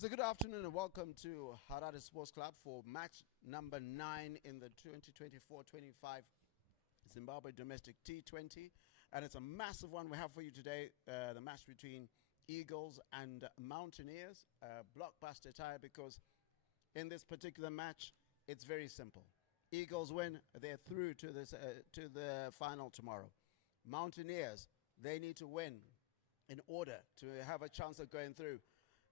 So good afternoon and welcome to Harare Sports Club for match number 9 in the 2024-25 Zimbabwe domestic T20. And it's a massive one we have for you today, the match between Eagles and Mountaineers. Blockbuster tie because in this particular match, it's very simple. Eagles win, they're through to the final tomorrow. Mountaineers, they need to win in order to have a chance of going through.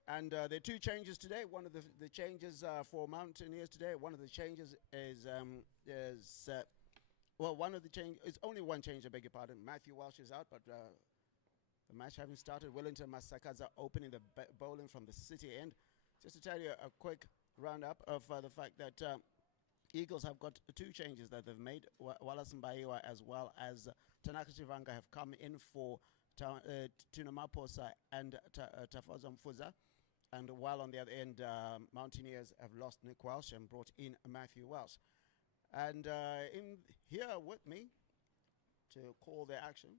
And there are two changes today. One of the changes for Mountaineers today, one of the changes is one of the change is only one change, I beg your pardon. Matthew Welsh is out, but the match having started, Wellington Masakaza opening the bowling from the City end. Just to tell you a quick roundup of the fact that Eagles have got two changes that they've made. Wallace Mbaiwa as well as Tanaka Chivanga have come in for Tuna Maposa and Tafazo Mfuza. And while on the other end, Mountaineers have lost Nick Welsh and brought in Matthew Welsh. And in here with me to call their action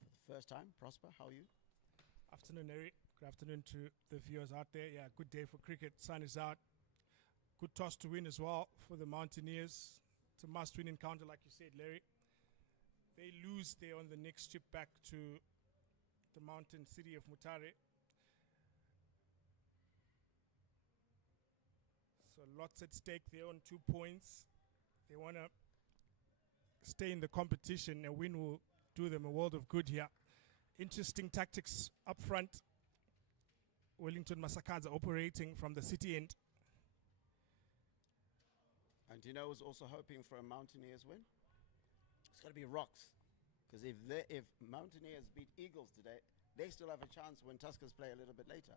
for the first time, Prosper, how are you? Afternoon, Eric. Good afternoon to the viewers out there. Yeah, good day for cricket. Sun is out. Good toss to win as well for the Mountaineers. It's a must-win encounter, like you said, Larry. They lose there on the next trip back to the mountain city of Mutare. So lots at stake there on 2 points. They want to stay in the competition. A win will do them a world of good here. Interesting tactics up front. Wellington Masakaza operating from the City end. And you know who's also hoping for a Mountaineers win? It's got to be Rocks. Because if Mountaineers beat Eagles today, they still have a chance when Tuskers play a little bit later.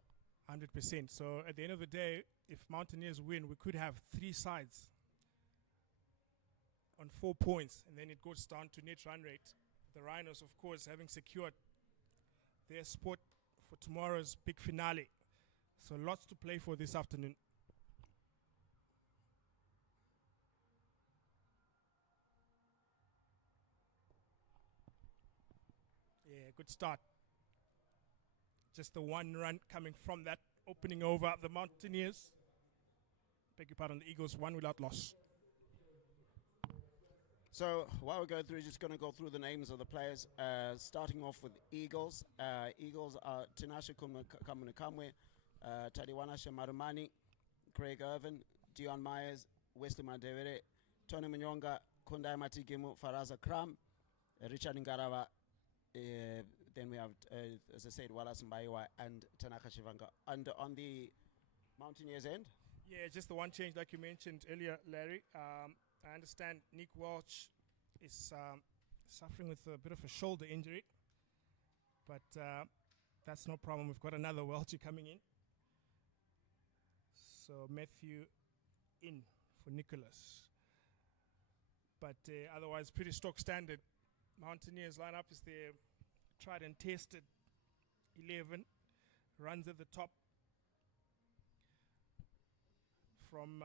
100%. So at the end of the day, if Mountaineers win, we could have three sides on 4 points, and then it goes down to net run rate. The Rhinos, of course, having secured their spot for tomorrow's big finale. So lots to play for this afternoon. Yeah, good start. Just the one run coming from that opening over the Mountaineers. Beg your pardon, the Eagles won without loss. So while we go through, just going to go through the names of the players. Starting off with Eagles. Eagles are Tinashe Kamunakamwe, Tadiwana Shemarumani, Craig Irvin, Dion Myers, Wesley Mandevere, Tony Munyonga, Kundai Matigimu, Faraza Kram, Richard Ngarava. Then we have, as I said, Wallace Mbaiwa and Tanaka Shivanga. And on the Mountaineers end? Yeah, just the one change like you mentioned earlier, Larry. I understand Nick Welch is suffering with a bit of a shoulder injury. But that's no problem. We've got another Welchie coming in. So Matthew in for Nicholas. But otherwise, pretty stock standard. Mountaineers lineup is their tried and tested 11. Runs at the top from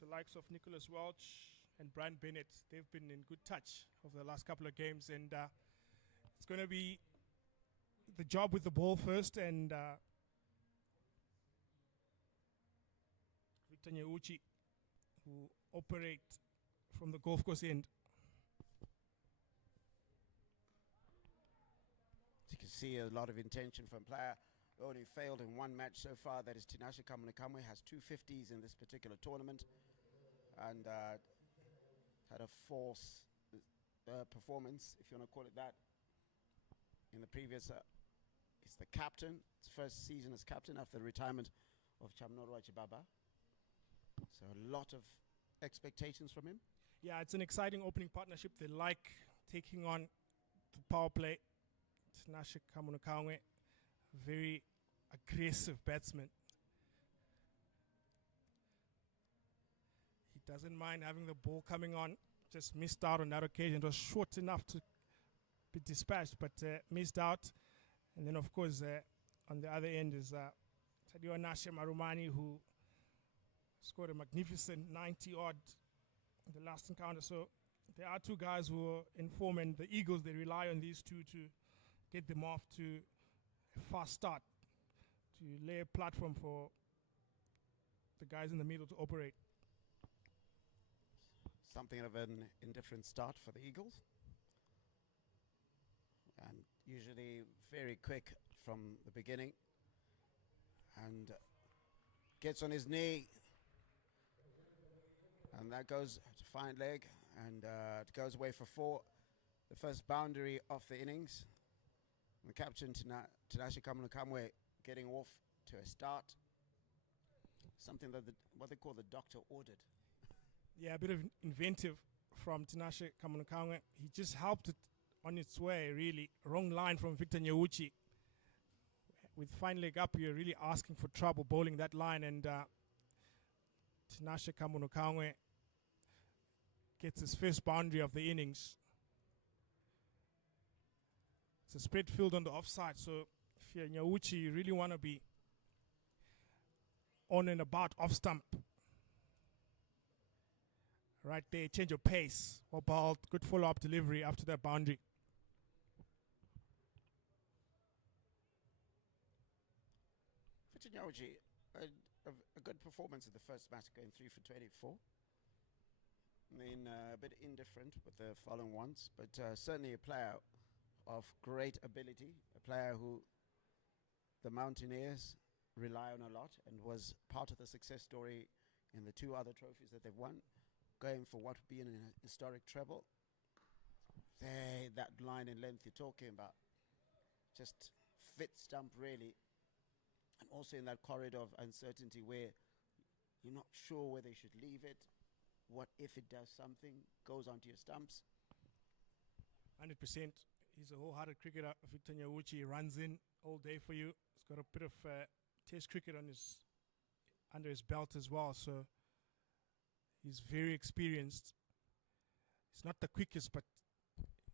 the likes of Nicholas Welch and Brian Bennett. They've been in good touch over the last couple of games, and it's going to be the job with the ball first, and Victor Nyeuchi, who operate from the golf course end. As you can see, a lot of intention from player. Only failed in one match so far. That is Tinashe Kamunakamwe, has 250s in this particular tournament. And had a false performance, if you want to call it that. In the previous, it's the captain. It's first season as captain after the retirement of Chamnorwa Chibaba. So a lot of expectations from him. Yeah, it's an exciting opening partnership. They like taking on the power play. Tinashe Kamunakamwe, very aggressive batsman. He doesn't mind having the ball coming on. Just missed out on that occasion. It was short enough to be dispatched, but missed out. And then, of course, on the other end is Tadiwana Shemarumani, who scored a magnificent 90-odd in the last encounter. So there are two guys who are in form, and the Eagles, they rely on these two to get them off to a fast start, to lay a platform for the guys in the middle to operate. Something of an indifferent start for the Eagles. And usually very quick from the beginning. And gets on his knee. And that goes to fine leg. And it goes away for 4. The first boundary of the innings. The captain, Tinashe Kamwe, getting off to a start. Something that what they call the doctor ordered. Yeah, a bit of inventive from Tinashe Kamwe. He just helped it on its way, really. Wrong line from Victor Nyauchi. With fine leg up, you're really asking for trouble bowling that line, and Tinashe Kamwe gets his first boundary of the innings. It's a spread field on the offside, so if you're Nyauchi, you really want to be on and about off stump. Right there, change of pace. Well bowled, good follow-up delivery after that boundary. Victor Nyauchi, a good performance in the first match, going 3 for 24. I mean, a bit indifferent with the following ones, but certainly a player of great ability, a player who the Mountaineers rely on a lot and was part of the success story in the 2 other trophies that they've won, going for what would be an historic treble. That line in length you're talking about, just fit stump really, and also in that corridor of uncertainty where you're not sure whether you should leave it, what if it does something, goes onto your stumps. 100%. He's a wholehearted cricketer. Victor Nyauchi runs in all day for you. He's got a bit of test cricket under his belt as well, so he's very experienced. He's not the quickest, but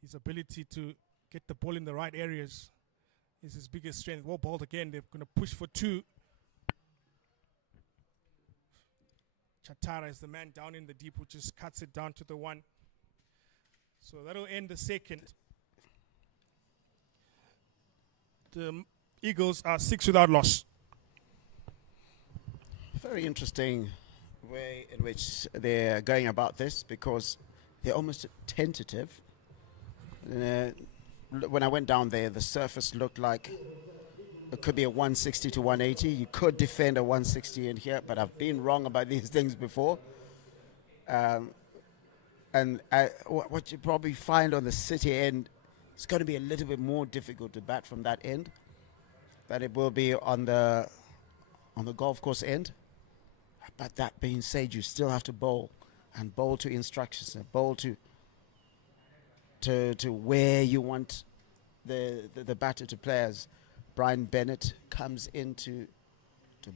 his ability to get the ball in the right areas is his biggest strength. Well bowled again. They're going to push for 2. Chatara is the man down in the deep who just cuts it down to the 1. So that'll end the second. The Eagles are 6 without loss. Very interesting way in which they're going about this, because they're almost tentative. When I went down there, the surface looked like it could be a 160 to 180. You could defend a 160 in here, but I've been wrong about these things before. And what you probably find on the City end, it's going to be a little bit more difficult to bat from that end than it will be on the golf course end. But that being said, you still have to bowl, and bowl to instructions, and bowl to where you want the batter to play. As Brian Bennett comes in to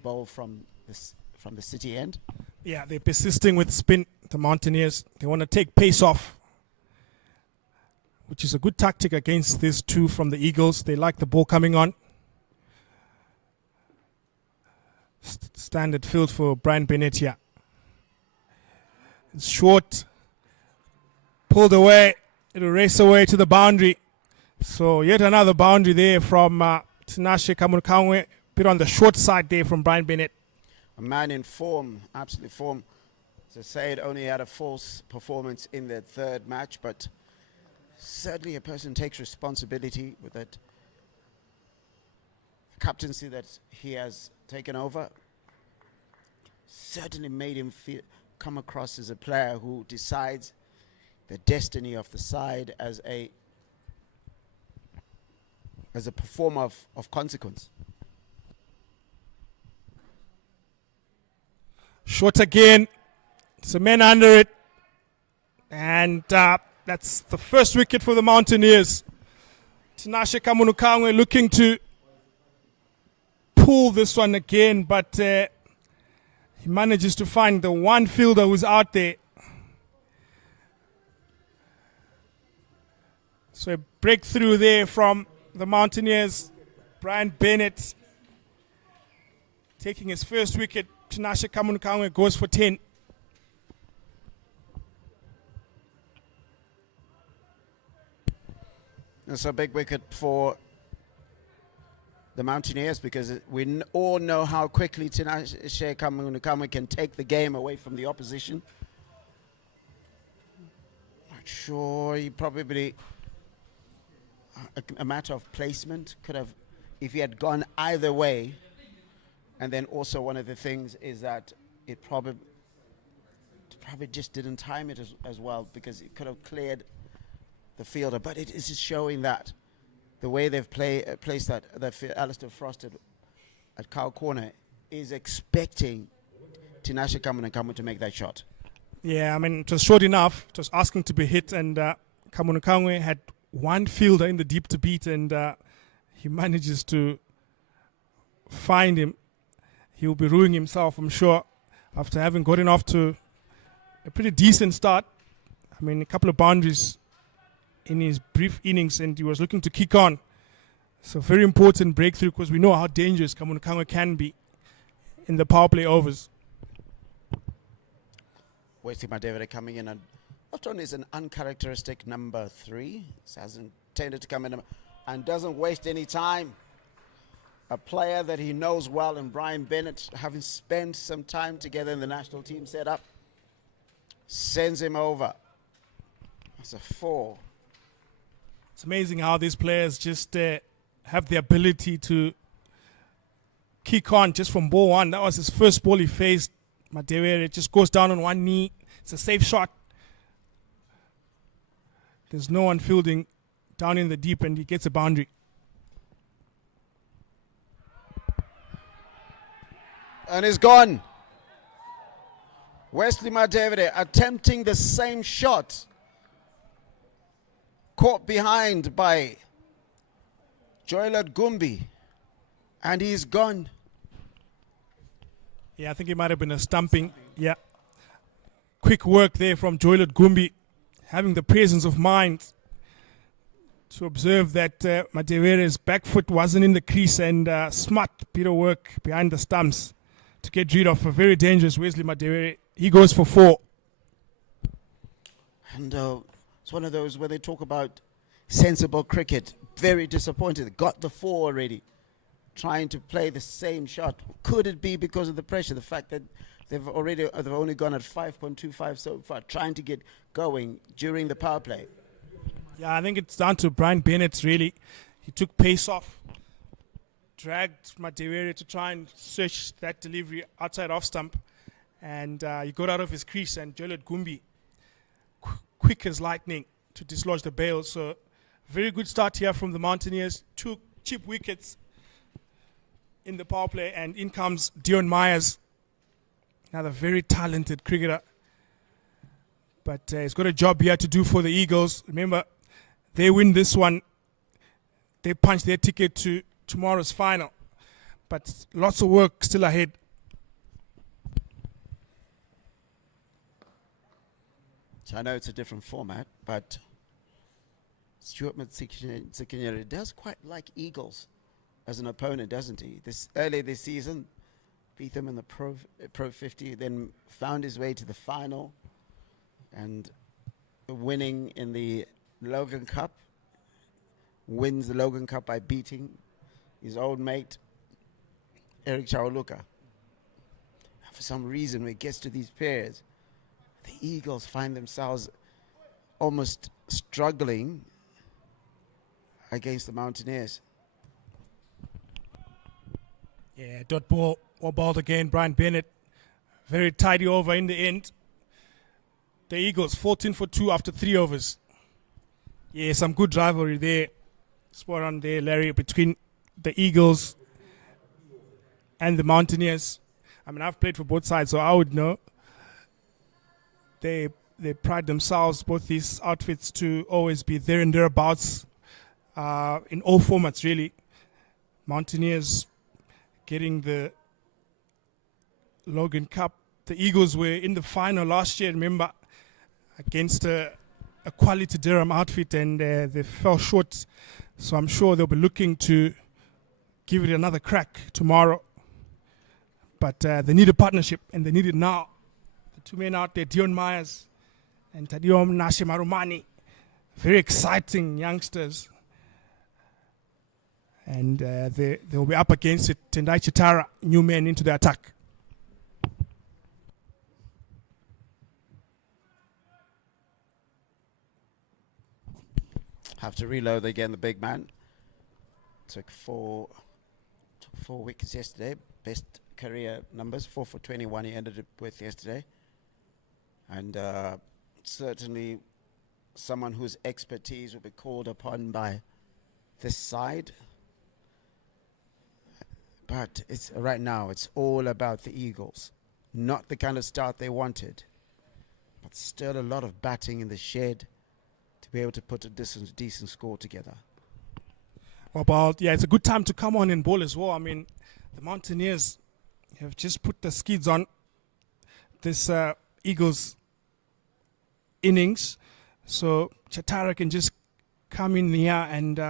bowl from the City end. Yeah, they're persisting with spin, the Mountaineers. They want to take pace off, which is a good tactic against these 2 from the Eagles. They like the ball coming on. Standard field for Brian Bennett here. It's short. Pulled away. It'll race away to the boundary. So yet another boundary there from Tinashe Kamwe. Bit on the short side there from Brian Bennett. A man in form, absolute form. As I said, only had a false performance in the 3rd match, but certainly a person takes responsibility with that captaincy that he has taken over. Certainly made him come across as a player who decides the destiny of the side as a performer of consequence. Short again. It's a man under it. And that's the first wicket for the Mountaineers. Tinashe Kamwe looking to pull this one again, but he manages to find the one fielder who's out there. So a breakthrough there from the Mountaineers. Brian Bennett taking his first wicket. Tinashe Kamwe goes for 10. It's a big wicket for the Mountaineers, because we all know how quickly Tinashe Kamunakamu can take the game away from the opposition. Not sure, he probably a matter of placement could have, if he had gone either way. And then also one of the things is that it probably just didn't time it as well, because it could have cleared the fielder. But it is just showing that the way they've placed that Alistair Frost at Cow Corner is expecting Tinashe Kamunakamu to make that shot. Yeah, I mean, it was short enough. It was asking to be hit, and Kamunakamu had one fielder in the deep to beat, and he manages to find him. He'll be ruining himself, I'm sure, after having gotten off to a pretty decent start. I mean, a couple of boundaries in his brief innings, and he was looking to kick on. So very important breakthrough, because we know how dangerous Kamunakamu can be in the power play overs. Wesley Madevere coming in, and not only is an uncharacteristic number 3, hasn't tended to come in and doesn't waste any time. A player that he knows well, and Brian Bennett, having spent some time together in the national team setup, sends him over. That's a 4. It's amazing how these players just have the ability to kick on just from ball 1. That was his first ball he faced. Madevere just goes down on one knee. It's a safe shot. There's no one fielding down in the deep, and he gets a boundary. And he's gone. Wesley Madevere attempting the same shot. Caught behind by Joylord Gumbi. And he's gone. Yeah, I think it might have been a stumping. Yeah. Quick work there from Joylord Gumbi, having the presence of mind to observe that Madevere's back foot wasn't in the crease, and smart bit of work behind the stumps to get rid of a very dangerous Wesley Madevere. He goes for 4. And it's one of those where they talk about sensible cricket. Very disappointed. Got the 4 already. Trying to play the same shot. Could it be because of the pressure? The fact that they've only gone at 5.25 so far, trying to get going during the power play. Yeah, I think it's down to Brian Bennett, really. He took pace off, dragged Madevere to try and search that delivery outside off stump, and he got out of his crease, and Joylord Gumbi, quick as lightning to dislodge the bail. So very good start here from the Mountaineers. 2 cheap wickets in the power play, and in comes Dion Myers, another very talented cricketer. But he's got a job here to do for the Eagles. Remember, they win this one, they punch their ticket to tomorrow's final. But lots of work still ahead. So I know it's a different format, but Stuart Mtsikinyere does quite like Eagles as an opponent, doesn't he? Earlier this season, beat them in the Pro 50, then found his way to the final, and winning in the Logan Cup. Wins the Logan Cup by beating his old mate, Eric Chauluka. For some reason, when it gets to these periods, the Eagles find themselves almost struggling against the Mountaineers. Yeah, dot ball, or balled again, Brian Bennett. Very tidy over in the end. The Eagles 14 for 2 after 3 overs. Yeah, some good rivalry there. Spot on there, Larry, between the Eagles and the Mountaineers. I mean, I've played for both sides, so I would know. They pride themselves, both these outfits, to always be there and thereabouts in all formats, really. Mountaineers getting the Logan Cup. The Eagles were in the final last year, remember, against a quality Durham outfit, and they fell short. So I'm sure they'll be looking to give it another crack tomorrow. But they need a partnership, and they need it now. The 2 men out there, Dion Myers and Tadiom Nashimarumani, very exciting youngsters. And they will be up against it. Tendai Chitara, new men into the attack. Have to reload again, the big man. Took four wickets yesterday. Best career numbers, 4 for 21 he ended it with yesterday. And certainly someone whose expertise will be called upon by this side. But it's right now, it's all about the Eagles. Not the kind of start they wanted. But still a lot of batting in the shed to be able to put a decent score together. Well, yeah, it's a good time to come on and bowl as well. I mean, the Mountaineers have just put the skids on this Eagles innings. So Chatara can just come in here and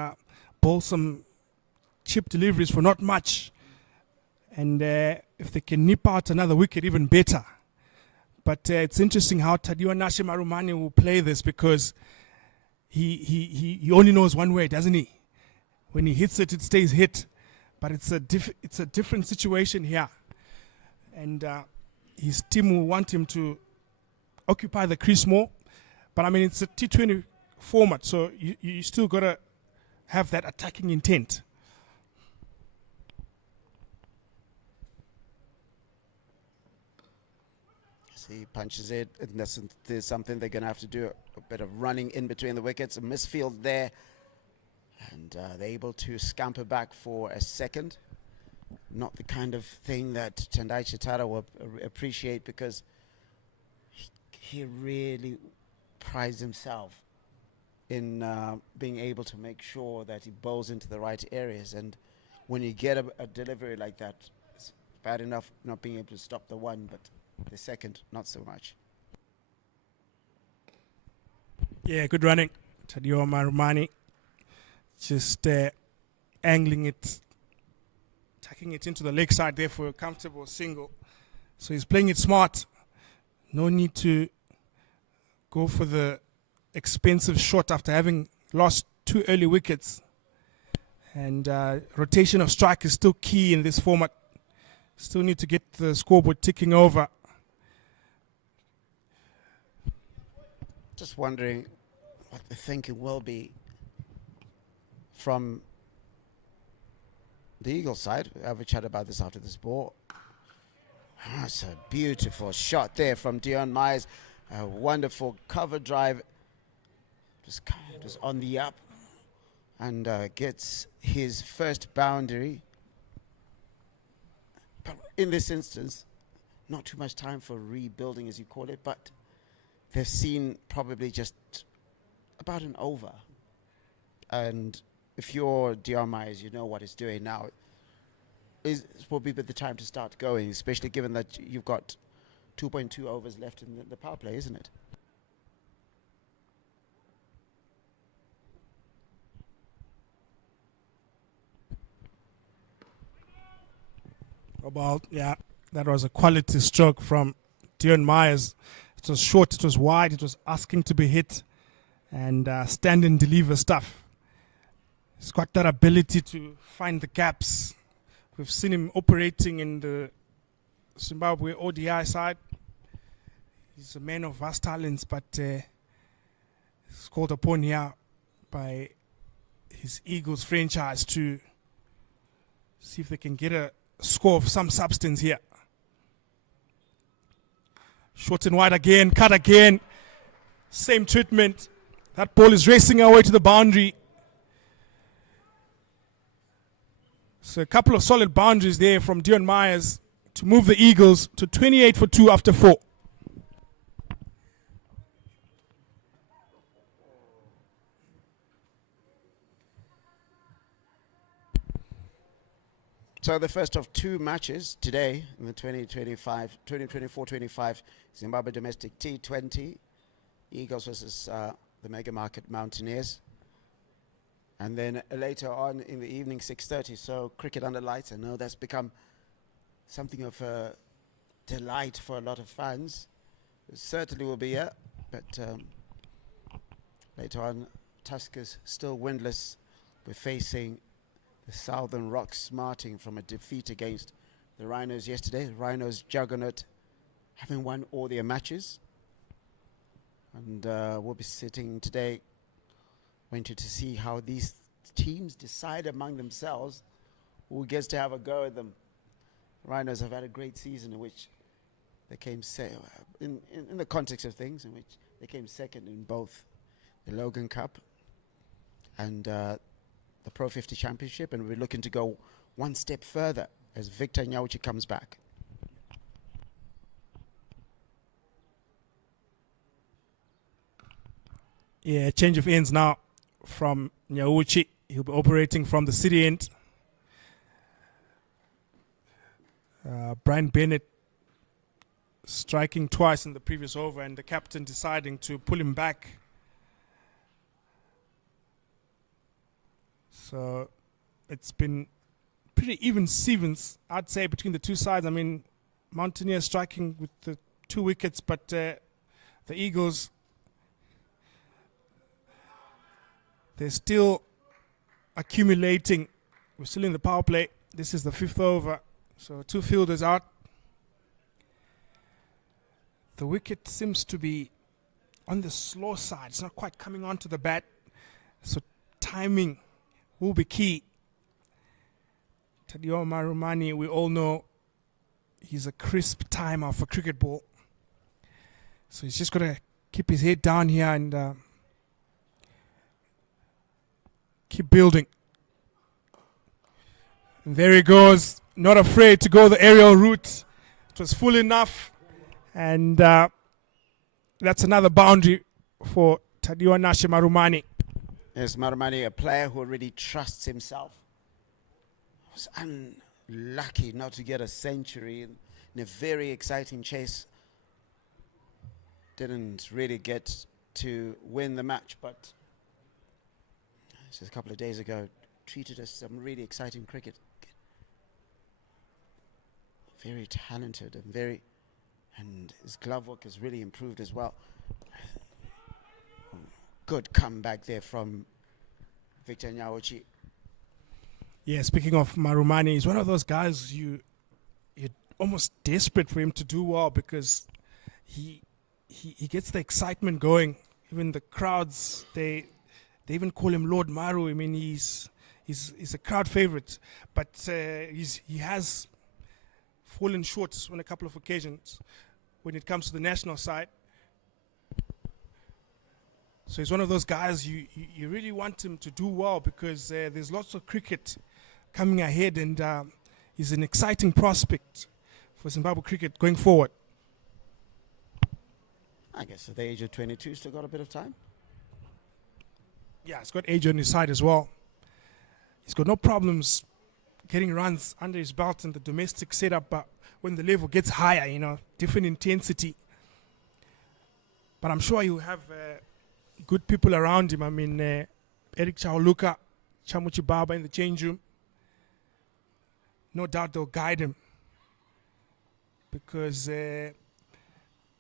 bowl some chip deliveries for not much. And if they can nip out another wicket, even better. But it's interesting how Tadiwa Nashe Marumani will play this, because he only knows one way, doesn't he? When he hits it, it stays hit. But it's a different situation here. And his team will want him to occupy the crease more. But I mean, it's a T20 format, so you still got to have that attacking intent. He punches it. There's something they're going to have to do, a bit of running in between the wickets, a misfield there. And they're able to scamper back for a second. Not the kind of thing that Tendai Chitara will appreciate, because he really prides himself in being able to make sure that he bowls into the right areas. And when you get a delivery like that, it's bad enough not being able to stop the one, but the second, not so much. Yeah, good running. Tadiwa Marumani just angling it, tucking it into the leg side there for a comfortable single. So he's playing it smart. No need to go for the expensive shot after having lost 2 early wickets. And rotation of strike is still key in this format. Still need to get the scoreboard ticking over. Just wondering what the thinking will be from the Eagles side. We'll have a chat about this after this ball. That's a beautiful shot there from Dion Myers. A wonderful cover drive. Just on the up. And gets his first boundary. But in this instance, not too much time for rebuilding, as you call it, but they've seen probably just about an over. And if you're Dion Myers, you know what he's doing now. This will be the time to start going, especially given that you've got 2.2 overs left in the power play, isn't it? Well, yeah, that was a quality stroke from Dion Myers. It was short, it was wide, it was asking to be hit, and stand and deliver stuff. He's got that ability to find the gaps. We've seen him operating in the Zimbabwe ODI side. He's a man of vast talents, but he's called upon here by his Eagles franchise to see if they can get a score of some substance here. Short and wide again, cut again. Same treatment. That ball is racing away to the boundary. So a couple of solid boundaries there from Dion Myers to move the Eagles to 28 for 2 after 4. So the first of 2 matches today in the 2024-25 Zimbabwe domestic T20. Eagles versus the Mega Market Mountaineers. And then later on in the evening, 6:30. So cricket under lights. I know that's become something of a delight for a lot of fans. It certainly will be here. But later on, Tuskers still winless. We're facing the Southern Rock smarting from a defeat against the Rhinos yesterday. Rhinos juggernaut, having won all their matches. And we'll be sitting today, waiting to see how these teams decide among themselves who gets to have a go at them. Rhinos have had a great season in which they came in the context of things, in which they came second in both the Logan Cup and the Pro 50 Championship, and we're looking to go one step further as Victor Nyauchi comes back. Yeah, change of ends now from Nyauchi. He'll be operating from the city end. Brian Bennett striking twice in the previous over, and the captain deciding to pull him back. So it's been pretty even Stevens, I'd say, between the two sides. I mean, Mountaineers striking with the 2 wickets, but the Eagles, they're still accumulating. We're still in the power play. This is the 5th over, so 2 fielders out. The wicket seems to be on the slow side. It's not quite coming onto the bat, so timing will be key. Tadiwa Marumani, we all know he's a crisp timer for cricket ball. So he's just got to keep his head down here and keep building. And there he goes, not afraid to go the aerial route. It was full enough. And that's another boundary for Tadiwa Nashe Marumani. Yes, Marumani, a player who already trusts himself. Was unlucky not to get a century in a very exciting chase. Didn't really get to win the match, but just a couple of days ago, treated us some really exciting cricket. Very talented and his glove work has really improved as well. Good comeback there from Victor Nyauchi. Yeah, speaking of Marumani, he's one of those guys you're almost desperate for him to do well, because he gets the excitement going. Even the crowds, they even call him Lord Maru. I mean, he's a crowd favorite, but he has fallen short on a couple of occasions when it comes to the national side. So he's one of those guys you really want him to do well, because there's lots of cricket coming ahead, and he's an exciting prospect for Zimbabwe cricket going forward. I guess at the age of 22, still got a bit of time. Yeah, he's got age on his side as well. He's got no problems getting runs under his belt in the domestic setup, but when the level gets higher, different intensity. But I'm sure he'll have good people around him. I mean, Eric Chauluka, Chamuchi Baba in the change room. No doubt they'll guide him, because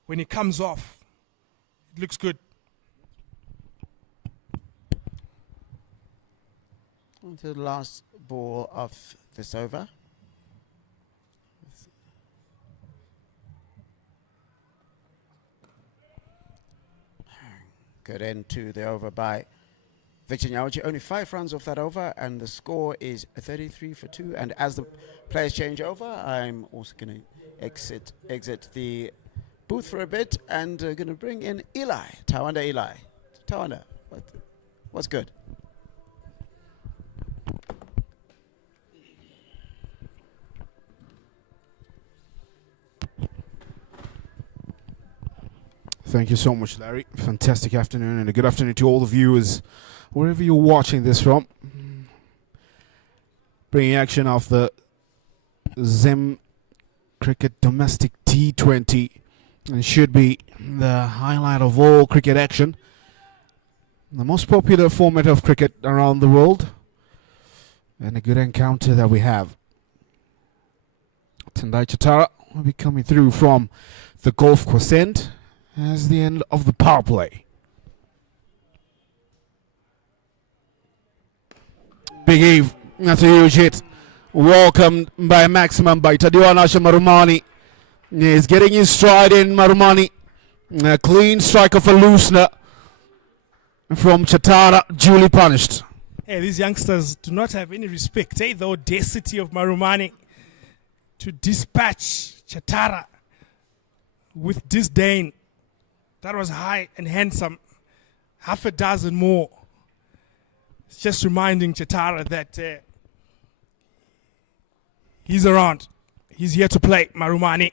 when he comes off, it looks good. To the last ball of this over. Good end to the over by Victor Nyauchi. Only 5 runs off that over, and the score is 33 for 2. And as the players change over, I'm also going to exit the booth for a bit, and going to bring in Tawanda Eli. Tawanda, what's good? Thank you so much, Larry. Fantastic afternoon, and a good afternoon to all the viewers, wherever you're watching this from. Bringing action of the Zim Cricket Domestic T20, and should be the highlight of all cricket action. The most popular format of cricket around the world, and a good encounter that we have. Tendai Chatara will be coming through from the golf course end as the end of the power play. Big Eve That's a huge hit. Welcomed by maximum by Tadiwa Nasha Marumani. He's getting his stride in, Marumani. A clean strike of a loosener from Chatara, duly punished. Hey, these youngsters do not have any respect. Hey, the audacity of Marumani to dispatch Chatara with disdain. That was high and handsome. Half a dozen more. It's just reminding Chatara that he's around. He's here to play, Marumani.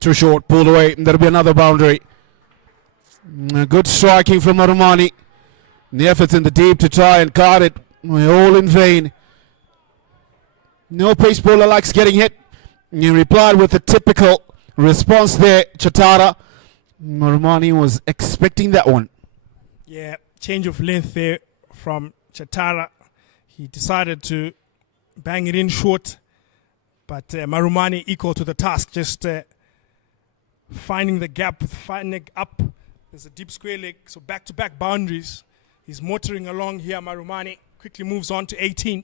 Too short, pulled away, and there'll be another boundary. Good striking from Marumani. The efforts in the deep to try and guard it, all in vain. No pace bowler likes getting hit. He replied with a typical response there, Chatara. Marumani was expecting that one. Yeah, change of length there from Chatara. He decided to bang it in short, but Marumani equal to the task, just finding the gap, finding up. There's a deep square leg, so back-to-back boundaries. He's motoring along here. Marumani quickly moves on to 18.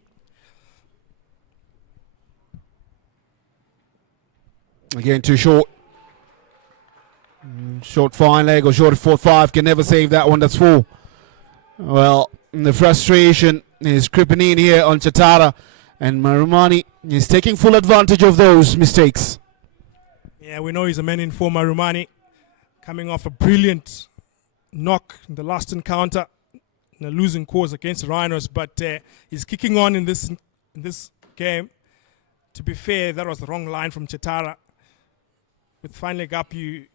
Again, too short. Short fine leg or short 4-5 can never save that one. That's full. Well, the frustration is creeping in here on Chatara, and Marumani is taking full advantage of those mistakes. Yeah, we know he's a man in form, Marumani, coming off a brilliant knock in the last encounter in a losing cause against the Rhinos, but he's kicking on in this game. To be fair, that was the wrong line from Chatara. With fine leg up, you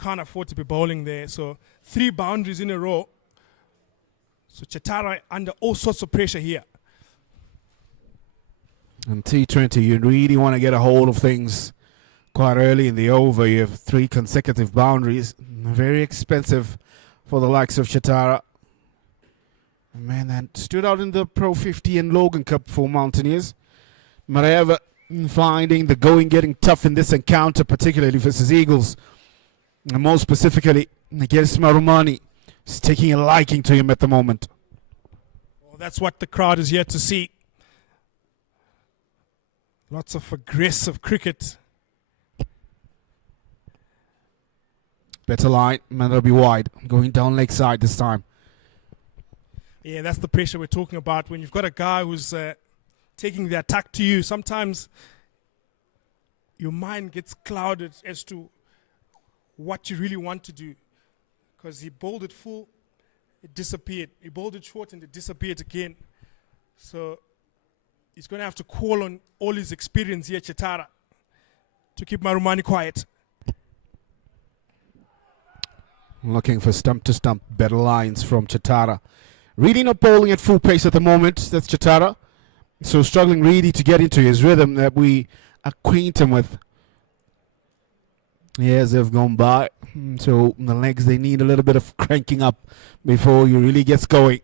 can't afford to be bowling there. So 3 boundaries in a row. So Chatara under all sorts of pressure here. And T20, you really want to get a hold of things quite early in the over. You have 3 consecutive boundaries. Very expensive for the likes of Chatara. Man, that stood out in the Pro 50 and Logan Cup for Mountaineers. Mareva finding the going getting tough in this encounter, particularly versus Eagles. And more specifically against Marumani. He's taking a liking to him at the moment. Well, that's what the crowd is here to see. Lots of aggressive cricket. Better line, and that'll be wide. Going down leg side this time. Yeah, that's the pressure we're talking about. When you've got a guy who's taking the attack to you, sometimes your mind gets clouded as to what you really want to do. Because he bowled it full, it disappeared. He bowled it short and it disappeared again. So he's going to have to call on all his experience here, Chatara, to keep Marumani quiet. Looking for stump to stump better lines from Chatara. Really not bowling at full pace at the moment. That's Chatara. So struggling really to get into his rhythm that we acquaint him with. Years have gone by. So the legs, they need a little bit of cranking up before he really gets going.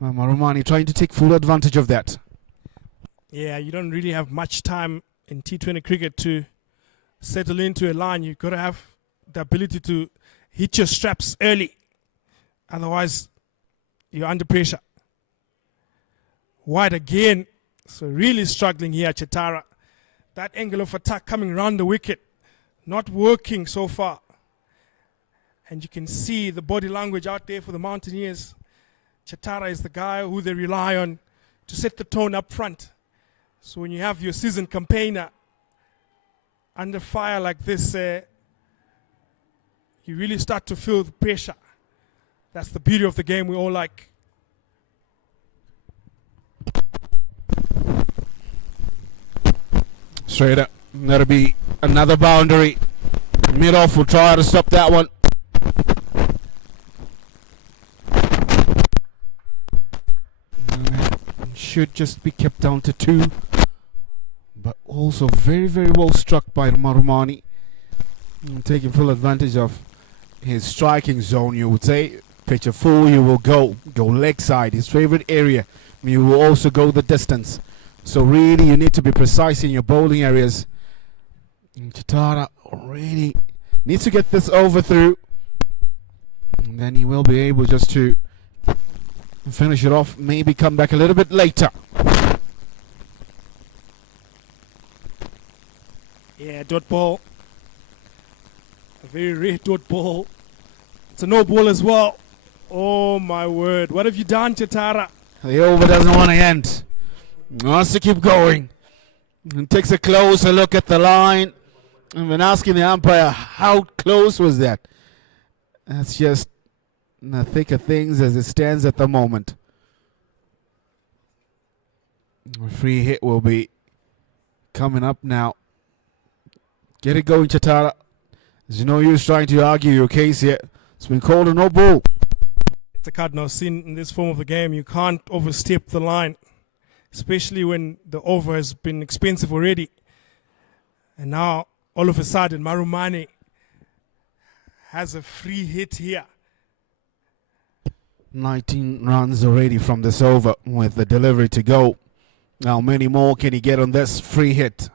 Marumani trying to take full advantage of that. Yeah, you don't really have much time in T20 cricket to settle into a line. You've got to have the ability to hit your straps early. Otherwise, you're under pressure. Wide again. So really struggling here, Chatara. That angle of attack coming around the wicket, not working so far. And you can see the body language out there for the Mountaineers. Chatara is the guy who they rely on to set the tone up front. So when you have your seasoned campaigner under fire like this, you really start to feel the pressure. That's the beauty of the game we all like. Straight up. That'll be another boundary. Mid-off will try to stop that one. Should just be kept down to 2. But also very, very well struck by Marumani. Taking full advantage of his striking zone, you would say. Picture 4, you will go leg side, his favorite area. You will also go the distance. So really, you need to be precise in your bowling areas. Chatara really needs to get this over through. And then he will be able just to finish it off, maybe come back a little bit later. Yeah, dot ball. A very rare dot ball. It's a no ball as well. Oh my word. What have you done, Chatara? The over doesn't want to end. Wants to keep going. And takes a closer look at the line. And then asking the umpire, how close was that? That's just in the thick of things as it stands at the moment. A free hit will be coming up now. Get it going, Chatara. There's no use trying to argue your case here. It's been called a no ball. It's a cardinal sin in this form of the game. You can't overstep the line, especially when the over has been expensive already. And now, all of a sudden, Marumane has a free hit here. 19 runs already from this over with the delivery to go. How many more can he get on this free hit?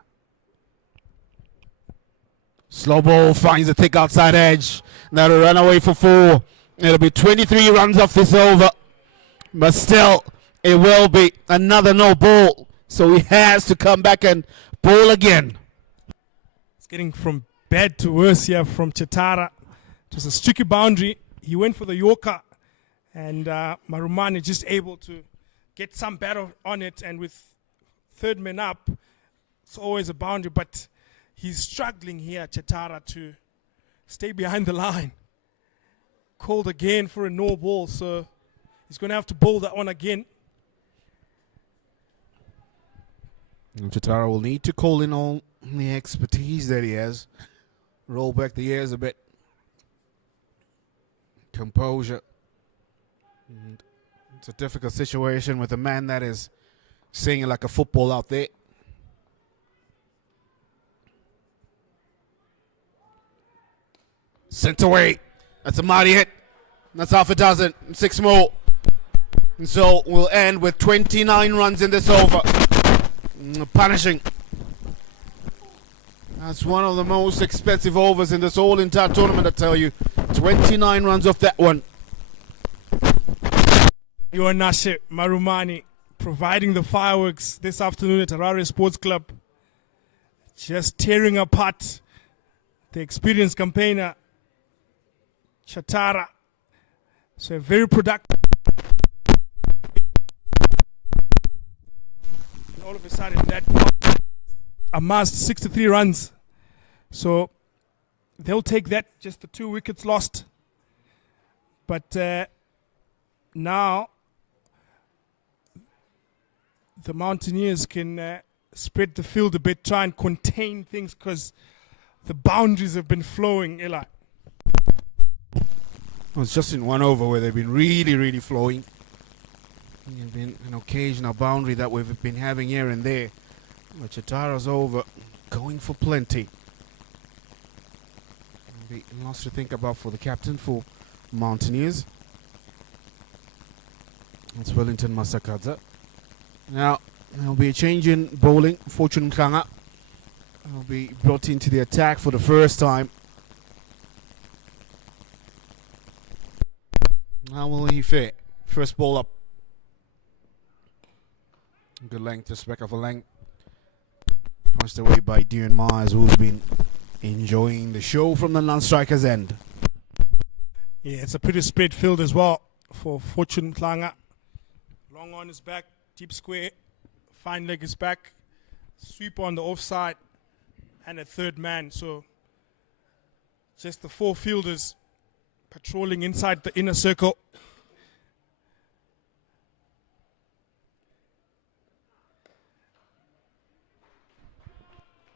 Slow ball finds a thick outside edge. That'll run away for 4. It'll be 23 runs off this over. But still, it will be another no ball. So he has to come back and bowl again. It's getting from bad to worse here from Chatara. It was a tricky boundary. He went for the Yorker. And Marumane just able to get some battle on it. And with third man up, it's always a boundary. But he's struggling here, Chatara, to stay behind the line. Called again for a no ball, so he's going to have to bowl that one again. And Chatara will need to call in all the expertise that he has. Roll back the ears a bit. Composure. And it's a difficult situation with a man that is singing like a football out there. Sent away. That's a mighty hit. That's half a dozen. 6 more. And so we'll end with 29 runs in this over. Punishing. That's one of the most expensive overs in this whole entire tournament, I tell you. 29 runs off that one. Nashe Marumane providing the fireworks this afternoon at Harare Sports Club. Just tearing apart the experienced campaigner, Chatara. So very productive. And all of a sudden that amassed 63 runs. So they'll take that, just the 2 wickets lost. But now the Mountaineers can spread the field a bit, try and contain things because the boundaries have been flowing, Eli. It's just in one over where they've been really flowing. There's been an occasional boundary that we've been having here and there. But Chatara's over, going for plenty. Be lots to think about for the captain for Mountaineers. It's Wellington Masakadza. Now, there'll be a change in bowling. Fortune Mkanga will be brought into the attack for the first time. How will he fare? First ball up. Good length, just back of a length. Punched away by Dion Myers, who's been enjoying the show from the non-striker's end. Yeah, it's a pretty spread field as well for Fortune Mklanga. Long on his back, deep square, fine leg is back, sweep on the offside, and a third man. So just the 4 fielders patrolling inside the inner circle.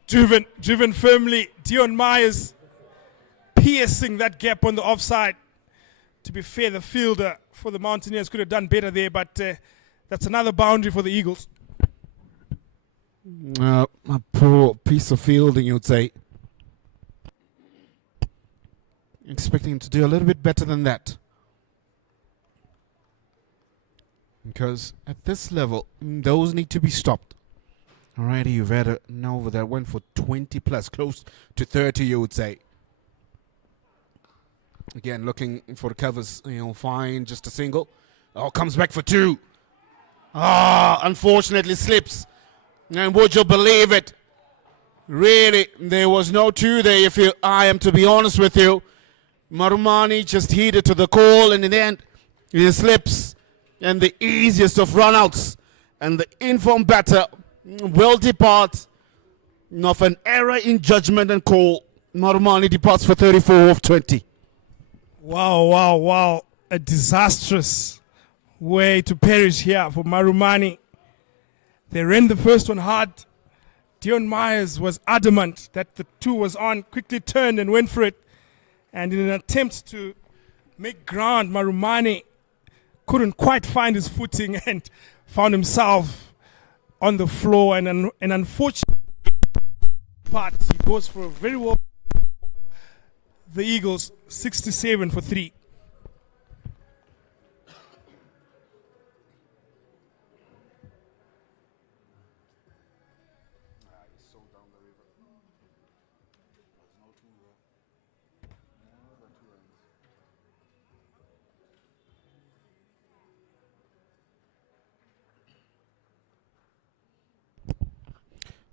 Driven firmly. Dion Myers piercing that gap on the offside. To be fair, the fielder for the Mountaineers could have done better there, but that's another boundary for the Eagles. A poor piece of fielding, you'd say. Expecting him to do a little bit better than that. Because at this level, those need to be stopped. Alrighty, you've had an over that went for 20 plus, close to 30, you would say. Again, looking for the covers, fine, just a single. Oh, comes back for 2. Unfortunately slips. And would you believe it? Really, there was no 2 there if I am to be honest with you. Marumani just heeded to the call, and in the end, he slips. And the easiest of runouts. And the informed batter will depart of an error in judgment and call. Marumani departs for 34 of 20. Wow. A disastrous way to perish here for Marumani. They ran the first one hard. Dion Myers was adamant that the 2 was on, quickly turned and went for it. And in an attempt to make ground, Marumani couldn't quite find his footing and found himself on the floor. And unfortunately, he goes for a very well. The Eagles 67 for 3.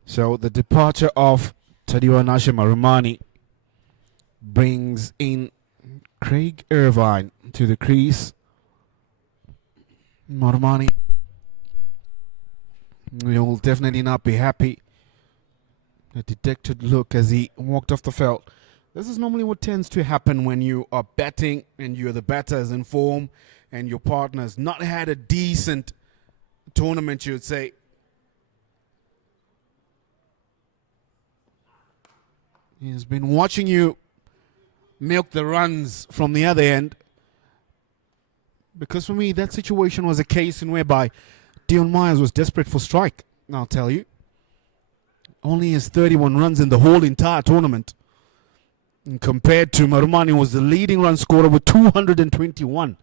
So the departure of Tadiwanashe Marumani brings in Craig Irvine to the crease. Marumani will definitely not be happy. A dejected look as he walked off the field. This is normally what tends to happen when you are batting and you're the batter is in form and your partner's not had a decent tournament, you would say. He's been watching you milk the runs from the other end. Because for me, that situation was a case in whereby Dion Myers was desperate for strike. I'll tell you. Only has 31 runs in the whole entire tournament. And compared to Marumani, was the leading run scorer with 221.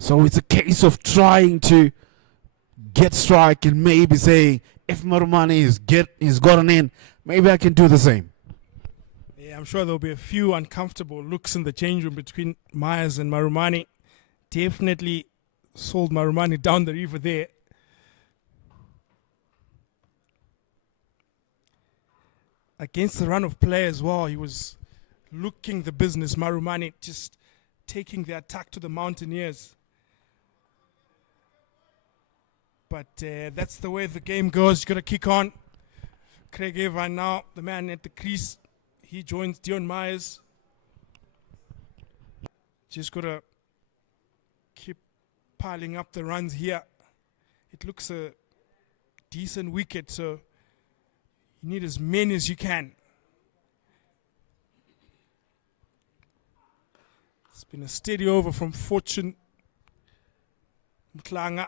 So it's a case of trying to get strike and maybe say, if Marumani is gotten in, maybe I can do the same. I'm sure there'll be a few uncomfortable looks in the change room between Myers and Marumani. Definitely sold Marumani down the river there. Against the run of play as well, he was looking the business. Marumani just taking the attack to the Mountaineers. But that's the way the game goes. You got to kick on. Craig Irvine now, the man at the crease. He joins Dion Myers. Just got to keep piling up the runs here. It looks a decent wicket, so you need as many as you can. It's been a steady over from Fortune Mklanga.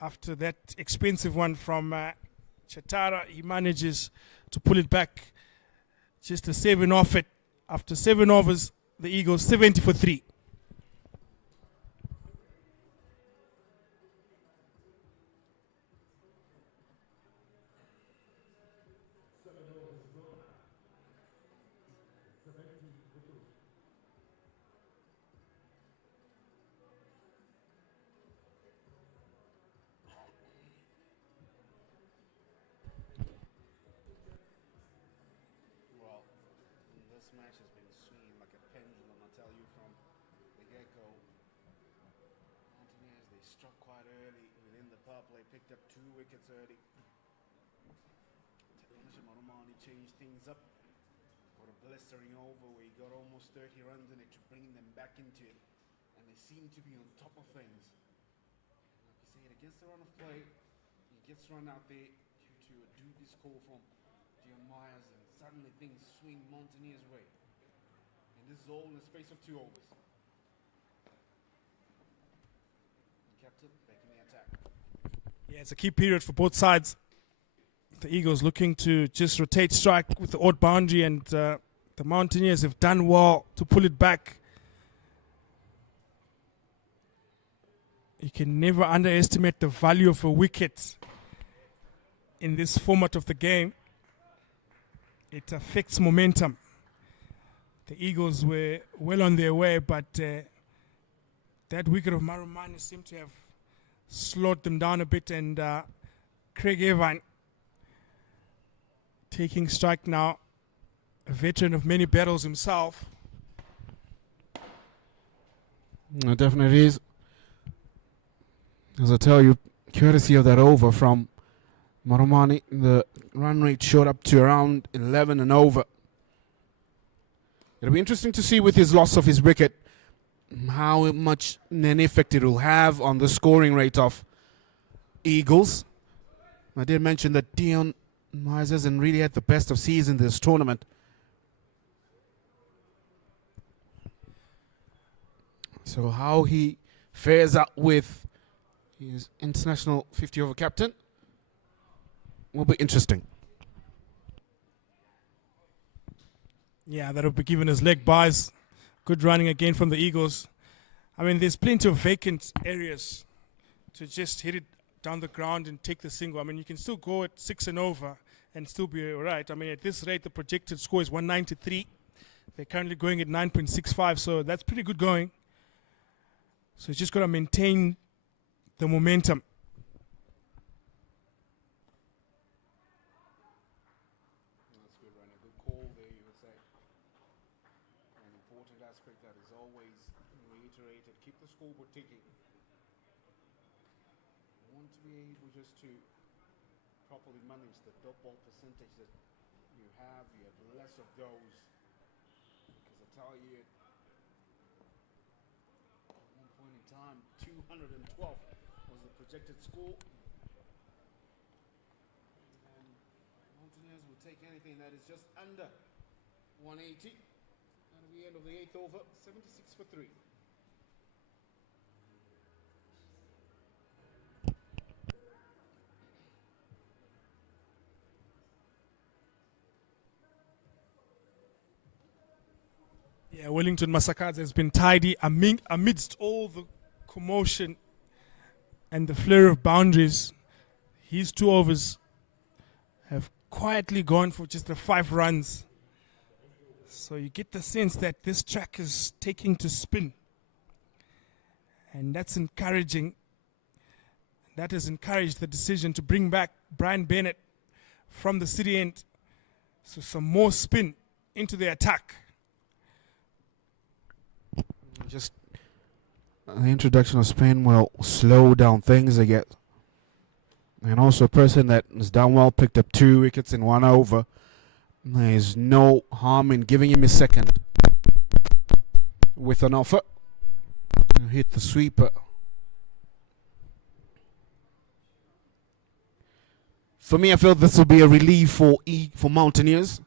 After that expensive one from Chatara, he manages to pull it back. Just a 7 off it. After 7 overs, the Eagles 70 for 3. Match has been swinging like a pendulum, I tell you, from the get-go. Mountaineers, they struck quite early within the powerplay, picked up 2 wickets early. Marumani changed things up for a blistering over where he got almost 30 runs in it to bring them back into it, and they seem to be on top of things. Like you said, against the run of play, he gets run out there due to a dubious call from Dion Myers, and suddenly things swing Mountaineers' way. And this is all in the space of 2 overs. And captain back in the attack. Yeah, it's a key period for both sides. The Eagles looking to just rotate strike with the odd boundary, and the Mountaineers have done well to pull it back. You can never underestimate the value of a wicket in this format of the game. It affects momentum. The Eagles were well on their way, but that wicket of Marumani seemed to have slowed them down a bit, and Craig Irvine taking strike now, a veteran of many battles himself. It definitely is. As I tell you, courtesy of that over from Marumani, the run rate shot up to around 11 and over. It'll be interesting to see with his loss of his wicket how much an effect it will have on the scoring rate of Eagles. I did mention that Dion Myers hasn't really had the best of season this tournament. So how he fares up with his international 50 over captain will be interesting. Yeah, that'll be giving us leg buys. Good running again from the Eagles. I mean, there's plenty of vacant areas to just hit it down the ground and take the single. I mean, you can still go at 6 and over and still be all right. I mean, at this rate, the projected score is 193. They're currently going at 9.65, so that's pretty good going. So it's just got to maintain the momentum. That's good running. Good call there, you would say. An important aspect that is always reiterated. Keep the scoreboard ticking. You want to be able just to properly manage the dot ball percentage that you have. You have less of those. Because I tell you, at one point in time, 212 was the projected score. And Mountaineers will take anything that is just under 180. And at the end of the 8th over, 76 for 3. Yeah, Wellington Masakadze has been tidy amidst all the commotion and the flare of boundaries. His 2 overs have quietly gone for just the 5 runs. So you get the sense that this track is taking to spin. And that's encouraging. That has encouraged the decision to bring back Brian Bennett from the city end. So some more spin into the attack. Just the introduction of spin will slow down things again. And also a person that is done well, picked up 2 wickets in 1 over. There's no harm in giving him a second with an offer. Hit the sweeper. For me, I feel this will be a relief for Mountaineers,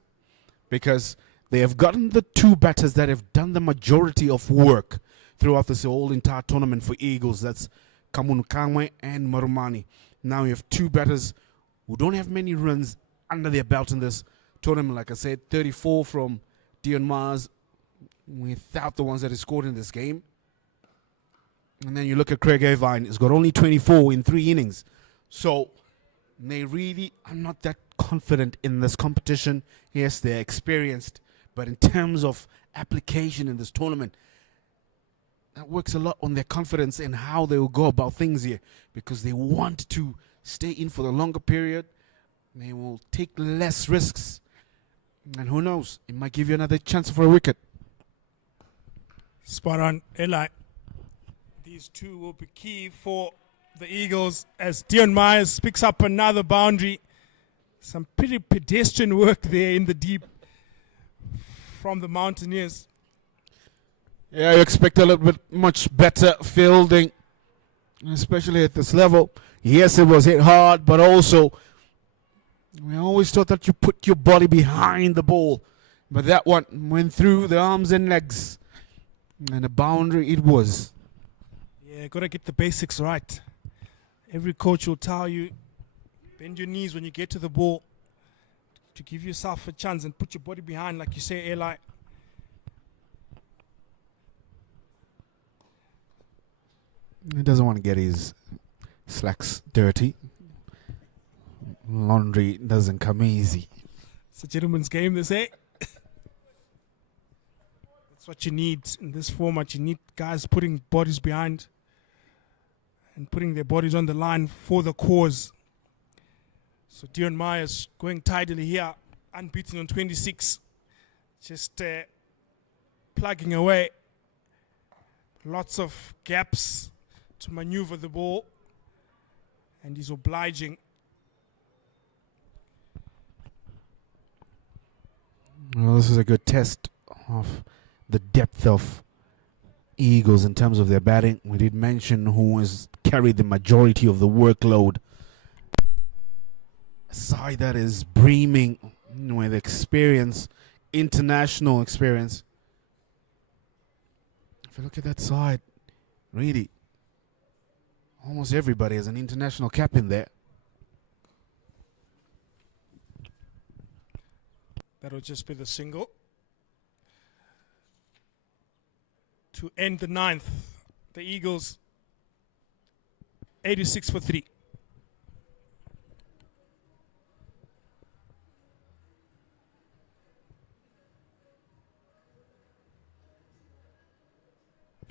because they have gotten the 2 batters that have done the majority of work throughout this whole entire tournament for Eagles. That's Kamunukangwe and Marumani. Now you have 2 batters who don't have many runs under their belt in this tournament. Like I said, 34 from Dion Myers without the ones that he scored in this game. And then you look at Craig Irvine, he's got only 24 in 3 innings. So they really are not that confident in this competition. Yes, they're experienced, but in terms of application in this tournament, that works a lot on their confidence and how they will go about things here, because they want to stay in for the longer period. They will take less risks. And who knows, it might give you another chance for a wicket. Spot on, Eli. These 2 will be key for the Eagles as Dion Myers picks up another boundary. Some pretty pedestrian work there in the deep from the Mountaineers. Yeah, you expect a little bit much better fielding, especially at this level. Yes, it was hit hard, but also we always thought that you put your body behind the ball. But that one went through the arms and legs, and a boundary it was. Yeah, got to get the basics right. Every coach will tell you, bend your knees when you get to the ball to give yourself a chance and put your body behind, like you say, Eli. He doesn't want to get his slacks dirty. Laundry doesn't come easy. It's a gentleman's game, they say. That's what you need in this format. You need guys putting bodies behind. and putting their bodies on the line for the cause. So Dion Myers going tidily here, unbeaten on 26. Just plugging away. Lots of gaps to maneuver the ball. And he's obliging. Well, this is a good test of the depth of Eagles in terms of their batting. We did mention who has carried the majority of the workload. A side that is brimming with experience, international experience. If you look at that side, really, almost everybody has an international cap in there. That'll just be the single. To end the ninth, the Eagles 86 for 3.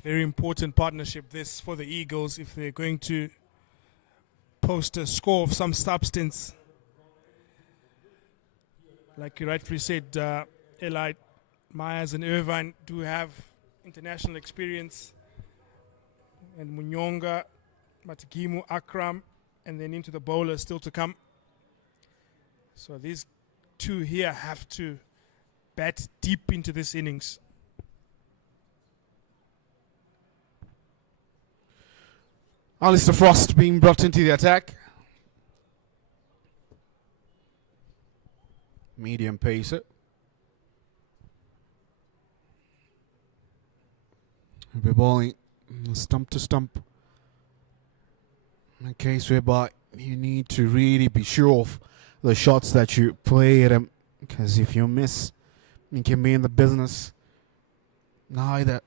Very important partnership this for the Eagles if they're going to post a score of some substance. Like you rightfully said, Eli, Myers and Irvine do have international experience, and Munyonga, Matigimu, Akram, and then into the bowlers still to come. So these two here have to bat deep into this innings. Alistair Frost being brought into the attack. Medium pacer. We'll be bowling stump to stump. In a case whereby you need to really be sure of the shots that you play at them, because if you miss, you can be in the business either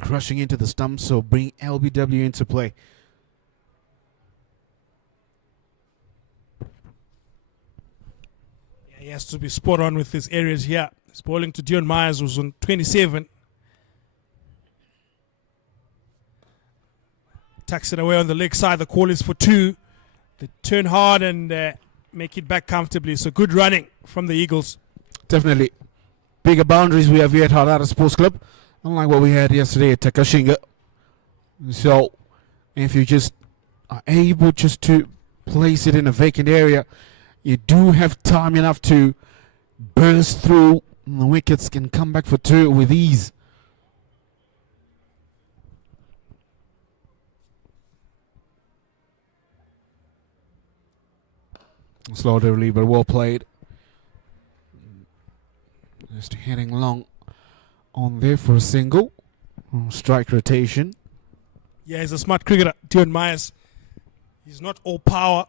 crushing into the stumps or bring LBW into play. Yeah, he has to be spot on with his areas here. His bowling to Dion Myers who's on 27. Tucks it away on the leg side. The call is for 2. They turn hard and make it back comfortably. So good running from the Eagles. Definitely. Bigger boundaries we have here at Harare Sports Club, unlike what we had yesterday at Takashinga. So if you just are able just to place it in a vacant area, you do have time enough to burst through, and the wickets can come back for 2 with ease. Slow delivery, but well played. Just hitting long on there for a single. Strike rotation. Yeah, he's a smart cricketer, Dion Myers. He's not all power.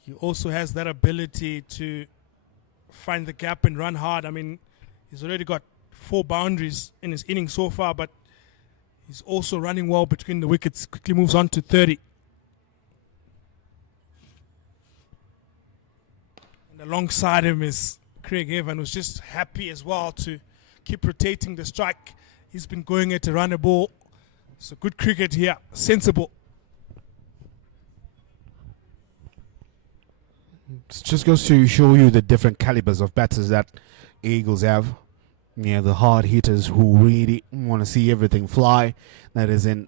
He also has that ability to find the gap and run hard. I mean, he's already got 4 boundaries in his innings so far, but he's also running well between the wickets. Quickly moves on to 30. And alongside him is Craig Evan, who's just happy as well to keep rotating the strike. He's been going at a run a ball. So good cricket here, sensible. It just goes to show you the different calibers of batters that Eagles have. Yeah, the hard hitters who really want to see everything fly. That is in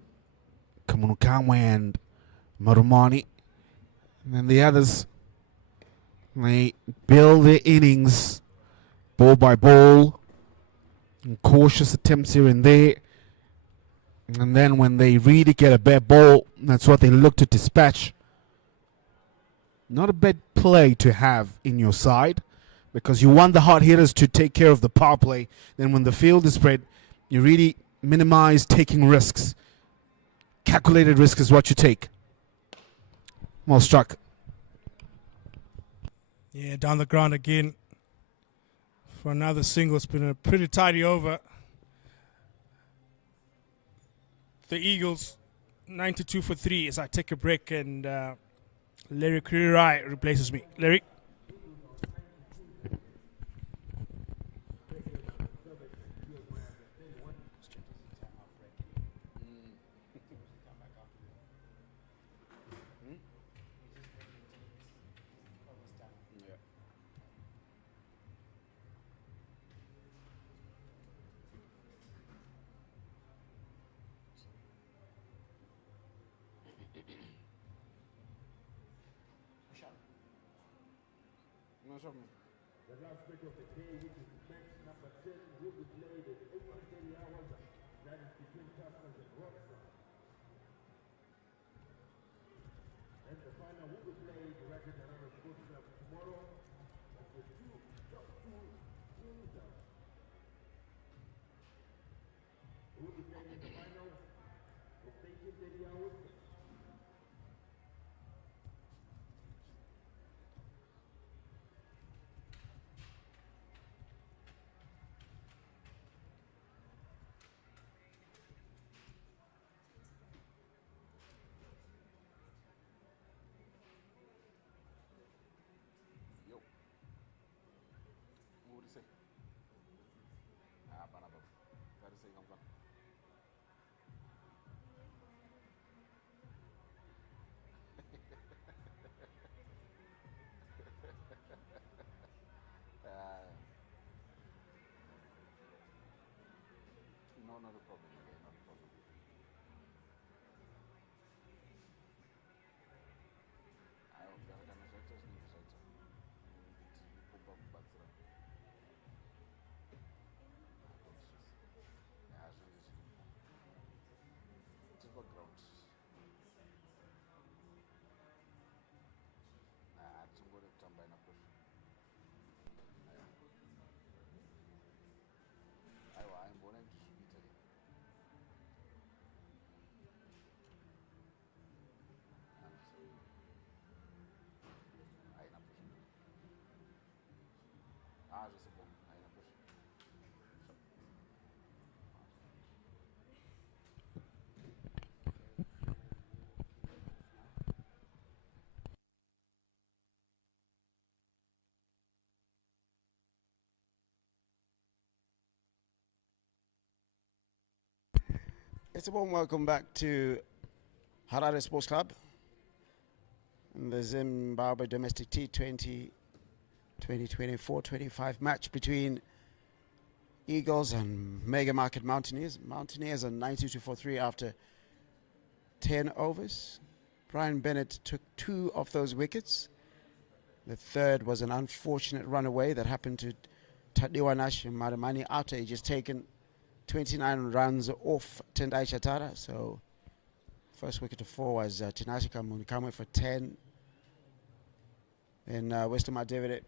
Kamunukamwe and Marumani. And then the others, they build their innings ball by ball, and cautious attempts here and there. And then when they really get a bad ball, that's what they look to dispatch. Not a bad play to have in your side, because you want the hard hitters to take care of the power play. Then when the field is spread, you really minimize taking risks. Calculated risk is what you take. Well struck. Yeah, down the ground again for another single. It's been a pretty tidy over. The Eagles 92 for 3 as I take a break, and Larry Kurirai replaces me. Larry. It's a warm welcome back to Harare Sports Club in the Zimbabwe domestic T20 2024-25 match between Eagles and Mega Market Mountaineers. Mountaineers are 92-43 after 10 overs. Brian Bennett took 2 of those wickets. The third was an unfortunate runaway that happened to Tadiwanash Maramani after he just taken 29 runs off Tendai Chatara. So first wicket to 4 was Tinashika Munikamwe for 10. Then Weston David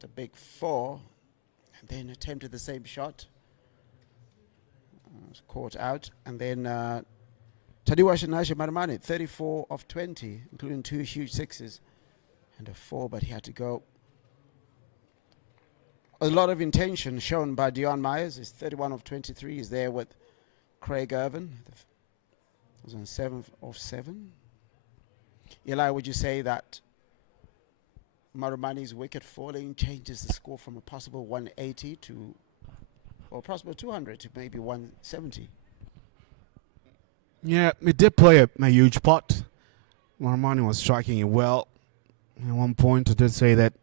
the big 4, and then attempted the same shot. Was caught out, and then Tadiwanash Maramani 34 of 20, including 2 huge sixes and a 4, but he had to go. A lot of intention shown by Dion Myers. He's 31 of 23. He's there with Craig Irvin. He was on 7 of 7. Eli, would you say that Maramani's wicket falling changes the score from a possible 180 to, or possible 200 to maybe 170? Yeah, it did play a huge part. Maramani was striking it well. At one point, I did say that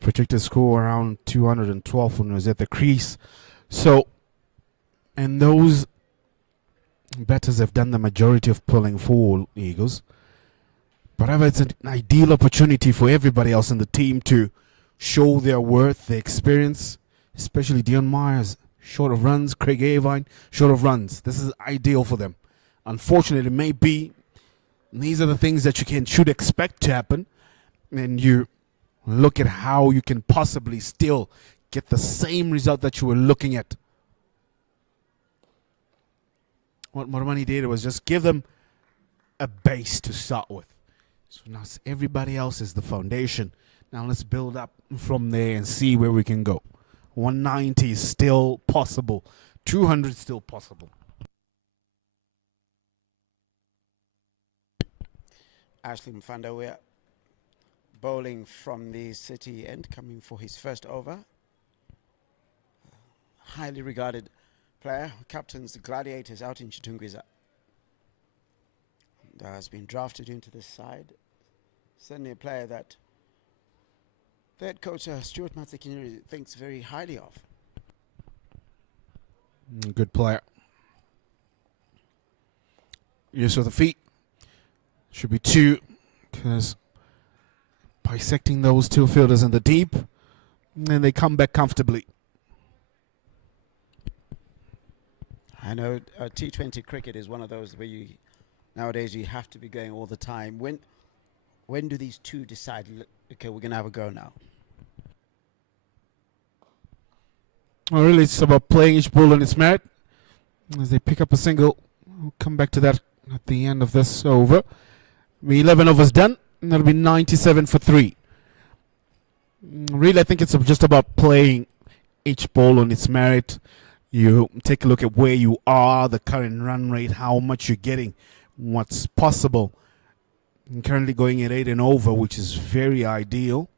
projected score around 212 when it was at the crease. So, and those batters have done the majority of pulling for Eagles. But however, it's an ideal opportunity for everybody else in the team to show their worth, their experience, especially Dion Myers, short of runs, Craig Irvine, short of runs. This is ideal for them. Unfortunately, it may be, these are the things that should expect to happen, and you look at how you can possibly still get the same result that you were looking at. What Maramani did was just give them a base to start with. So now everybody else is the foundation. Now let's build up from there and see where we can go. 190 is still possible. 200 is still possible. Ashley Mfandawe bowling from the city end, coming for his first over. Highly regarded player, captains the Gladiators out in Chitungwiza. Has been drafted into this side. Certainly a player that the head coach Stuart Matsekini thinks very highly of. Good player. Use of the feet. Should be 2 because bisecting those two fielders in the deep, and they come back comfortably. I know T20 cricket is one of those where nowadays you have to be going all the time. When do these two decide, okay, we're going to have a go now? Well, really, it's about playing each ball on its merit. As they pick up a single, we'll come back to that at the end of this over. 11 overs done, and that'll be 97 for 3. Really, I think it's just about playing each ball on its merit. You take a look at where you are, the current run rate, how much you're getting, what's possible. I'm currently going at 8 and over, which is very ideal.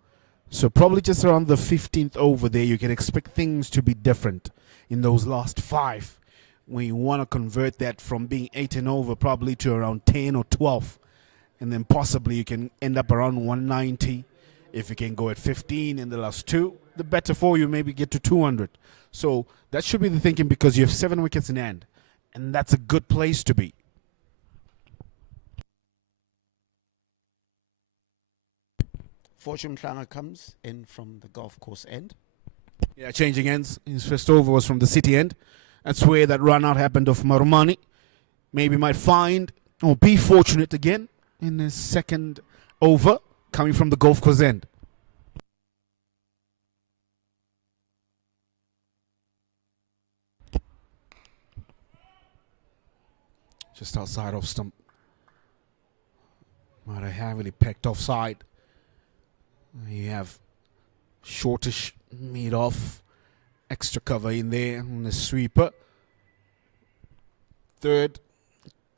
So probably just around the 15th over there, you can expect things to be different in those last 5. When you want to convert that from being 8 and over probably to around 10 or 12. And then possibly you can end up around 190. If you can go at 15 in the last 2, the better for you, maybe get to 200. So that should be the thinking, because you have 7 wickets in hand. And that's a good place to be. Fortune Mhlanga comes in from the golf course end. Yeah, changing ends. His first over was from the city end. That's where that run out happened of Marumani. Maybe might find or be fortunate again in his second over coming from the golf course end. Just outside of stump. Might have heavily pecked offside. You have shortish mid off. Extra cover in there on the sweeper. Third,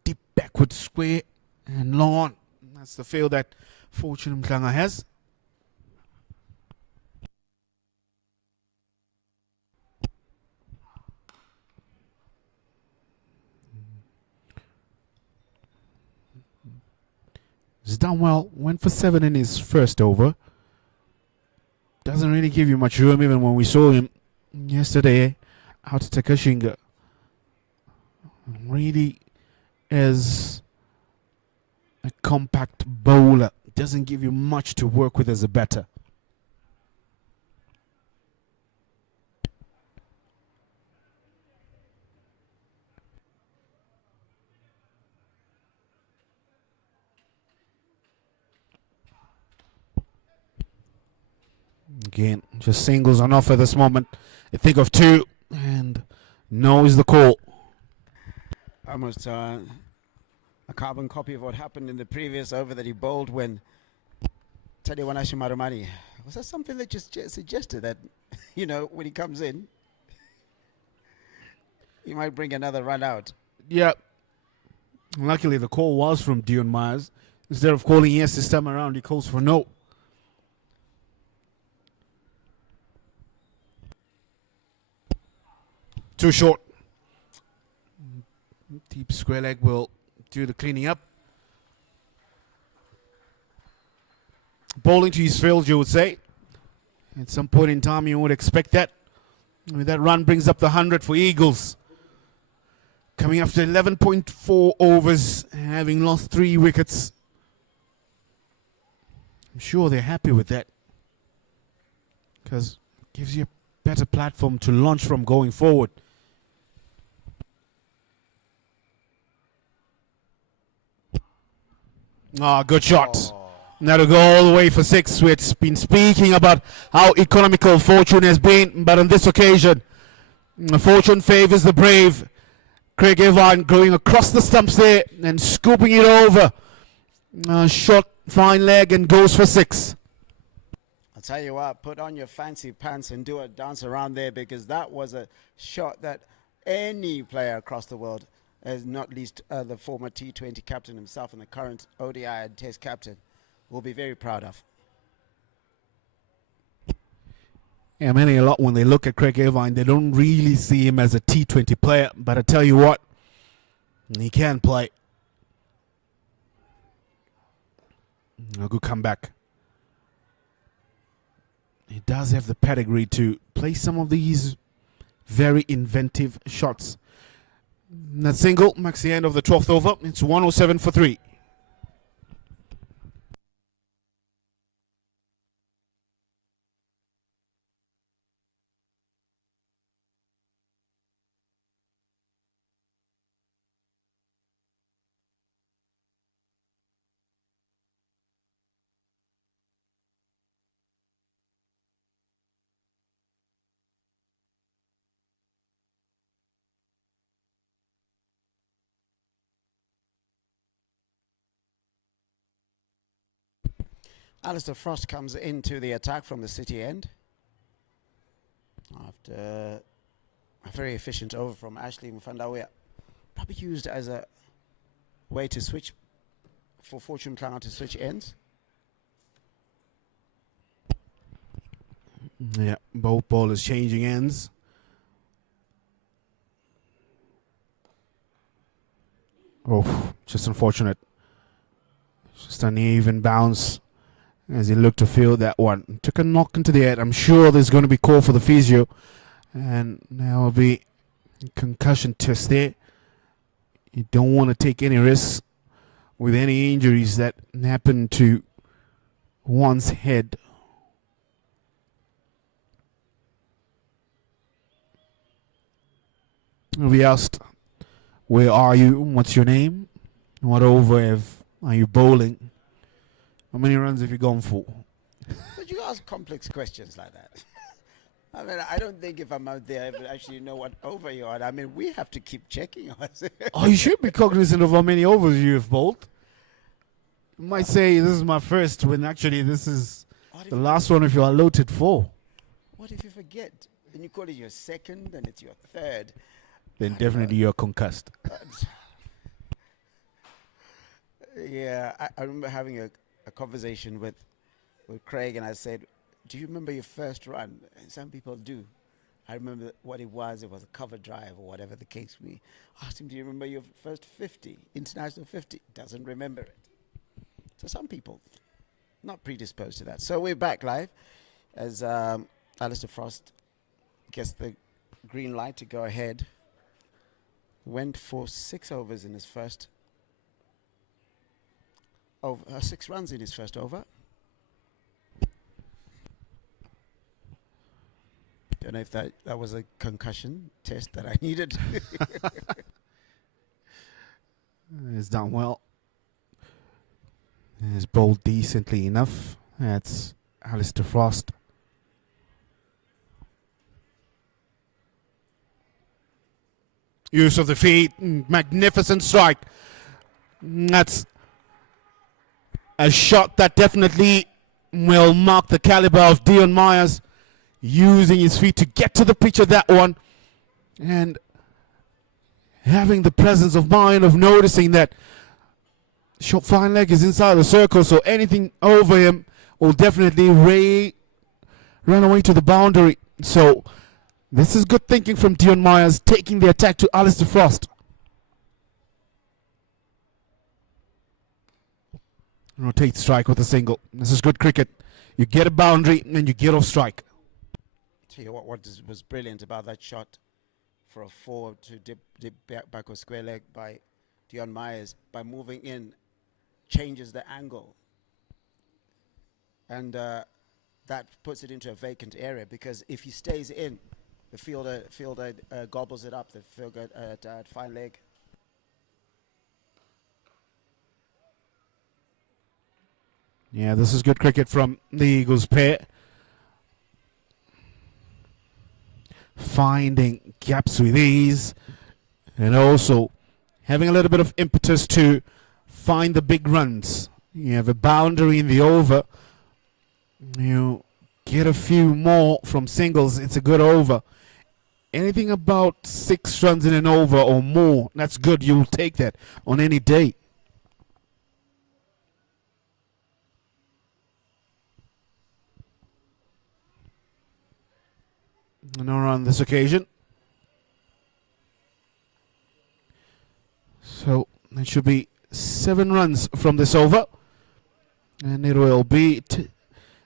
deep backward square and long. That's the field that Fortune Mhlanga has. He's done well. Went for 7 in his first over. Doesn't really give you much room, even when we saw him yesterday out at Takashinga. Really is a compact bowler. Doesn't give you much to work with as a batter. Again, just singles on offer this moment. I think of 2, and no is the call. Almost a carbon copy of what happened in the previous over that he bowled when Tadiwanashi Marumani. Was that something that just suggested that, when he comes in, he might bring another run out? Yeah. Luckily, the call was from Dion Myers. Instead of calling yes this time around, he calls for no. Too short. Deep square leg will do the cleaning up. Bowling to his field, you would say. At some point in time, you would expect that. I mean, that run brings up the 100 for Eagles. Coming after 11.4 overs, having lost 3 wickets. I'm sure they're happy with that, because it gives you a better platform to launch from going forward. Good shot. Now to go all the way for 6. We've been speaking about how economical Fortune has been, but on this occasion, Fortune favors the brave. Craig Evan going across the stumps there and scooping it over. Shot, fine leg, and goes for 6. I'll tell you what, put on your fancy pants and do a dance around there, because that was a shot that any player across the world, as not least the former T20 captain himself and the current ODI and Test captain, will be very proud of. Yeah, many a lot when they look at Craig Irvine, they don't really see him as a T20 player. But I tell you what, he can play. A good comeback. He does have the pedigree to play some of these very inventive shots. That single marks the end of the 12th over. It's 107 for 3. Alistair Frost comes into the attack from the City end after a very efficient over from Ashley Mfandawe, probably used as a way to switch for Fortune Cloud to switch ends. Yeah, both bowlers changing ends. Oh, just unfortunate. Just an even bounce as he looked to field that one. Took a knock into the head. I'm sure there's going to be call for the physio. And there will be a concussion test there. You don't want to take any risks with any injuries that happen to one's head. We asked, where are you? What's your name? What over are you bowling? How many runs have you gone for? But you ask complex questions like that. I mean, I don't think if I'm out there, I would actually know what over you are. I mean, we have to keep checking us. Oh, you should be cognizant of how many overs you have bowled. You might say this is my first, when actually this is the last one if you are allotted for. What if you forget? And you call it your second, and it's your third. Then definitely you're concussed. Yeah, I remember having a conversation with Craig, and I said, do you remember your first run? And some people do. I remember what it was. It was a cover drive or whatever the case. We asked him, do you remember your first 50, international 50? Doesn't remember it. So some people not predisposed to that. So we're back live as Alistair Frost gets the green light to go ahead. Went for 6 overs in his first over, 6 runs in his first over. Don't know if that was a concussion test that I needed. He's done well. He's bowled decently enough. That's Alistair Frost. Use of the feet, magnificent strike. That's a shot that definitely will mark the caliber of Dion Myers, using his feet to get to the pitch of that one, and having the presence of mind of noticing that short fine leg is inside the circle, so anything over him will definitely run away to the boundary. So this is good thinking from Dion Myers, taking the attack to Alistair Frost. Rotate strike with a single. This is good cricket. You get a boundary and you get off strike. Tell you what was brilliant about that shot for a 4 to dip back with square leg by Dion Myers, by moving in, changes the angle. And that puts it into a vacant area, because if he stays in, the fielder gobbles it up, the fielder at fine leg. Yeah, this is good cricket from the Eagles pair. Finding gaps with ease, and also having a little bit of impetus to find the big runs. You have a boundary in the over. You get a few more from singles. It's a good over. Anything about 6 runs in an over or more, that's good. You'll take that on any day. No run on this occasion. So it should be 7 runs from this over. And it will be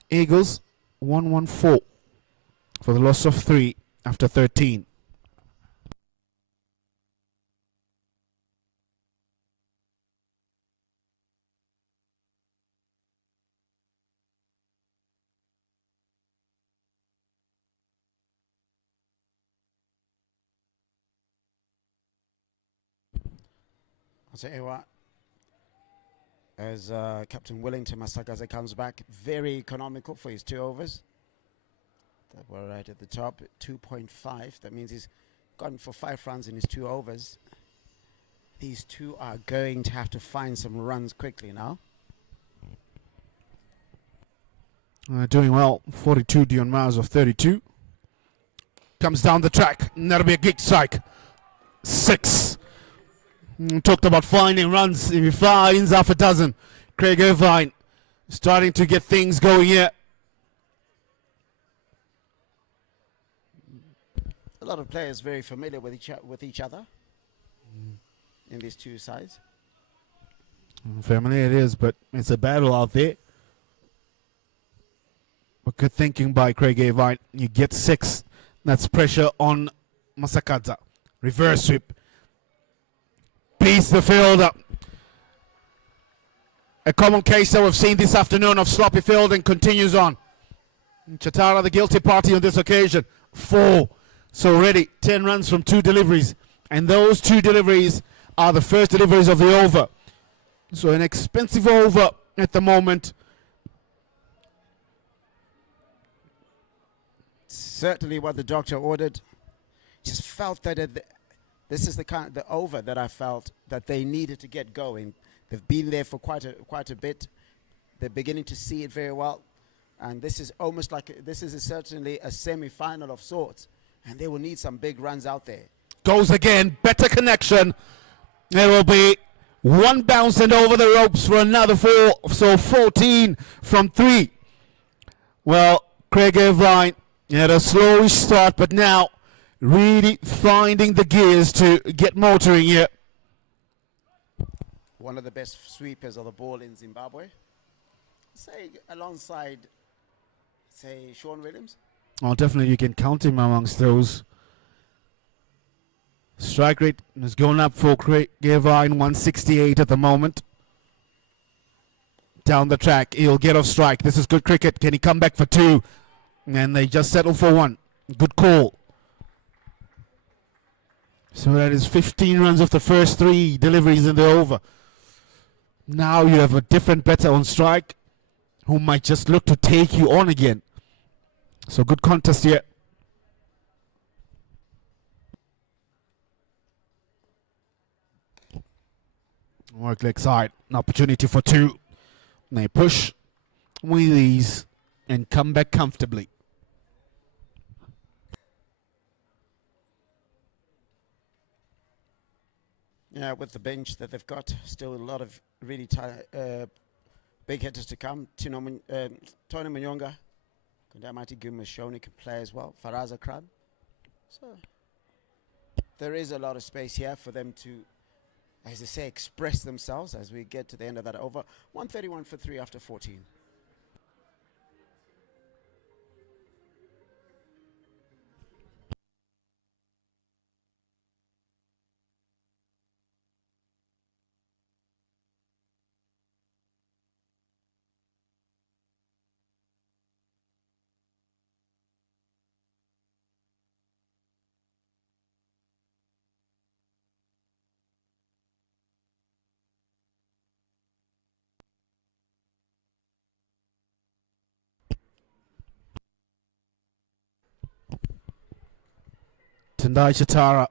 Eagles 114 for the loss of 3 after 13. I'll tell you what, as Captain Wellington Masakaza comes back, very economical for his 2 overs. That were right at the top, 2.5. That means he's gone for 5 runs in his 2 overs. These two are going to have to find some runs quickly now. doing well. 42 Dion Miles of 32. Comes down the track. And that'll be a gig strike. 6. Talked about finding runs. If he finds half a dozen, Craig Irvine starting to get things going here. A lot of players very familiar with each other in these two sides. Familiar it is, but it's a battle out there. But good thinking by Craig Irvine. You get 6. That's pressure on Masakadza. Reverse sweep. Beats the fielder. A common case that we've seen this afternoon of sloppy fielding continues on. Chatara, the guilty party on this occasion. 4. So already 10 runs from 2 deliveries. And those 2 deliveries are the first deliveries of the over. So an expensive over at the moment. Certainly what the doctor ordered. Just felt that this is the over that I felt that they needed to get going. They've been there for quite a bit. They're beginning to see it very well. And this is almost like, this is certainly a semi-final of sorts. And they will need some big runs out there. Goes again, better connection. There will be 1 bounce and over the ropes for another 4. So 14 from 3. Well, Craig Irvine had a slowish start, but now really finding the gears to get motoring here. One of the best sweepers of the ball in Zimbabwe. Say alongside, say, Sean Williams. Oh, definitely you can count him amongst those. Strike rate is going up for Craig Irvine, 168 at the moment. Down the track, he'll get off strike. This is good cricket. Can he come back for 2? And they just settle for 1. Good call. So that is 15 runs of the first 3 deliveries in the over. Now you have a different batter on strike who might just look to take you on again. So good contest here. Work leg side. An opportunity for 2. They push with ease and come back comfortably. Yeah, with the bench that they've got, still a lot of really big hitters to come. Tony Munyonga, Kundamati Gumashoni can play as well. Faraza Krab. So there is a lot of space here for them to, as I say, express themselves as we get to the end of that over. 131 for 3 after 14. Tendai Chatara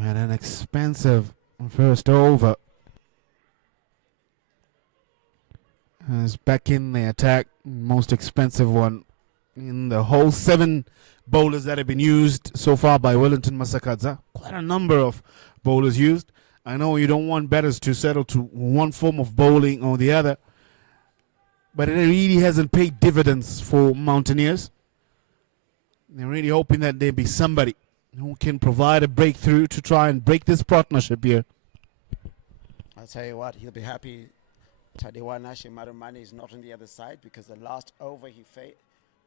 had an expensive first over. Is back in the attack, most expensive one in the whole 7 bowlers that have been used so far by Wellington Masakadza. Quite a number of bowlers used. I know you don't want batters to settle to one form of bowling or the other, but it really hasn't paid dividends for Mountaineers. They're really hoping that there be somebody who can provide a breakthrough to try and break this partnership here. I'll tell you what, he'll be happy Tadewanashi Marumani is not on the other side, because the last over he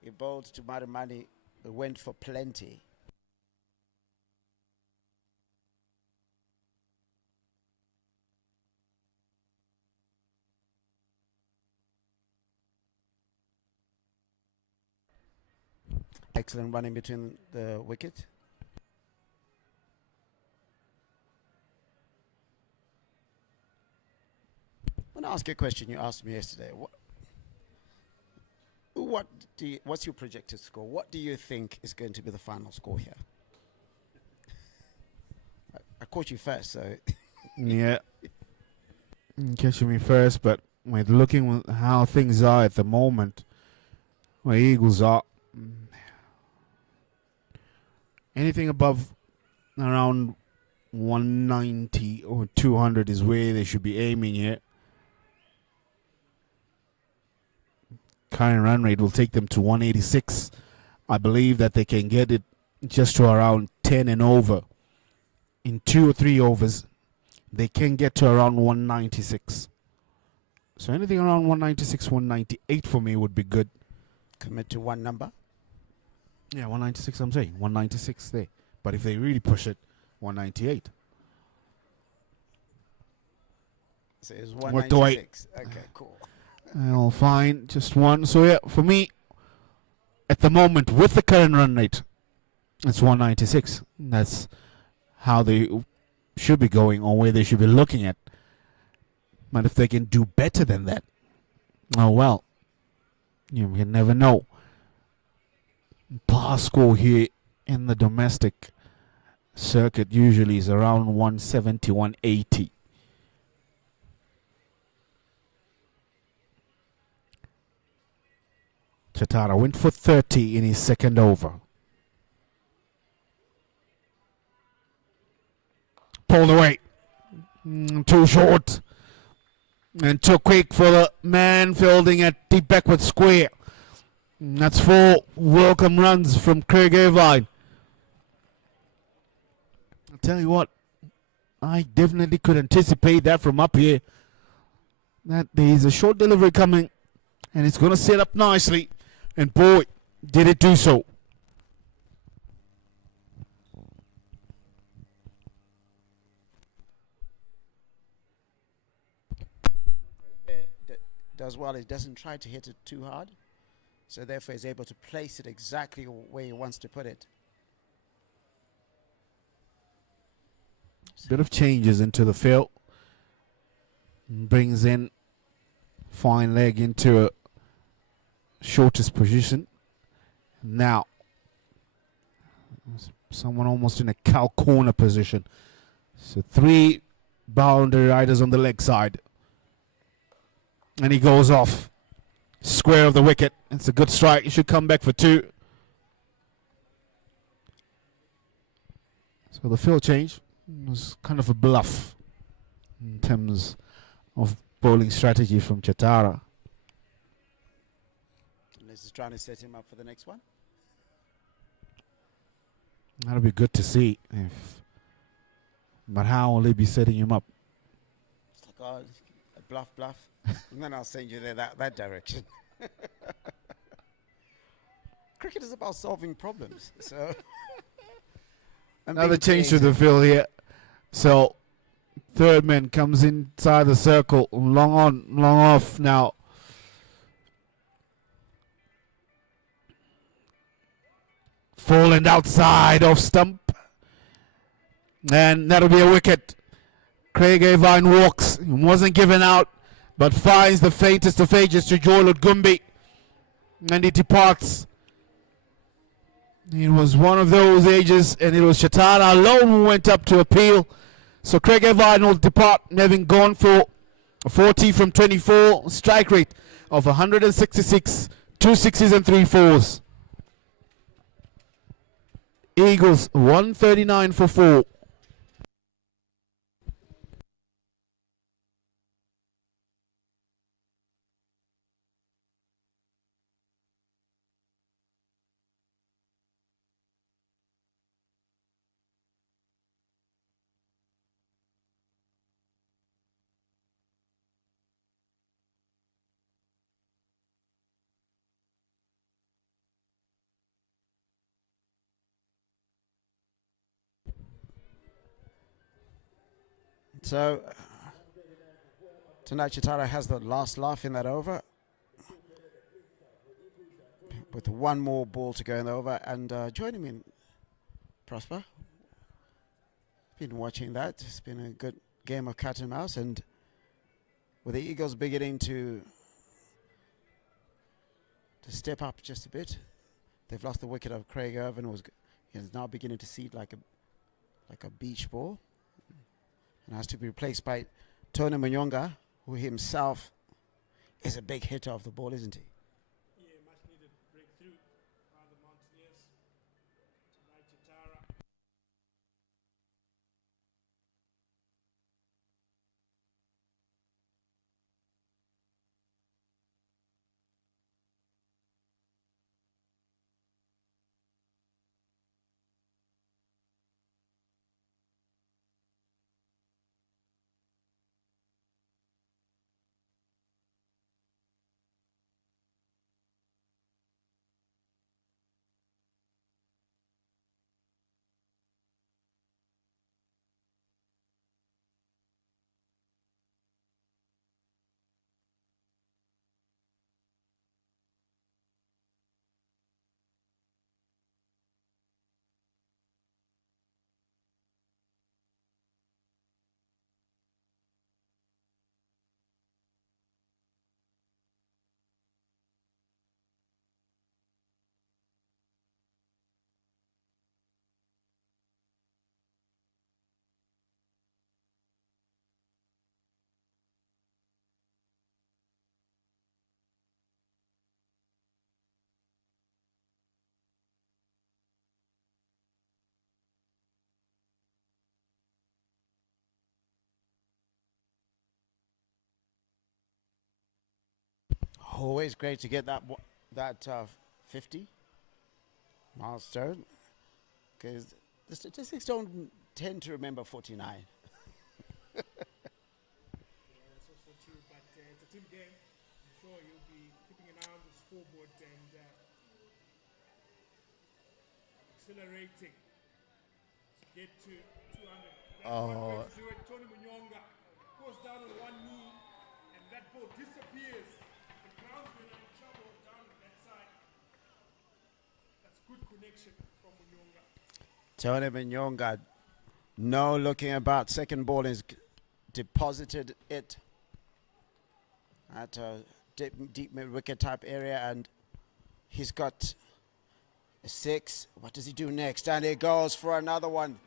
bowled to Marumani went for plenty. Excellent running between the wicket. I want to ask you a question you asked me yesterday. What's your projected score? What do you think is going to be the final score here? I caught you first, so. Yeah. Catching me first, but with looking at how things are at the moment, where Eagles are. Anything above around 190 or 200 is where they should be aiming here. Current run rate will take them to 186. I believe that they can get it just to around 10 and over. In 2 or 3 overs, they can get to around 196. So anything around 196, 198 for me would be good. Commit to one number. Yeah, 196 I'm saying. 196 there. But if they really push it, 198. So it's What do I- 196. Okay, cool. I'll find just one. So yeah, for me, at the moment, with the current run rate, it's 196. That's how they should be going, or where they should be looking at. But if they can do better than that, oh well, you can never know. Par score here in the domestic circuit usually is around 170, 180. Chatara went for 30 in his second over. Pulled away. Too short. And too quick for the man fielding at deep backward square. That's 4 welcome runs from Craig Irvine. I'll tell you what, I definitely could anticipate that from up here. That there is a short delivery coming, and it's going to set up nicely. And boy, did it do so. Does well. He doesn't try to hit it too hard. So therefore he's able to place it exactly where he wants to put it. Bit of changes into the field. Brings in fine leg into a shortest position. Now, someone almost in a cow corner position. So 3 boundary riders on the leg side. And he goes off. Square of the wicket. It's a good strike. He should come back for 2. So the field change was kind of a bluff in terms of bowling strategy from Chatara. Unless he's trying to set him up for the next one. That'll be good to see. But how will he be setting him up? It's like, oh, a bluff. And then I'll send you there that direction. Cricket is about solving problems. So another change to the field here. So third man comes inside the circle. Long on, long off now. Falling outside off stump. And that'll be a wicket. Craig Irvine walks. He wasn't given out, but finds the faintest of ages to Joel Gumbi. And he departs. It was one of those ages, and it was Chatara alone who went up to appeal. So Craig Irvine will depart, having gone for 40 from 24, strike rate of 166, 2 sixes and 3 fours. Eagles 139 for 4. So tonight Chatara has the last laugh in that over, with one more ball to go in the over. And joining me, Prosper. Been watching that. It's been a good game of cat and mouse, and with the Eagles beginning to step up just a bit. They've lost the wicket of Craig Irvine. He's now beginning to see it like a beach ball. And has to be replaced by Tony Munyonga, who himself is a big hitter of the ball, isn't he? Yeah, much needed break Always great to get that 50 milestone, because the statistics don't tend to remember 49. That's also true, but it's a team game. I'm sure you'll be keeping an eye on the scoreboard and accelerating to get to 200. That's one way to do it. Tony Munyonga goes down on one knee, and that ball disappears. The groundsmen are in trouble down on that side. That's good connection from Munyonga. Tony Munyonga, no looking about. Second ball is deposited it at a deep mid-wicket type area, and he's got a 6. What does he do next? And he goes for another one.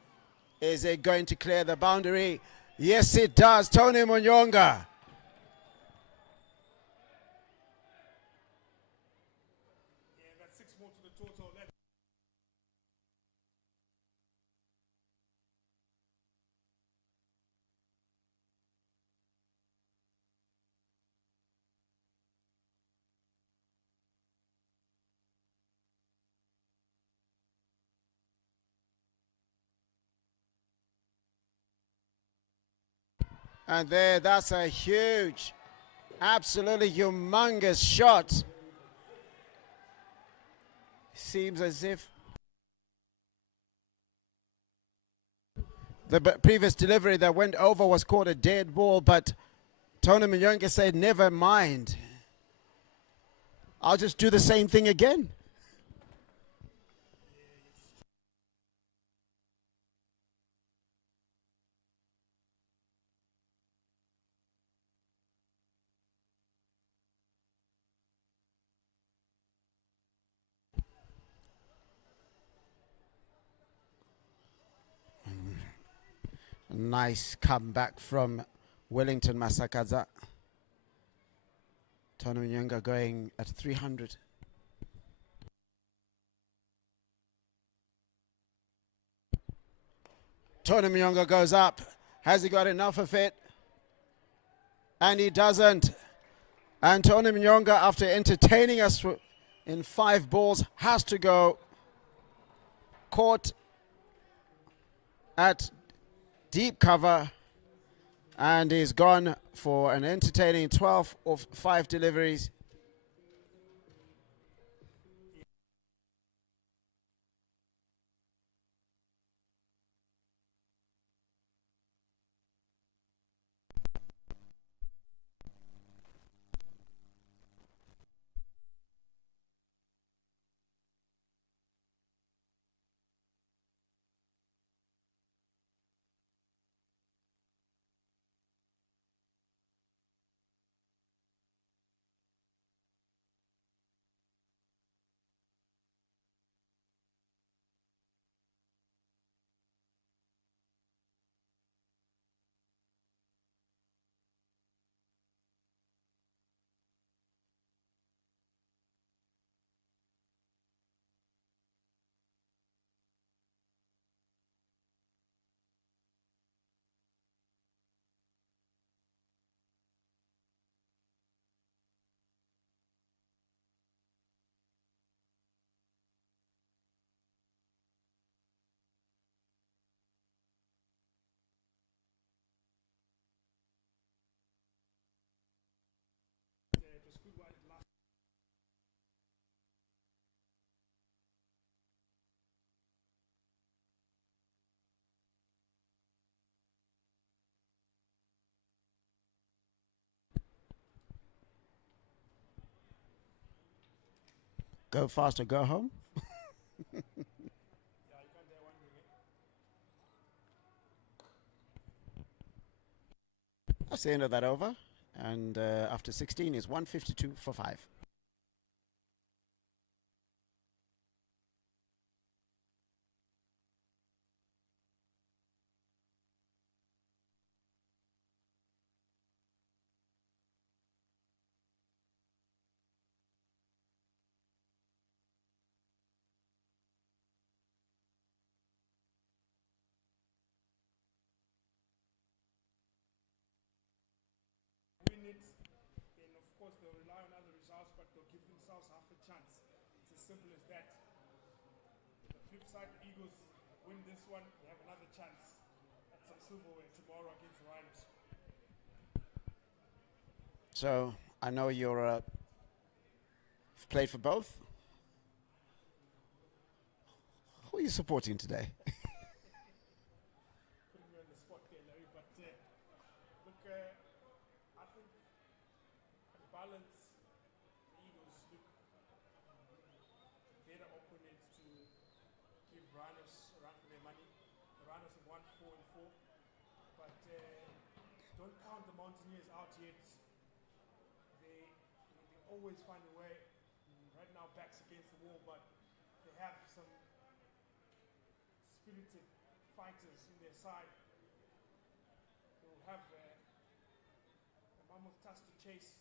Is it going to clear the boundary? Yes, it does. Tony Munyonga. Yeah, that's 6 more to the total. And there, that's a huge, absolutely humongous shot. Seems as if the previous delivery that went over was called a dead ball, but Tony Munyonga said, never mind. I'll just do the same thing again. Nice comeback from Wellington Masakaza. Tony Munyonga going at 300. Tony Munyonga goes up. Has he got enough of it? And he doesn't. And Tony Munyonga, after entertaining us in 5 balls, has to go. Caught at deep cover, and he's gone for an entertaining 12 of 5 deliveries. It was good while it lasted. Go fast or go home. Yeah, you can't dare one minute. That's the end of that over. And after 16 is 152 for 5. Win it, then of course they'll rely on other results. simple as that. The flip side, the Eagles win this one, they have another chance at some silverware tomorrow against the Rhinos. So I know you're played for both. Who are you supporting today? Putting me on the spot there, Larry, but look, I think on balance, the Eagles look better opponents to give Rhinos a run for their money. The Rhinos have won 4-4, but don't count the Mountaineers out yet. They always find a way. Right now, backs against the wall, but they have some spirited fighters in their side. They will have a mammoth task to chase,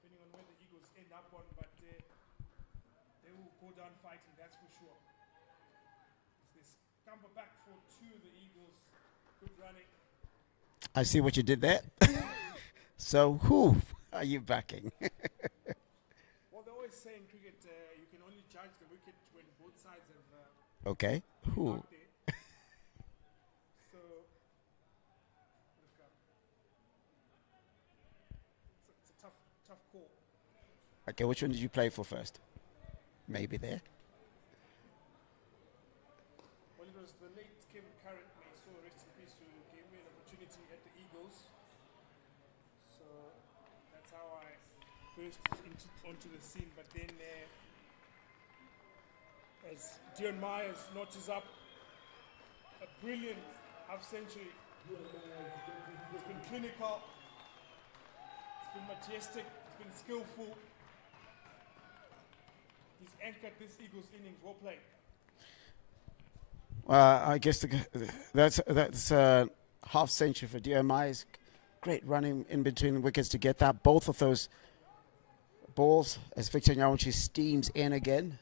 depending on where the Eagles end up on, but they will go down fighting, that's for sure. They scamper back for two, the Eagles. Good running. I see what you did there. So who are you backing? Well, they always say in cricket, you can only judge the wicket when both sides have Okay. Who? out there. So, look, it's a tough call. Okay, which one did you play for first? Maybe there. Well, it was the late Kim Curran, may so rest in peace, who gave me an opportunity at the Eagles. So that's how I burst onto the scene. But then, as Dion Myers notches up a brilliant half century, it's been clinical, it's been majestic, it's been skillful. He's anchored this Eagles innings. Well played. I guess that's half century for DMI's great running in between the wickets to get that. Both of those balls as Victor Nyawanchi steams in again.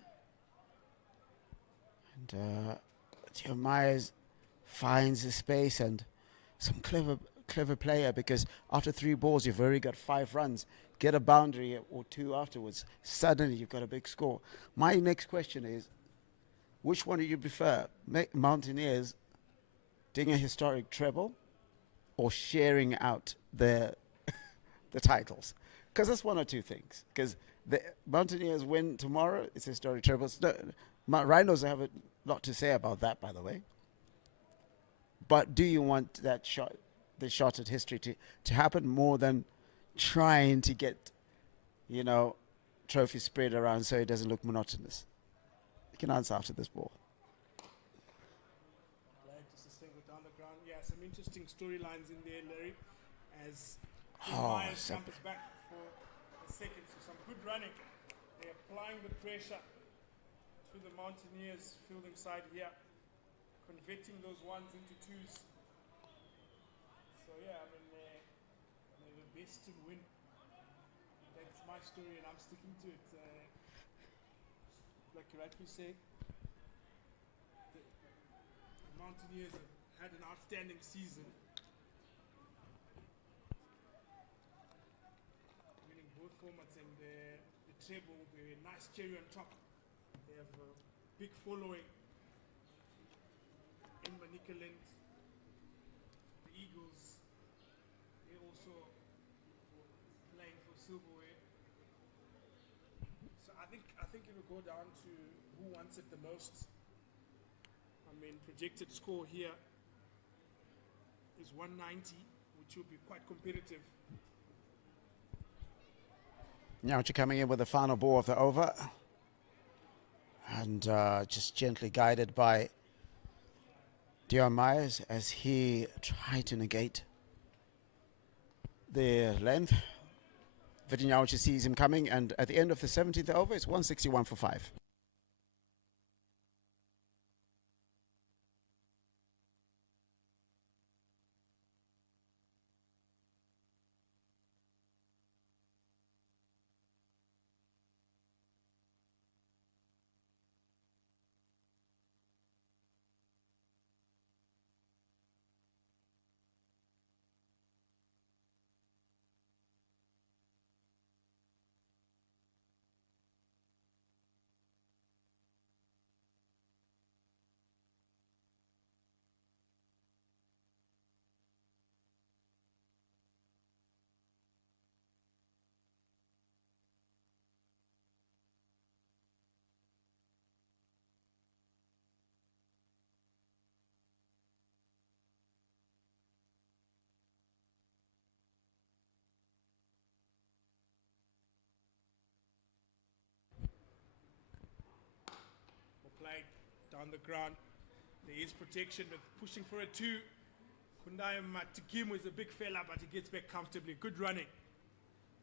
And DMI finds his space and some clever player, because after 3 balls you've already got 5 runs. Get a boundary or 2 afterwards. Suddenly you've got a big score. My next question is, which one do you prefer? Mountaineers doing a historic treble or sharing out the titles? Because that's one or two things. Because the Mountaineers win tomorrow, it's a historic treble. Rhinos have a lot to say about that, by the way. But do you want that the shot at history to happen more than trying to get, trophies spread around so it doesn't look monotonous? You can answer after this ball. Just a single down the ground. Yeah, some interesting storylines in there, Larry. As Myers comes back for a second, so some good running. They're applying the pressure to the Mountaineers fielding side here, converting those ones into 2s. So yeah, may the best team win. That's my story, and I'm sticking to it. Like you rightly say, the Mountaineers have had an outstanding season, winning both formats, and the treble will be a nice cherry on top. They have a big following in Manicaland. The Eagles, they're also playing for silverware. So I think it will go down to who wants it the most. Projected score here is 190, which will be quite competitive. Now coming in with the final ball of the over. And just gently guided by Dion Myers as he tried to negate the length. Vitinyawachi sees him coming, and at the end of the 17th over, it's 161 for 5. on the ground. There is protection with pushing for a 2. Kundai Matigimu is a big fella, but he gets back comfortably. Good running.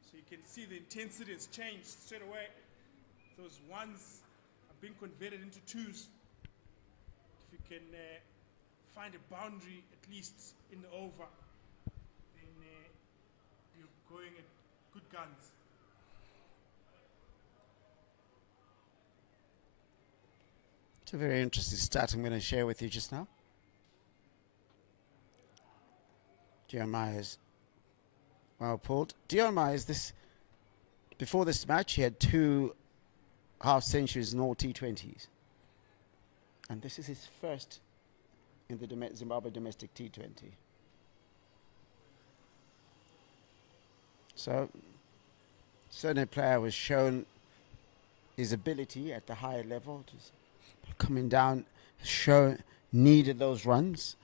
So you can see the intensity has changed straight away. Those ones are being converted into 2s. If you can find a boundary, at least in the over, then you're going at good guns. It's a very interesting stat I'm going to share with you just now. Dion Myers, well pulled. Dion Myers, before this match, he had 2 half centuries in all T20s. And this is his first in the Zimbabwe domestic T20. So, certainly a player was shown his ability at the higher level, just coming down, needed those runs.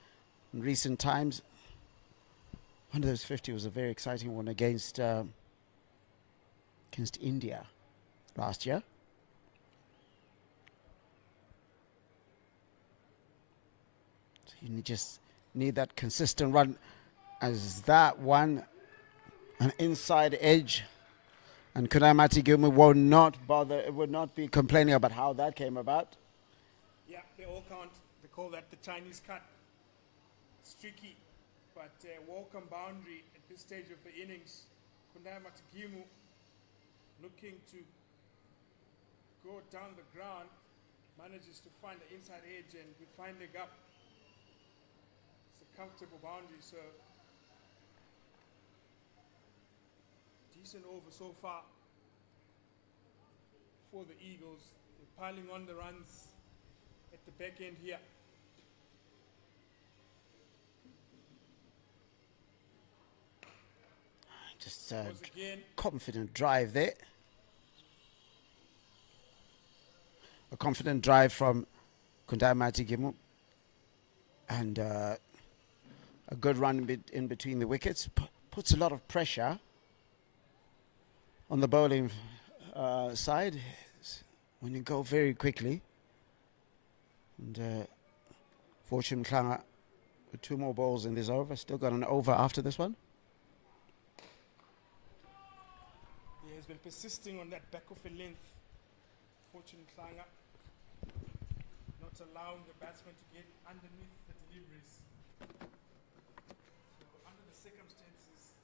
In recent times, one of those 50 was a very exciting one against India last year. So you just need that consistent run, as that one, an inside edge, and Kundai Matigimu would not be complaining about how that came about. Yeah, they all count. They call that the Chinese cut. It's tricky, but welcome boundary at this stage of the innings. Kundai Matigimu looking to go down the ground, manages to find the inside edge and with fine leg up. It's a comfortable boundary, so decent over so far for the Eagles. They're piling on the runs at the back end here. Just confident drive there. A confident drive from Kundai Matigimu. And a good run in between the wickets. Puts a lot of pressure on the bowling side when you go very quickly. And Fortune Klanga with 2 more balls in this over. Still got an over after this one. He has been persisting on that back of a length. Fortune Klanga not allowing the batsman to get underneath the deliveries. So under the circumstances,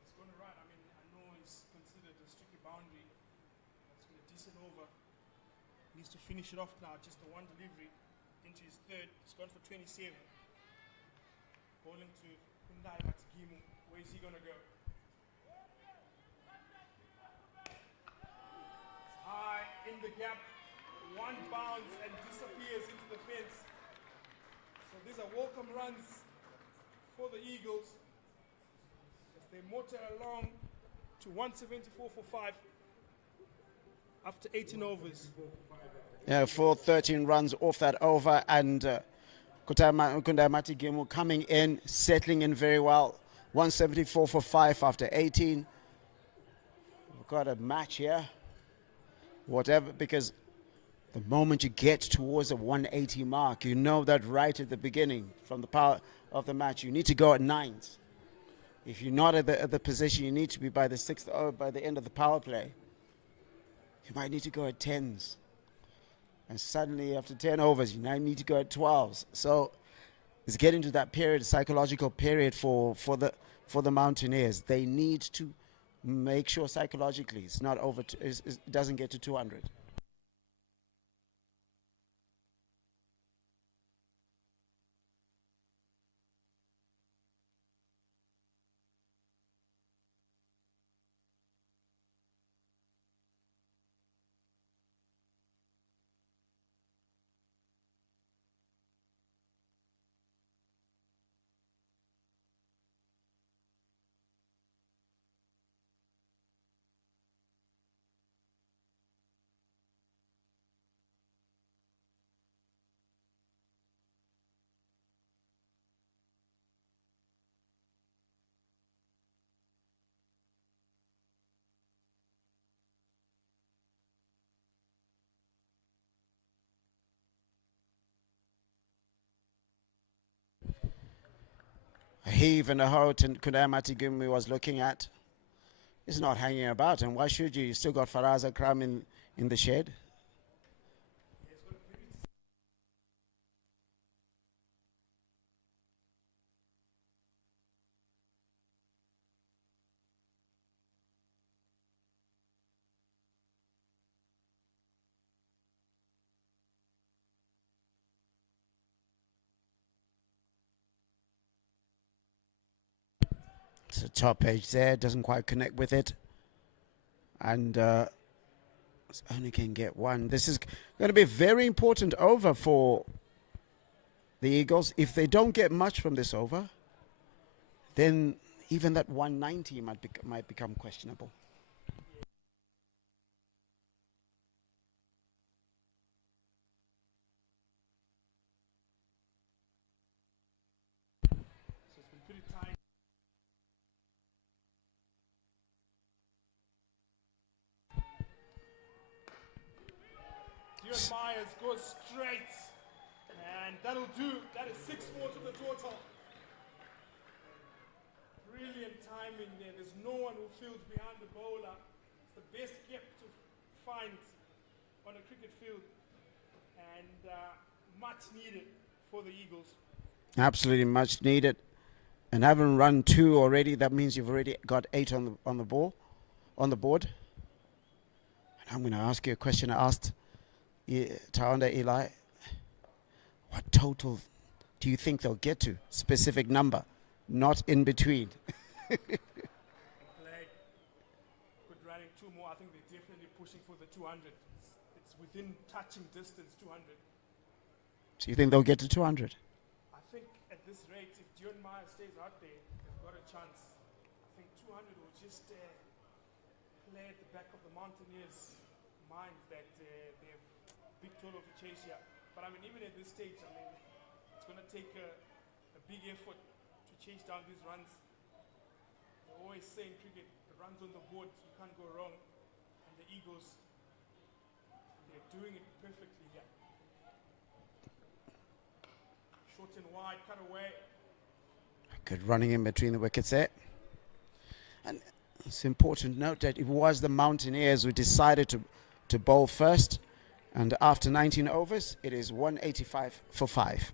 he's going to run. I mean, I know it's considered a tricky boundary. It's been a decent over. He needs to finish it off now. Just the one delivery into his third. He's gone for 27. Bowling to Kundai Matigimu. Where is he going to go? High in the gap, one bounce and disappears into the fence. So these are welcome runs for the Eagles as they motor along to 174 for 5 after 18 overs. Yeah, 13 runs off that over, and Kundai Matigimu coming in, settling in very well. 174 for 5 after 18. We've got a match here. Whatever, because the moment you get towards the 180 mark, you know that right at the beginning, from the power of the match, you need to go at 9s. If you're not at the position you need to be by the 6th over, by the end of the power play, you might need to go at 10s. And suddenly, after 10 overs, you now need to go at 12s. So it's getting to that period, psychological period for the Mountaineers. They need to make sure psychologically it's not over. It doesn't get to 200. a heave and a hoe Kundaya Matigumi was looking at. He's not hanging about, and why should you? You still got Faraza Kram in the shed. It's a top edge there, doesn't quite connect with it. And only can get one. This is going to be a very important over for the Eagles. If they don't get much from this over, then even that 190 might become questionable. Myers goes straight, and that'll do. That is 6-4 to the total. Brilliant timing there. There's no one who fields behind the bowler. It's the best gap to find on a cricket field, and much needed for the Eagles. Absolutely much needed. And having run 2 already, that means you've already got 8 on the board. And I'm going to ask you a question I asked Tawanda Eli. What total do you think they'll get to? Specific number, not in between. Good running 2 more. I think they're definitely pushing for the 200. It's within touching distance, 200. So you think they'll get to 200? I think at this rate, if Dion Meyer stays out there, they've got a chance. I think 200 will just play at the back of the Mountaineers' minds that they're big total to chase here. But I mean, even at this stage, I mean, it's going to take a big effort to chase down these runs. They always say in cricket, the runs on the board, you can't go wrong. And the Eagles, they're doing it perfectly here. Short and wide, cut away. Good running in between the wickets there. And it's important to note that it was the Mountaineers who decided to bowl first. And after 19 overs, it is 185 for 5.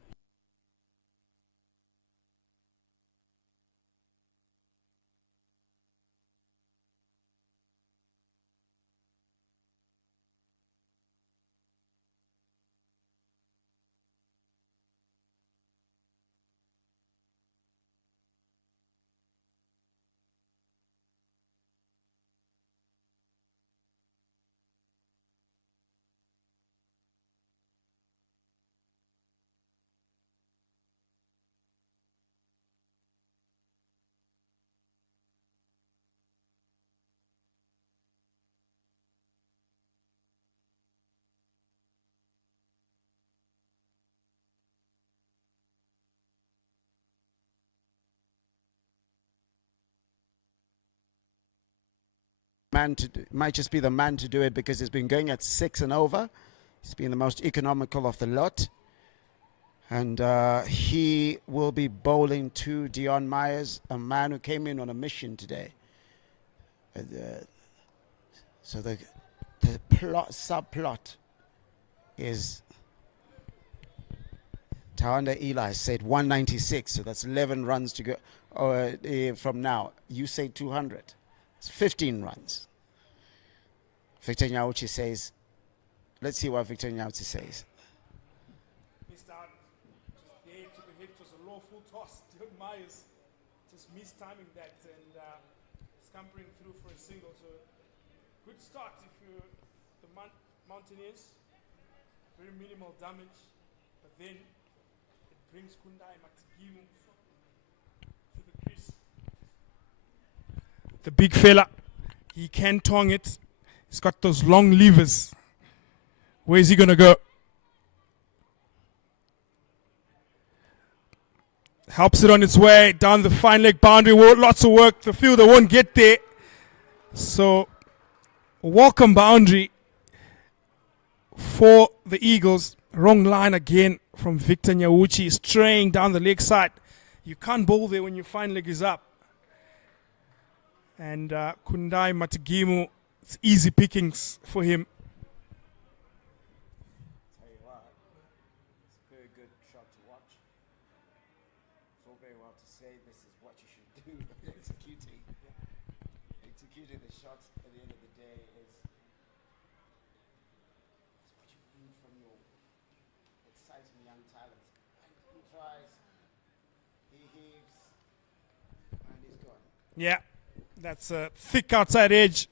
Might just be the man to do it because he's been going at 6 and over. He's been the most economical of the lot. And he will be bowling to Dion Myers, a man who came in on a mission today. So the subplot is Tawanda Eli said 196, so that's 11 runs to go from now. You say 200. It's 15 runs. Victor Nyauchi says, let's see what Victor Nyauchi says. Missed out. Just there to the hit. It was a low full toss. Dion Myers just missed timing that and scampering through for a single. So good start if you're the Mountaineers. Very minimal damage. But then it brings Kundai Matigimu to the crease. The big fella, he can tong it. He's got those long levers. Where is he going to go? Helps it on its way down the fine leg boundary. Lots of work. The fielder won't get there. So, welcome boundary for the Eagles. Wrong line again from Victor Nyauchi. Straying down the leg side. You can't bowl there when your fine leg is up. And Kundai Matagimu, it's easy pickings for him. Tell you what, it's a very good shot to watch. It's all very well to say this is what you should do, but executing the shots at the end of the day is what you need from your exciting young talents. And he tries, he heaves, and he's gone. Yeah, that's a thick outside edge.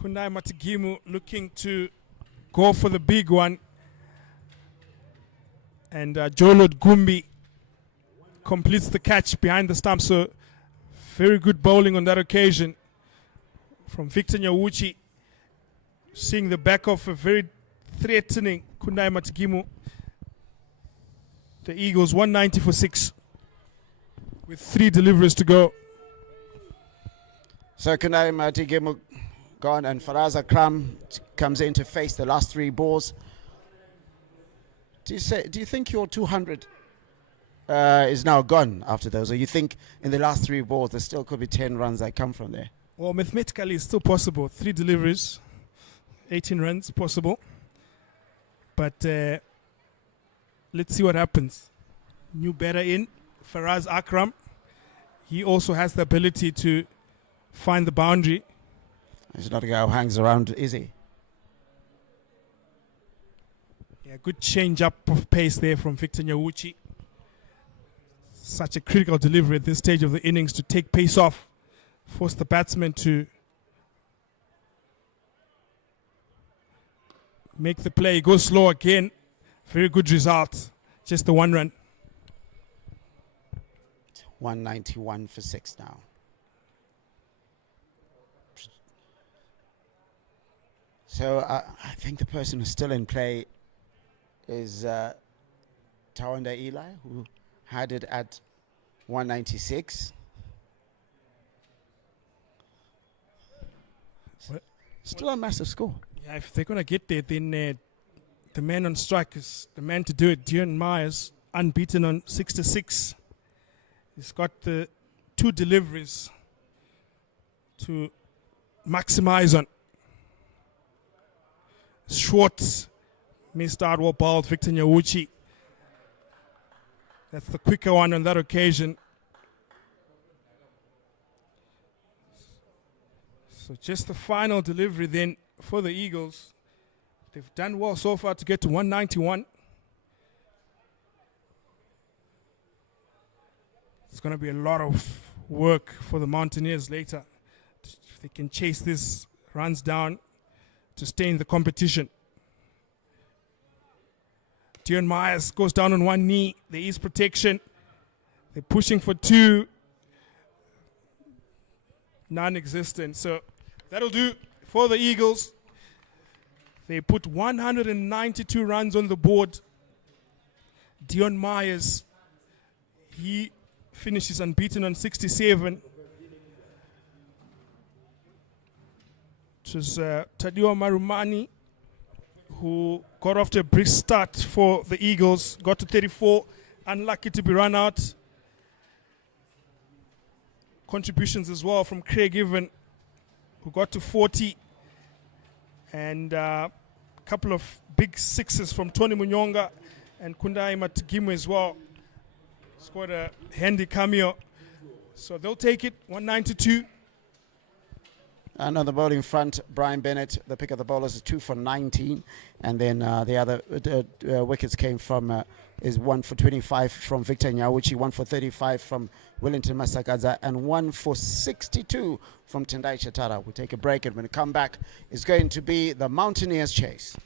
Kundai Matagimu looking to go for the big one. And Jolod Gumbi completes the catch behind the stump. So very good bowling on that occasion from Victor Nyawuchi. Seeing the back of a very threatening Kundai Matagimu. The Eagles 190 for 6 with 3 deliveries to go. So Kundai Matagimu gone, and Faraz Akram comes in to face the last 3 balls. Do you think your 200 is now gone after those, or you think in the last 3 balls there still could be 10 runs that come from there? Well, mathematically it's still possible. 3 deliveries, 18 runs possible. But let's see what happens. New batter in, Faraz Akram. He also has the ability to find the boundary. He's not a guy who hangs around, is he? Yeah, good change up of pace there from Victor Nyawuchi. Such a critical delivery at this stage of the innings to take pace off, force the batsman to make the play. Go slow again. Very good result. Just the 1 run. 191 for 6 now. So I think the person who's still in play is Tawanda Eli, who had it at 196. Still a massive score. Yeah, if they're going to get there, then the man on strike is the man to do it. Dion Myers, unbeaten on 66. He's got the 2 deliveries to maximize on. Short missed out, well bowled, Victor Nyawuchi. That's the quicker one on that occasion. So just the final delivery then for the Eagles. They've done well so far to get to 191. It's going to be a lot of work for the Mountaineers later. If they can chase this runs down to stay in the competition. Dion Myers goes down on 1 knee. There is protection. They're pushing for 2. Non-existent. So that'll do for the Eagles. They put 192 runs on the board. Dion Myers, he finishes unbeaten on 67. It was Tadiwa Marumani who got off to a brisk start for the Eagles, got to 34, unlucky to be run out. Contributions as well from Craig Evan, who got to 40, and a couple of big 6s from Tony Munyonga and Kundai Matagimu as well. Scored a handy cameo. So they'll take it, 192. And on the bowling front, Brian Bennett, the pick of the bowlers, is 2 for 19. And then the other wickets came from, is 1 for 25 from Victor Nyawuchi, 1 for 35 from Wellington Masakadza, and 1 for 62 from Tendai Chatara. We'll take a break, and when we come back, it's going to be the Mountaineers chase.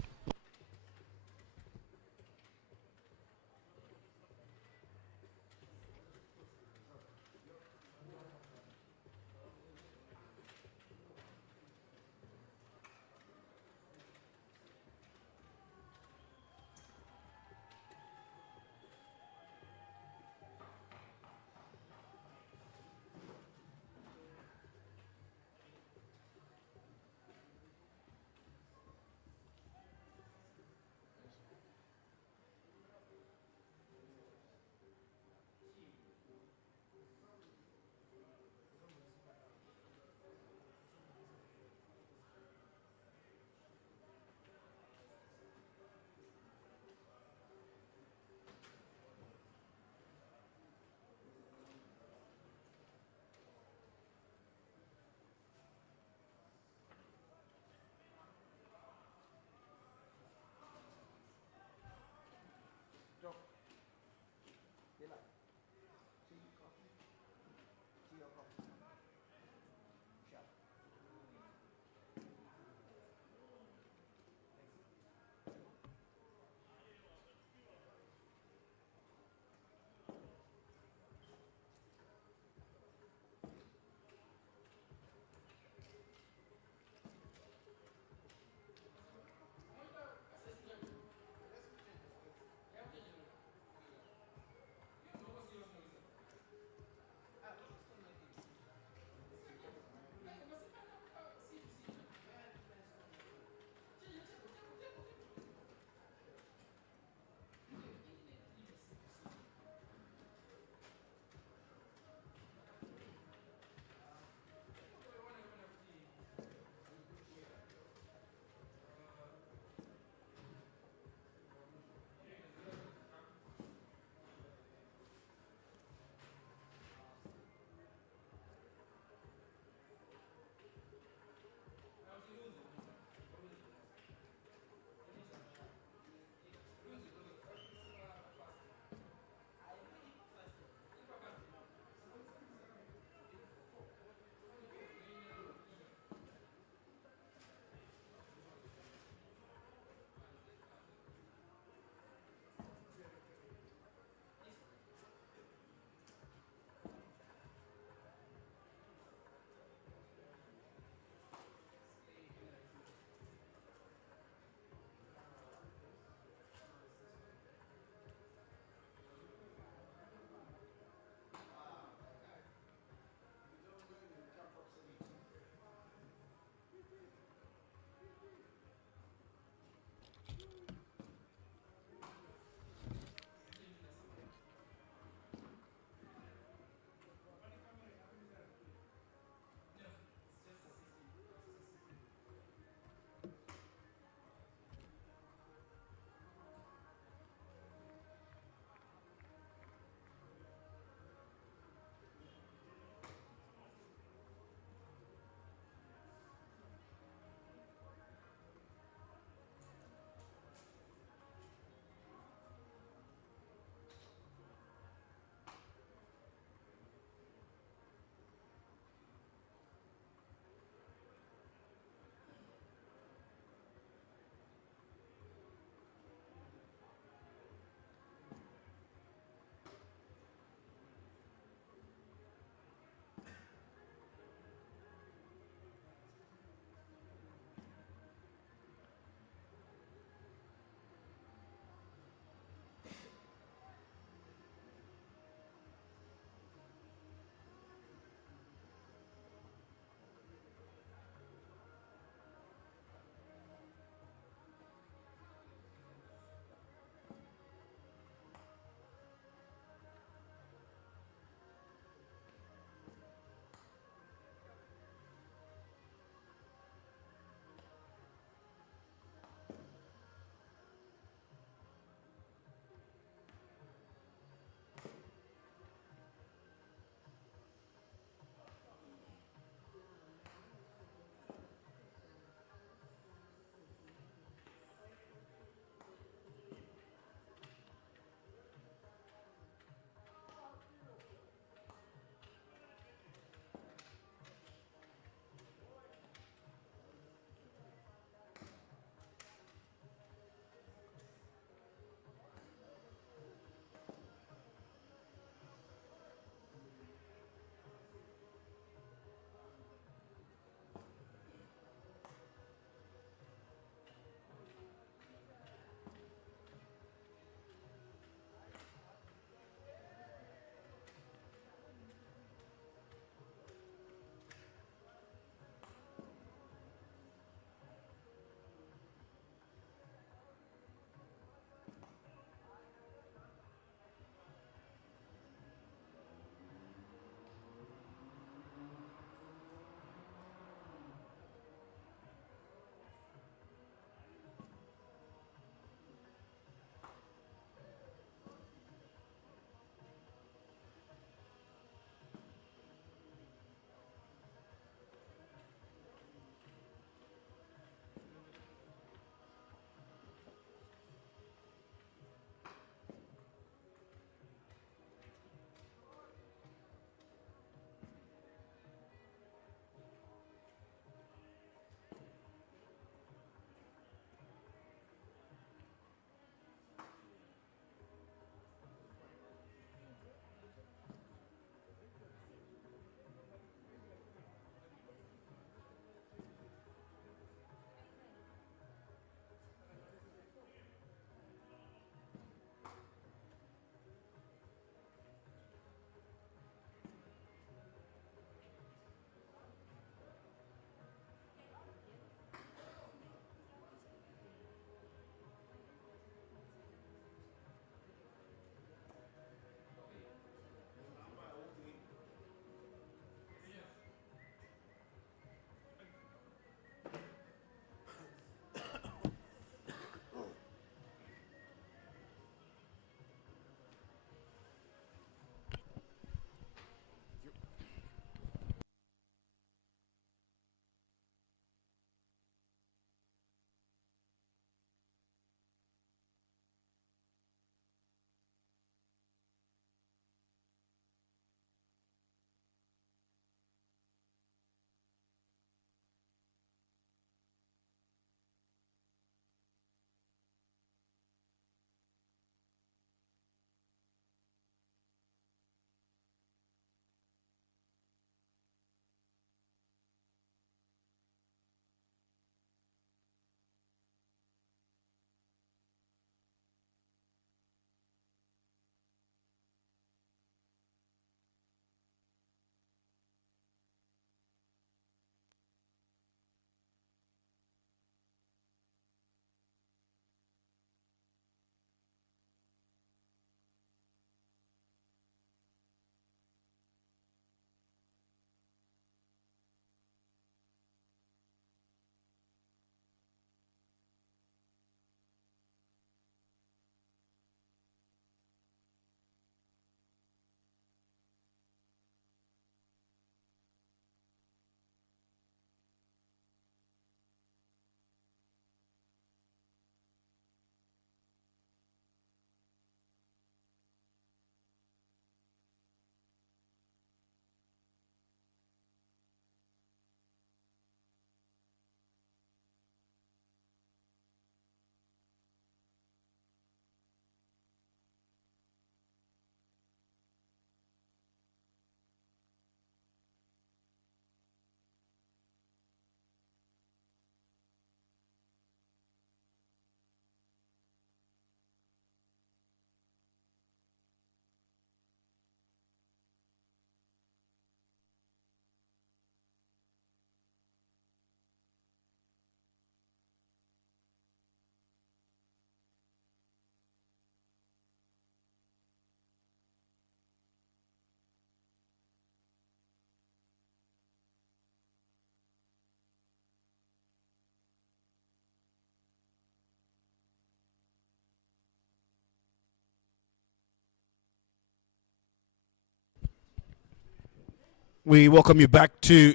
We welcome you back to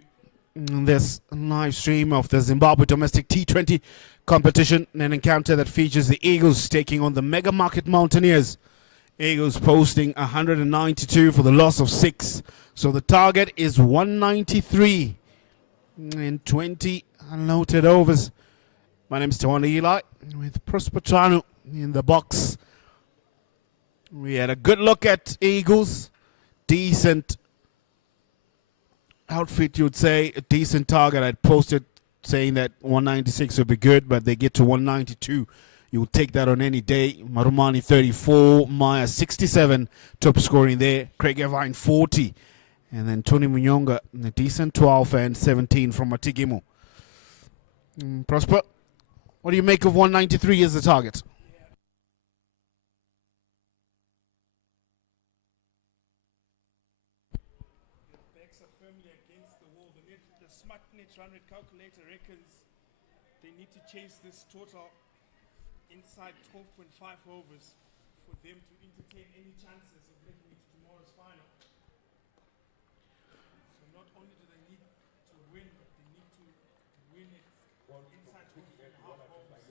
this live stream of the Zimbabwe domestic T20 competition, an encounter that features the Eagles taking on the mega market Mountaineers. Eagles posting 192 for the loss of 6. So the target is 193 in 20 unloaded overs. My name is Tawanda Eli with Prosper Tanu in the box. We had a good look at Eagles. Decent outfit, you'd say. A decent target. I'd posted saying that 196 would be good, but they get to 192. You would take that on any day. Marumani 34, Maya 67, top scoring there. Craig Evine 40. And then Tony Munyonga, a decent 12 and 17 from Matigimu. Prosper, what do you make of 193 as the target? The smart net run rate calculator reckons they need to chase this total inside 12.5 overs for them to entertain any chances of making it to tomorrow's final. So not only do they need to win, but they need to win it inside 12.5 overs.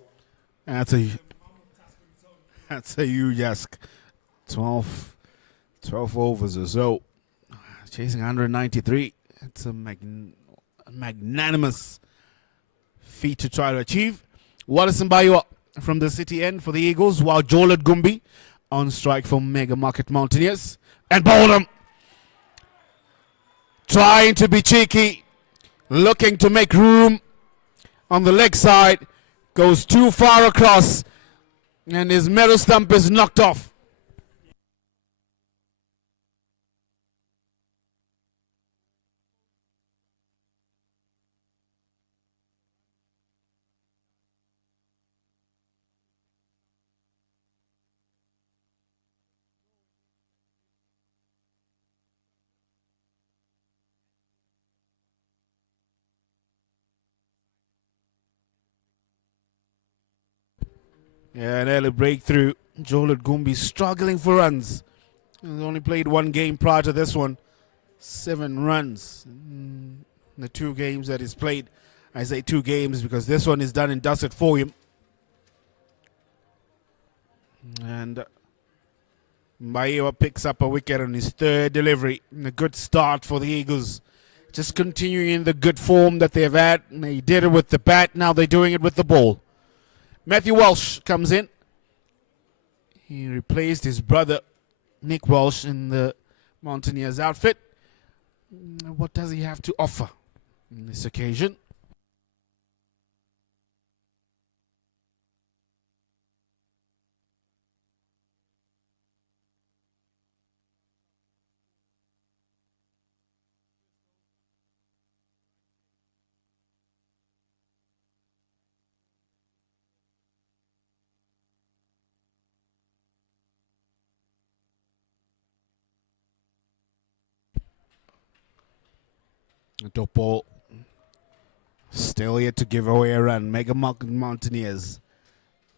That's a huge ask. 12 overs or so. Chasing 193. It's a magnanimous feat to try to achieve. Wallace Mbaywa from the city end for the Eagles, while Joel Gumbi on strike for Mega Market Mountaineers. And Boldham trying to be cheeky, looking to make room on the leg side, goes too far across, and his metal stump is knocked off. Yeah, an early breakthrough. Joel Gumbi struggling for runs. He's only played one game prior to this one. 7 runs in the 2 games that he's played. I say 2 games because this one is done and dusted for him. And Mbaywa picks up a wicket on his 3rd delivery. A good start for the Eagles. Just continuing the good form that they've had. They did it with the bat, now they're doing it with the ball. Matthew Walsh comes in. He replaced his brother, Nick Walsh, in the Mountaineers outfit. What does he have to offer on this occasion? Top ball. Still yet to give away a run. Mega Market Mountaineers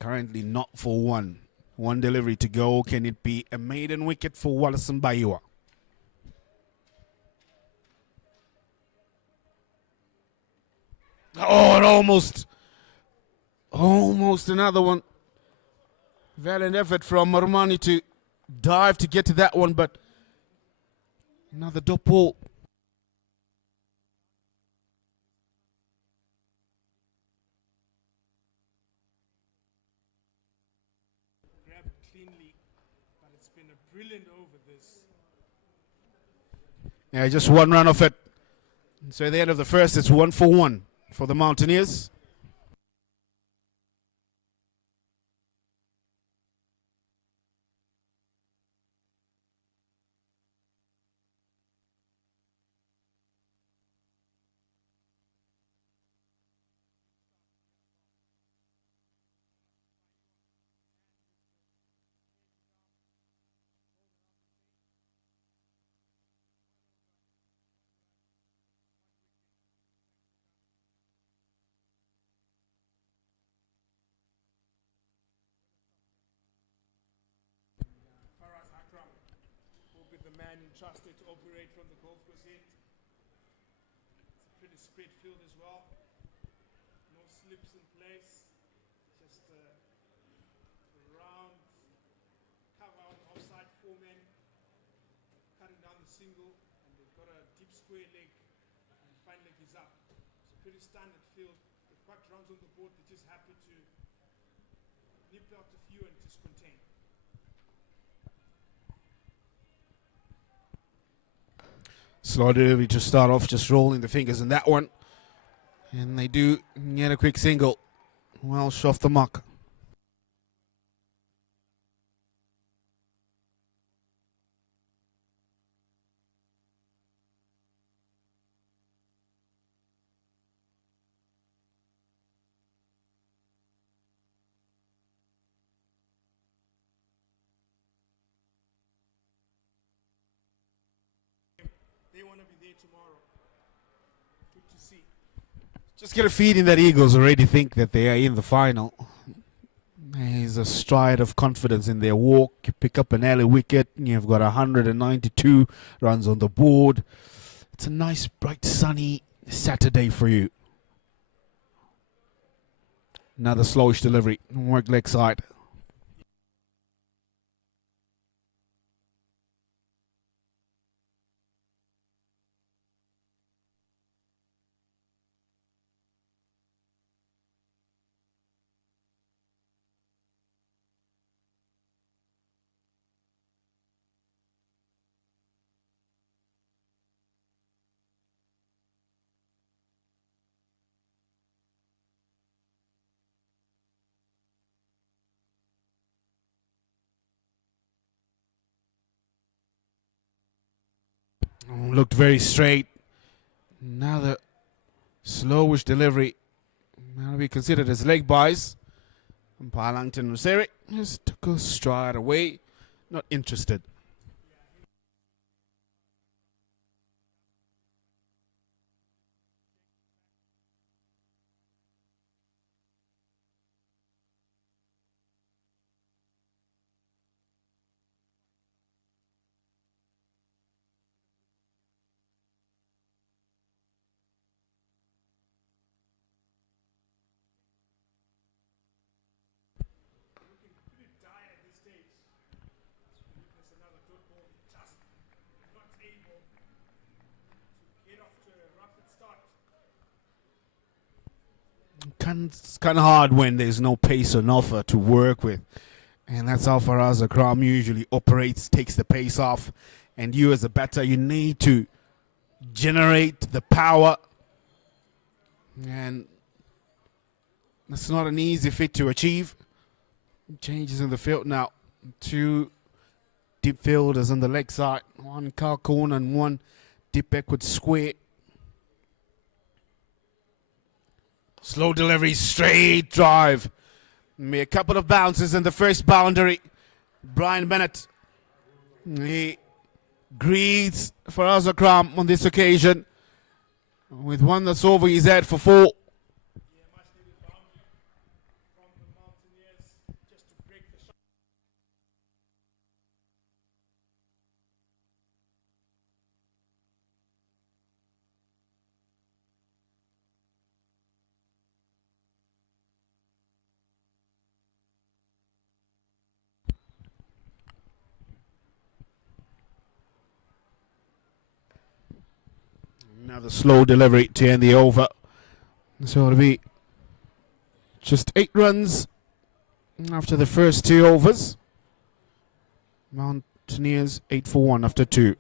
currently not for 1. 1 delivery to go. Can it be a maiden wicket for Wallace Mbaywa? Oh, and almost another one. Valiant effort from Marumani to dive to get to that one, but another dot ball. Brilliant over this. Yeah, just 1 run off it. So at the end of the first, it's 1 for 1 for the Mountaineers. Man entrusted to operate from the golf course end. fairly spread field as well. No slips in place. Just round cover on offside, 4 men cutting down the single, and they've got a deep square leg, and fine leg is up. It's a pretty standard field. They've got runs on the board. They're just happy to nip out a few and just contain. Slow delivery to start off, just rolling the fingers in that one. And they do get a quick single. Welsh off the mark. They want to be there tomorrow. Good to see. Just get a feeling that Eagles already think that they are in the final. There's a stride of confidence in their walk. You pick up an early wicket. You've got 192 runs on the board. It's a nice, bright, sunny Saturday for you. Another slowish delivery. Work leg side. Looked very straight. Another slowish delivery. Now to be considered as leg buys. And Palangton Nuseri just took a stride away. Not interested. Looking pretty dire at this stage. Witness another good ball. Just not able to get off to a rapid start. It's kind of hard when there's no pace on offer to work with. And that's how Faraz Akram usually operates, takes the pace off. And you as a batter, you need to generate the power. And that's not an easy feat to achieve. Changes in the field now. Two deep fielders on the leg side. One car corner and one deep backward square. Slow delivery, straight drive. Made a couple of bounces in the first boundary. Brian Bennett. He greets Faraz Akram on this occasion with one that's over his head for 4. Yeah, much needed boundary from the Mountaineers just to break the shot. Another slow delivery to end the over. So it'll be just 8 runs after the first 2 overs. Mountaineers 8 for 1 after 2.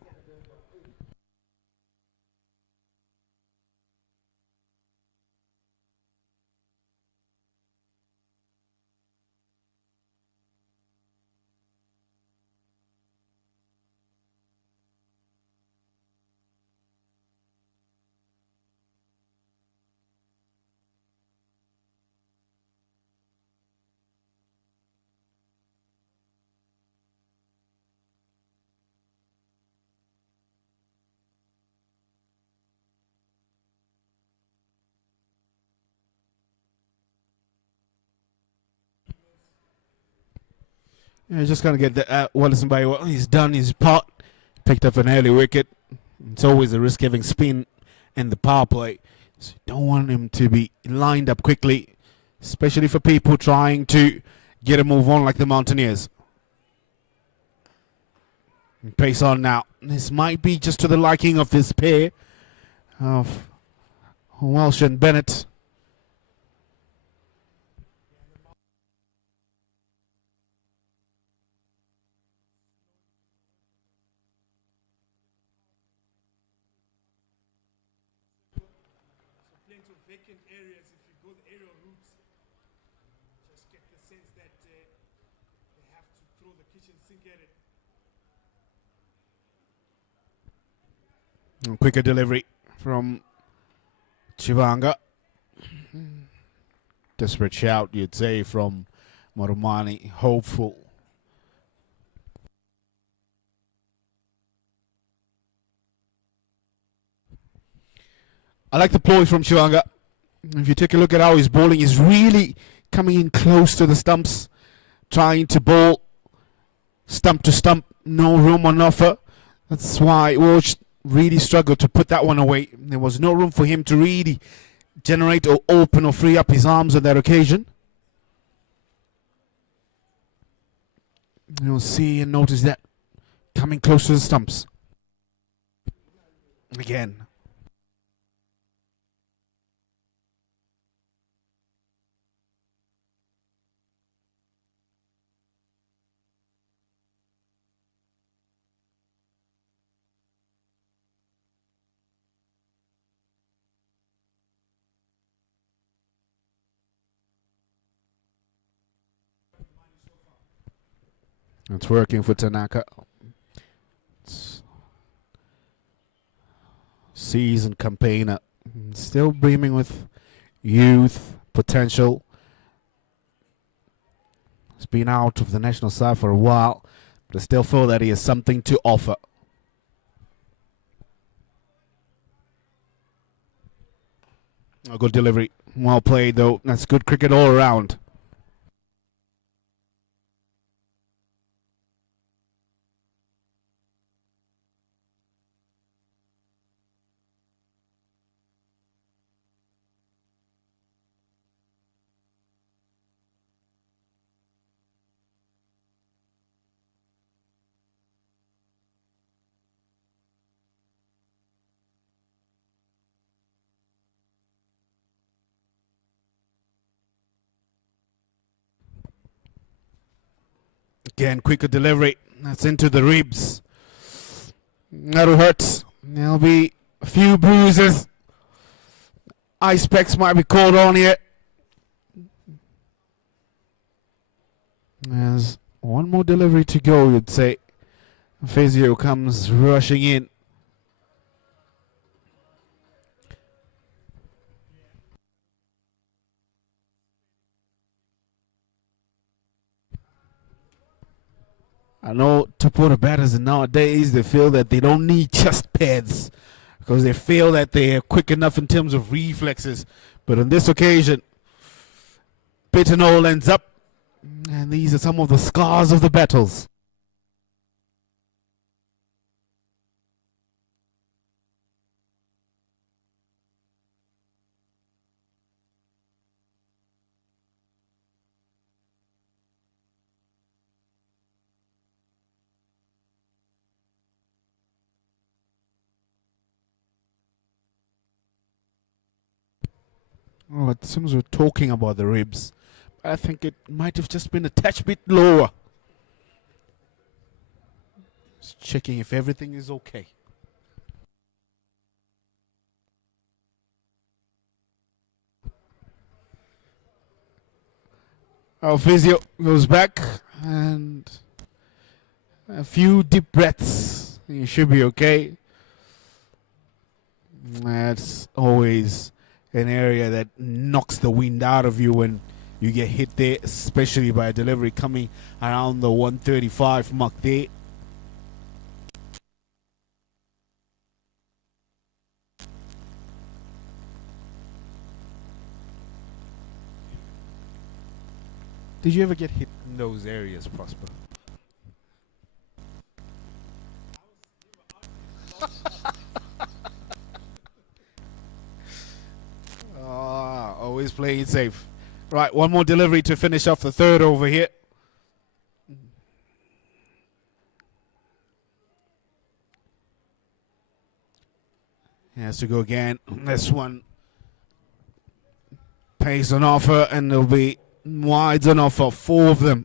Yeah, just going to get the Wallace Mbaye. Well, he's done his part. Picked up an early wicket. It's always a risk having spin in the power play. So you don't want him to be lined up quickly, especially for people trying to get a move on like the Mountaineers. Pace on now. This might be just to the liking of this pair of Welsh and Bennett. Vacant areas, if you go the aerial routes, just get the sense that they have to throw the kitchen sink at it. And quicker delivery from Chivanga. Desperate shout, you'd say, from Marumani. Hopeful. I like the ploy from Chivanga. If you take a look at how he's bowling, he's really coming in close to the stumps, trying to bowl stump to stump, no room on offer. That's why Walsh really struggled to put that one away. There was no room for him to really generate or open or free up his arms on that occasion. You'll see and notice that coming close to the stumps. Again. It's working for Tanaka. It's seasoned campaigner. Still brimming with youth, potential. He's been out of the national side for a while, but I still feel that he has something to offer. A good delivery. Well played, though. That's good cricket all around. Again, quicker delivery. That's into the ribs. That'll hurt. There'll be a few bruises. Ice packs might be called on here. There's one more delivery to go, you'd say. Fazio comes rushing in. I know Tapora batters nowadays, they feel that they don't need chest pads because they feel that they are quick enough in terms of reflexes. But on this occasion, Pitanol ends up, and these are some of the scars of the battles. Oh, it seems we're talking about the ribs. I think it might have just been a touch bit lower. Just checking if everything is okay. Our physio goes back and a few deep breaths. You should be okay. That's always an area that knocks the wind out of you when you get hit there, especially by a delivery coming around the 135 mark there. Did you ever get hit in those areas, Prosper? Just play it safe. Right, one more delivery to finish off the third over here. He has to go again. This one pays an offer, and there'll be wides an offer, 4 of them.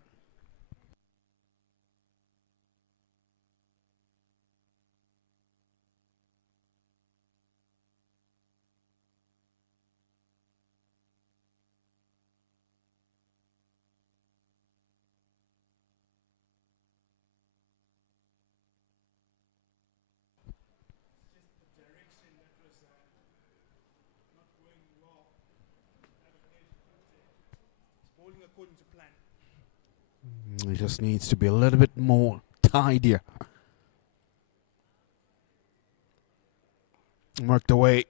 He just needs to be a little bit more tidier. Worked away.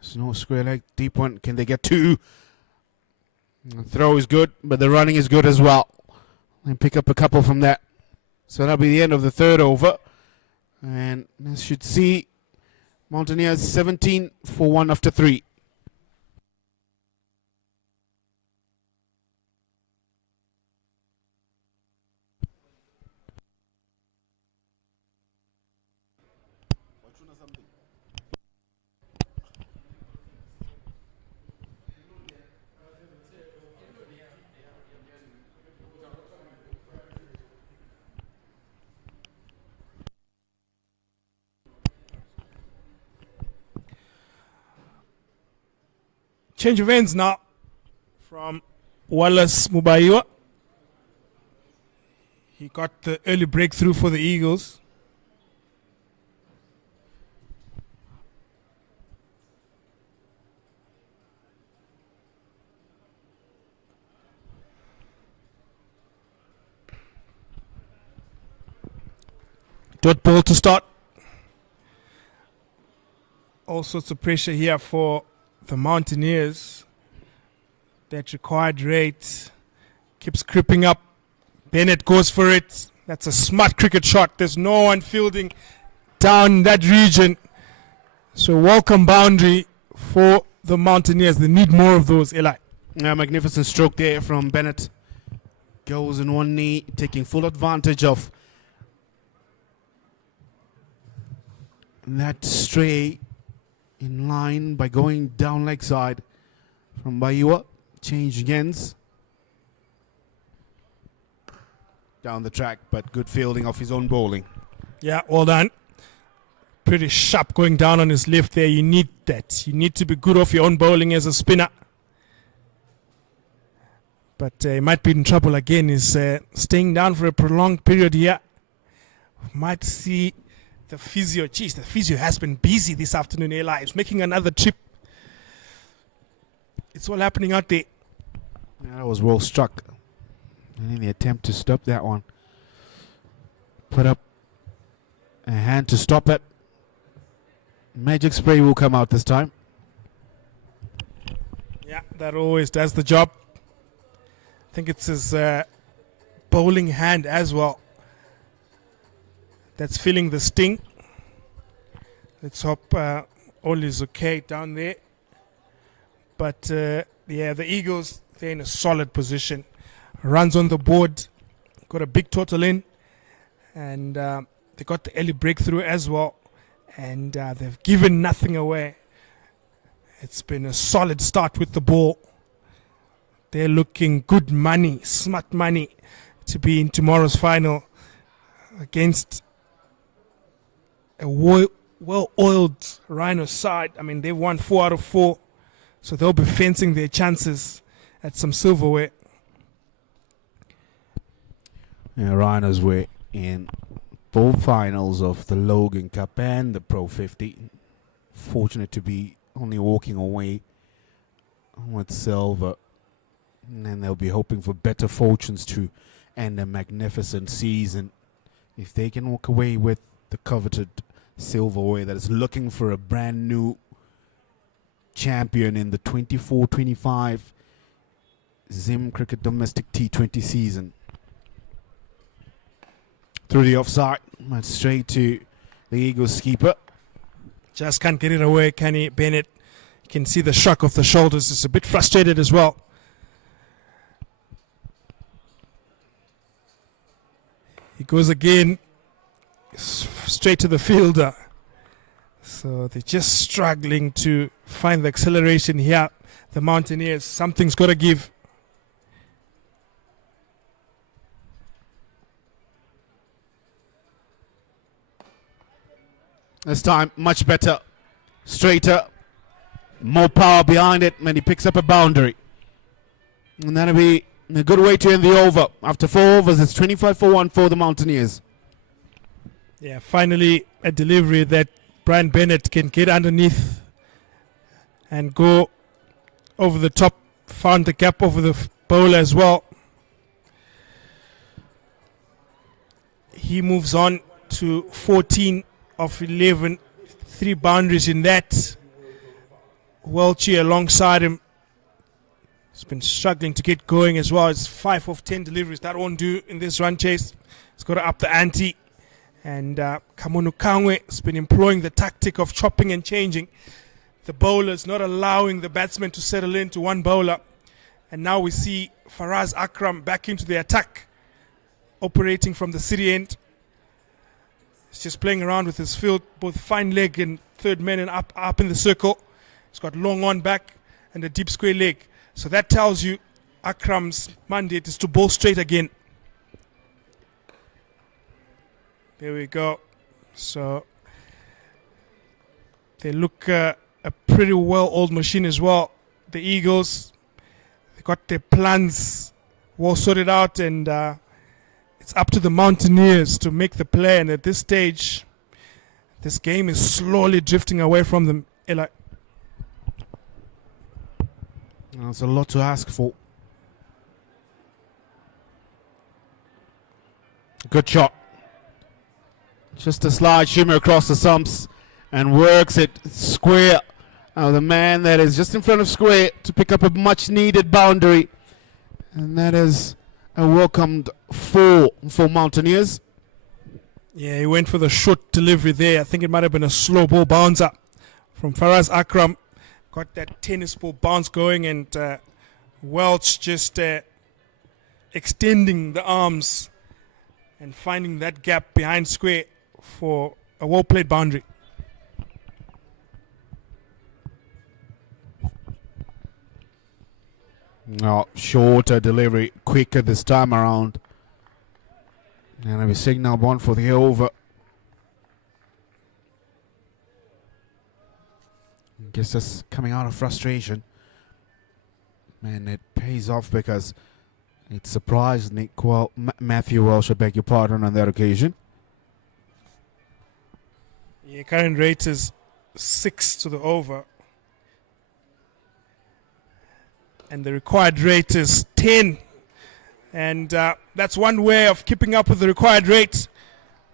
There's no square leg. Deep one. Can they get 2? The throw is good, but the running is good as well. And pick up a couple from that. So that'll be the end of the third over. And this should see Mountaineers 17 for 1 after 3. Change of ends now from Wallace Mubaiwa. He got the early breakthrough for the Eagles. Dot ball to start. All sorts of pressure here for the Mountaineers. That required rate keeps creeping up. Bennett goes for it. That's a smart cricket shot. There's no one fielding down that region. So welcome boundary for the Mountaineers. They need more of those, Eli. A magnificent stroke there from Bennett. Goes in one knee, taking full advantage of that stray in line by going down leg side from Baiwa. Change ends down the track, but good fielding of his own bowling. Yeah, well done. Pretty sharp going down on his left there. You need that. You need to be good off your own bowling as a spinner. But he might be in trouble again. He's staying down for a prolonged period here. Might see the physio. Geez, the physio has been busy this afternoon, Eli. He's making another trip. It's all happening out there. Yeah, that was well struck. And in the attempt to stop that one, put up a hand to stop it. Magic spray will come out this time. Yeah, that always does the job. I think it's his bowling hand as well that's feeling the sting. Let's hope all is okay down there. But yeah, the Eagles, they're in a solid position. Runs on the board, got a big total in, and they got the early breakthrough as well. And they've given nothing away. It's been a solid start with the ball. They're looking good money, smart money, to be in tomorrow's final against a well-oiled Rhino side. I mean, they've won 4 out of 4, so they'll be fencing their chances at some silverware. Yeah, Rhinos were in both finals of the Logan Cup and the Pro 50. Fortunate to be only walking away with silver. And then they'll be hoping for better fortunes to end a magnificent season. If they can walk away with the coveted silverware that is looking for a brand new champion in the 24-25 Zim Cricket Domestic T20 season. Through the offside, went straight to the Eagles keeper. Just can't get it away, can he? Bennett You can see the shrug of the shoulders. He's a bit frustrated as well. He goes again, straight to the fielder. So they're just struggling to find the acceleration here. The Mountaineers, something's got to give. This time, much better, straighter, more power behind it, and he picks up a boundary. And that'll be a good way to end the over. After 4 overs, it's 25-1 for the Mountaineers. Yeah, finally a delivery that Brian Bennett can get underneath and go over the top, found the gap over the bowler as well. He moves on to 14 of 11, 3 boundaries in that. Welchie alongside him. He's been struggling to get going as well. It's 5 of 10 deliveries. That won't do in this run chase. He's got to up the ante. And Kamunu Kangwe has been employing the tactic of chopping and changing. The bowlers not allowing the batsmen to settle into one bowler. And now we see Faraz Akram back into the attack, operating from the city end. He's just playing around with his field, both fine leg and third man and up in the circle. He's got long on back and a deep square leg. So that tells you Akram's mandate is to bowl straight again. There we go. So they look a pretty well-oiled machine as well. The Eagles, they got their plans well sorted out, and it's up to the Mountaineers to make the play. And at this stage, this game is slowly drifting away from them. Eli. That's a lot to ask for. Good shot. Just a slight shimmer across the stumps and works it square. The man that is just in front of square to pick up a much needed boundary. And that is a welcomed 4 for Mountaineers. Yeah, he went for the short delivery there. I think it might have been a slow ball bouncer from Faraz Akram. Got that tennis ball bounce going, and Welch just extending the arms and finding that gap behind square for a well-played boundary. No, shorter delivery, quicker this time around. And we signal 1 for the over. Guess that's coming out of frustration. And it pays off because it surprised Matthew Welsh, I beg your pardon, on that occasion. Yeah, current rate is 6 to the over. And the required rate is 10. And that's one way of keeping up with the required rate.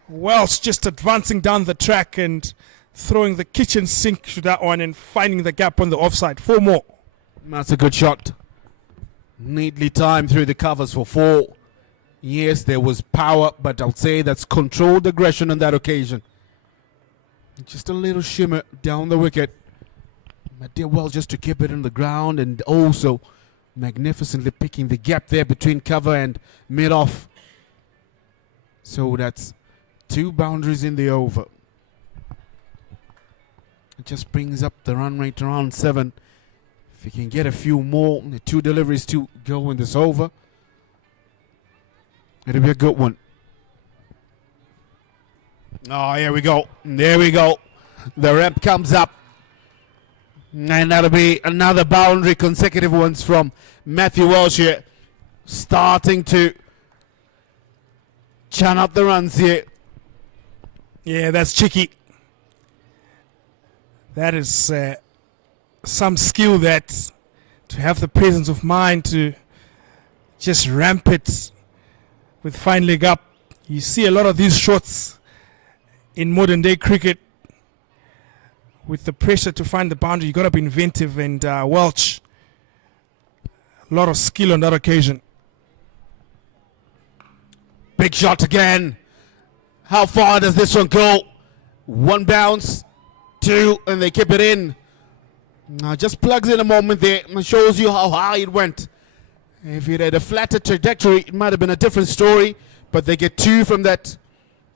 Welsh just advancing down the track and throwing the kitchen sink to that one and finding the gap on the offside. 4 more. That's a good shot. Neatly timed through the covers for 4. Yes, there was power, but I'll say that's controlled aggression on that occasion. Just a little shimmer down the wicket. But did well just to keep it in the ground, and also magnificently picking the gap there between cover and mid-off. So that's 2 boundaries in the over. It just brings up the run rate around 7. If you can get a few more, 2 deliveries to go in this over, it'll be a good one. Oh, here we go. There we go. The ramp comes up. And that'll be another boundary, consecutive ones from Matthew Welsh here. Starting to churn up the runs here. Yeah, that's cheeky. That is some skill, that to have the presence of mind to just ramp it with fine leg up. You see a lot of these shots in modern day cricket. With the pressure to find the boundary, you got to be inventive, and Welch, a lot of skill on that occasion. Big shot again. How far does this one go? 1 bounce, 2, and they keep it in. Now just plugs in a moment there and shows you how high it went. If it had a flatter trajectory, it might have been a different story. But they get 2 from that.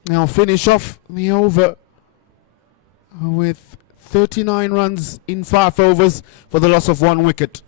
Now finish off the over with 39 runs in 5 overs for the loss of 1 wicket.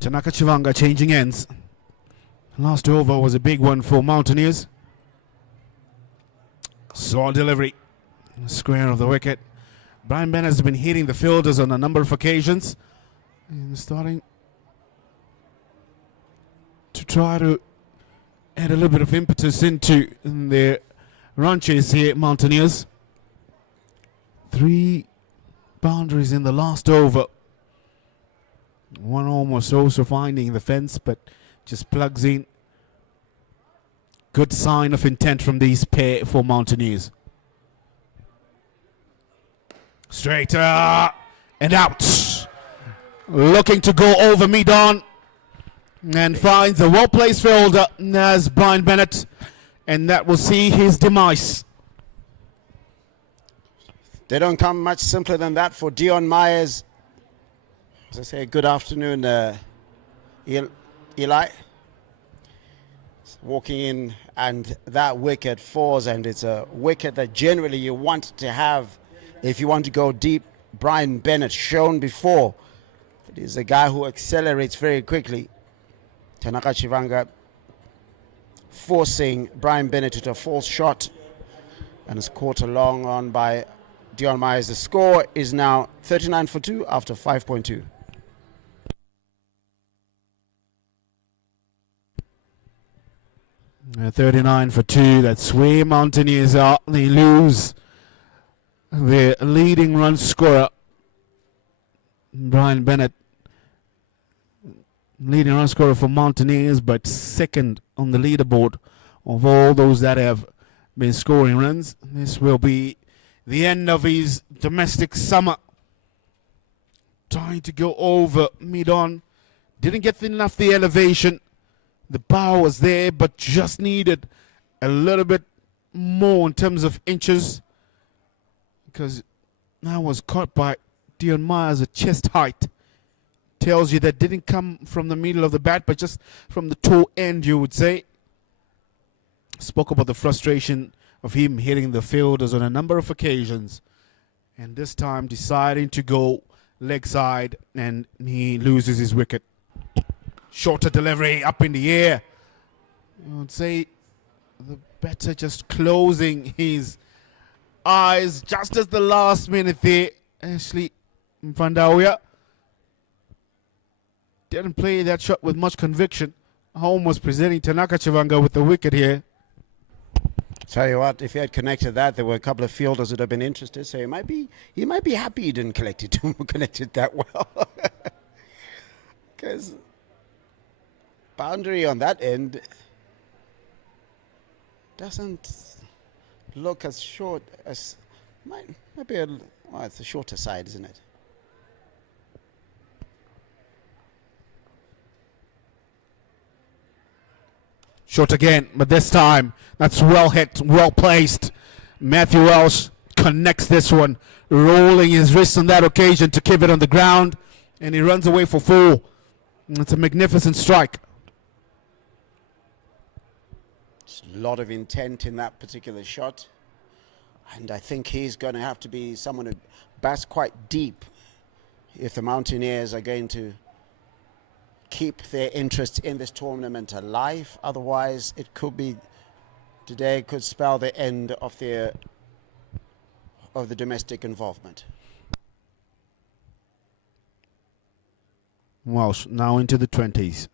Tanaka Chivanga changing ends. Last over was a big one for Mountaineers. Solid delivery. Square of the wicket. Brian Bennett has been hitting the fielders on a number of occasions. And starting to try to add a little bit of impetus into their run chase here, Mountaineers. 3 boundaries in the last over. One almost also finding the fence, but just plugs in. Good sign of intent from these pair for Mountaineers. Straight and out. Looking to go over mid-on and finds a well-placed fielder as Brian Bennett, and that will see his demise. They don't come much simpler than that for Dion Myers. As I say, good afternoon, Eli. Walking in, and that wicket falls, and it's a wicket that generally you want to have if you want to go deep. Brian Bennett, shown before, that he's a guy who accelerates very quickly. Tanaka Chivanga forcing Brian Bennett to a false shot, and is caught along on by Dion Myers. The score is now 39 for 2 after 5.2. 39 for 2. That's where Mountaineers are. They lose their leading run scorer, Brian Bennett. Leading run scorer for Mountaineers, but second on the leaderboard of all those that have been scoring runs. This will be the end of his domestic summer. Trying to go over mid-on. Didn't get enough the elevation. The power was there, but just needed a little bit more in terms of inches, because that was caught by Dion Myers at chest height. Tells you that didn't come from the middle of the bat, but just from the toe end, you would say. Spoke about the frustration of him hitting the fielders on a number of occasions, and this time deciding to go leg side, and he loses his wicket. Shorter delivery up in the air. I would say the batter just closing his eyes just as the last minute there. Ashley Mfandawia didn't play that shot with much conviction. Almost presenting Tanaka Chivanga with the wicket here. Tell you what, if he had connected that, there were a couple of fielders that would have been interested. So he might be happy he didn't connect it that well. Because boundary on that end doesn't look as short as might be well, it's the shorter side, isn't it? Short again, but this time that's well hit, well placed. Matthew Welsh connects this one, rolling his wrist on that occasion to keep it on the ground, and he runs away for 4. It's a magnificent strike. A lot of intent in that particular shot, and I think he's going to have to be someone who bats quite deep if the Mountaineers are going to keep their interest in this tournament alive. Otherwise, it could be today could spell the end of the domestic involvement. Walsh now into the 20s.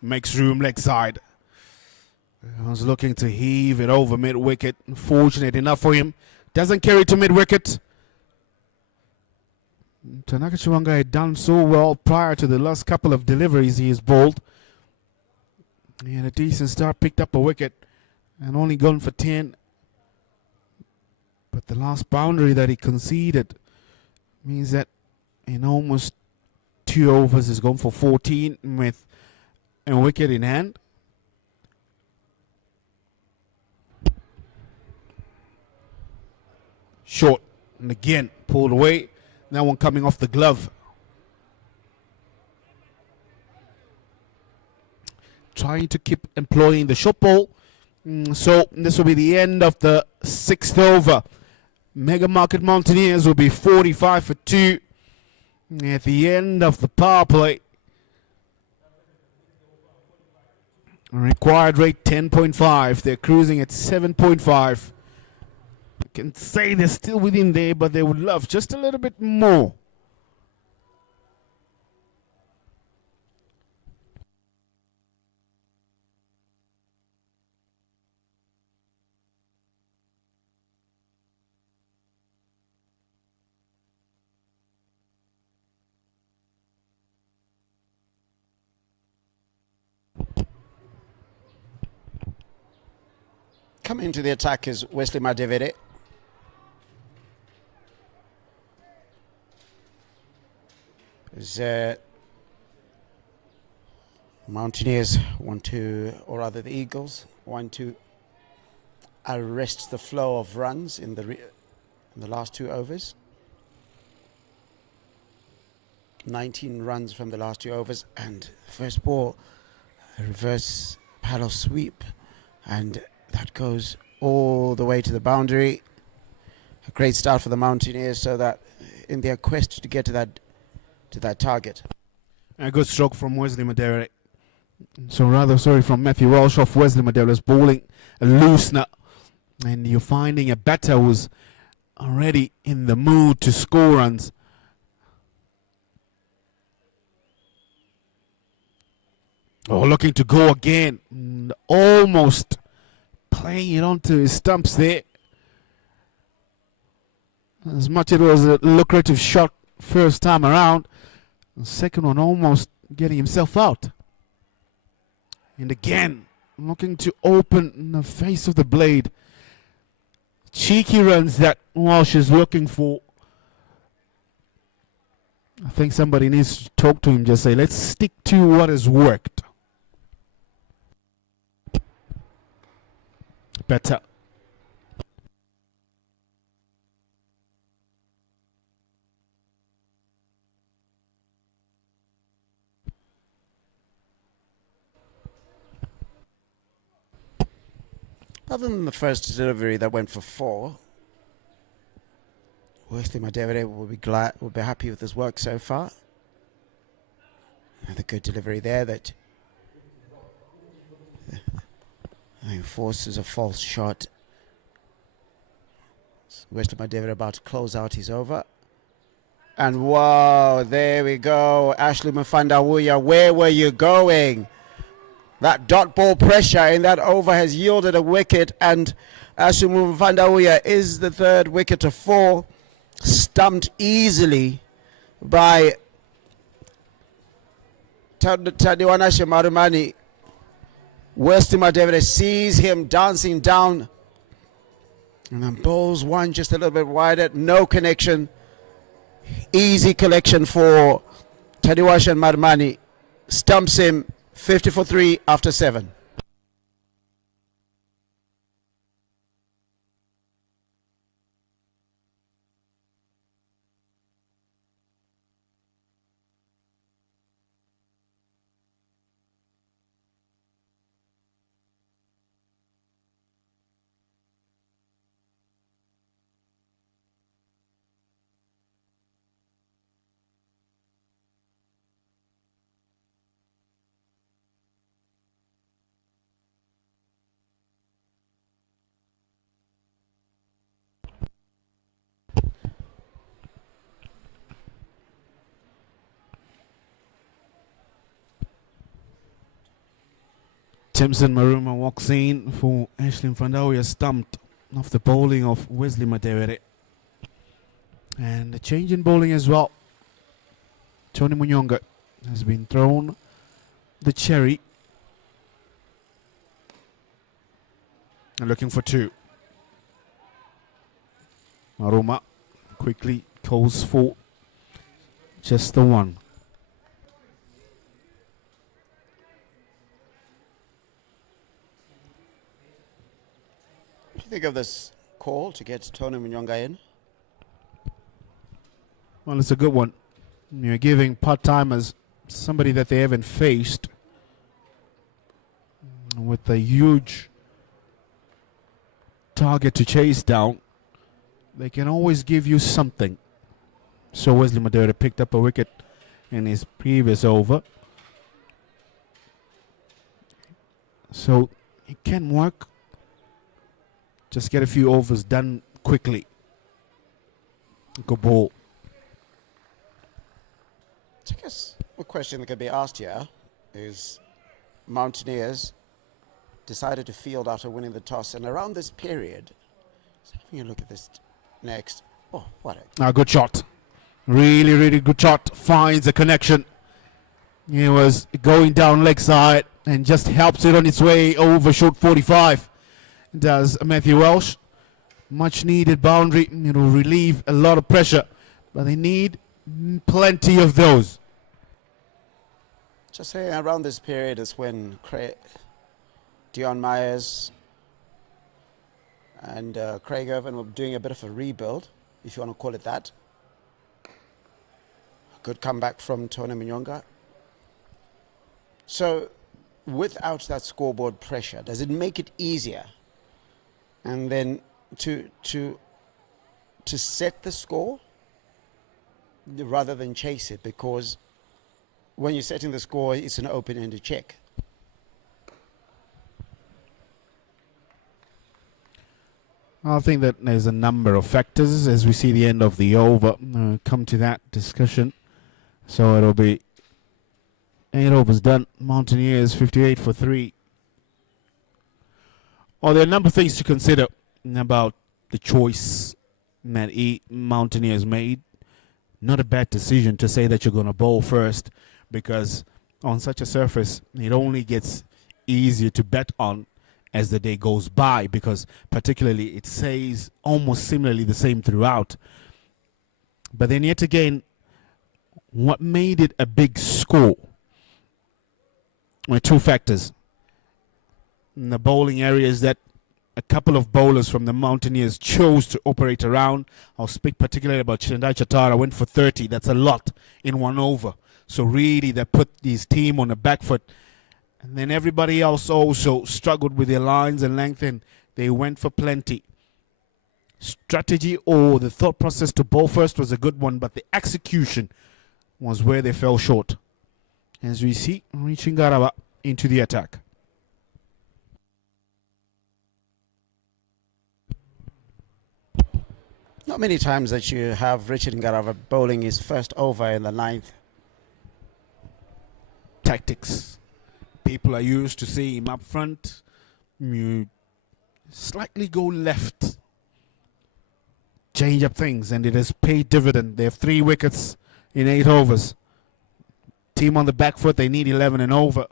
Makes room leg side. I was looking to heave it over mid-wicket. Fortunate enough for him. Doesn't carry to mid-wicket. Tanaka Chivanga had done so well prior to the last couple of deliveries he has bowled. He had a decent start, picked up a wicket and only gone for 10. But the last boundary that he conceded means that in almost 2 overs he's gone for 14 with a wicket in hand. Short, and again pulled away. That one coming off the glove. Trying to keep employing the short ball. So this will be the end of the 6th over. Mega Market Mountaineers will be 45 for 2 at the end of the power play. Required rate 10.5. They're cruising at 7.5. I can say they're still within there, but they would love just a little bit more. Coming into the attack is Wesley Madevere. Mountaineers want to, or rather the Eagles, want to arrest the flow of runs in the last 2 overs. 19 runs from the last 2 overs, and first ball, a reverse paddle sweep, and that goes all the way to the boundary. A great start for the Mountaineers, so that in their quest to get to that target. A good stroke from Wesley Madera. So rather sorry from Matthew Walsh off Wesley Madera's bowling a loosener, and you're finding a batter who's already in the mood to score runs. Oh, looking to go again. Almost playing it onto his stumps there. As much as it was a lucrative shot first time around, the second one almost getting himself out. And again, looking to open the face of the blade. Cheeky runs that Walsh is looking for. I think somebody needs to talk to him, just say, let's stick to what has worked. Better. Other than the first delivery that went for 4, Wesley Madevere will be happy with his work so far. Another good delivery there that forces a false shot. Wesley Madevere about to close out his over. And wow, there we go. Ashley Mufandawuya, where were you going? That dot ball pressure in that over has yielded a wicket, and Ashley Mufandawuya is the 3rd wicket to fall, stumped easily by Tadiwanashe Marumani. Wesley Madevere sees him dancing down and then bowls one just a little bit wider. No connection. Easy collection for Tadiwanashe Marumani. Stumps him 50 for 3 after 7. Timson Maruma walks in for Ashlyn Fandawi, stumped off the bowling of Wesley Madewere. And a change in bowling as well. Tony Munyonga has been thrown the cherry. And looking for 2. Maruma quickly goes for just the 1. What do you think of this call to get Tony Munyonga in? Well, it's a good one. You're giving part-timers somebody that they haven't faced with a huge target to chase down. They can always give you something. So Wesley Madewere picked up a wicket in his previous over. So it can work. Just get a few overs done quickly. Good ball. I guess a question that could be asked here is Mountaineers decided to field after winning the toss, and around this period, just having a look at this next. Oh, what a Good shot. Really, really good shot. Finds a connection. He was going down leg side and just helps it on its way over short 45. Does Matthew Welsh. Much needed boundary. It'll relieve a lot of pressure, but they need plenty of those. Just saying, around this period is when Dion Myers and Craig Irvin were doing a bit of a rebuild, if you want to call it that. A good comeback from Tony Munyonga. So, without that scoreboard pressure, does it make it easier? And then to set the score rather than chase it, because when you're setting the score, it's an open-ended check. I think that there's a number of factors as we see the end of the over. Come to that discussion. So it'll be 8 overs done. Mountaineers 58 for 3. Well, there are a number of things to consider about the choice that Mountaineers made. Not a bad decision to say that you're going to bowl first, because on such a surface, it only gets easier to bet on as the day goes by, because particularly it says almost similarly the same throughout. But then yet again, what made it a big score were 2 factors. In the bowling areas that a couple of bowlers from the Mountaineers chose to operate around. I'll speak particularly about Chirendai Chatara, went for 30. That's a lot in 1 over. So really they put his team on the back foot. And then everybody else also struggled with their lines and length, and they went for plenty. Strategy or the thought process to bowl first was a good one, but the execution was where they fell short. As we see, reaching Garava into the attack. Not many times that you have Richard Ngarava bowling his first over in the 9th. Tactics. People are used to seeing him up front. You slightly go left. Change up things, and it has paid dividend. They have 3 wickets in 8 overs. Team on the back foot, they need 11 and over.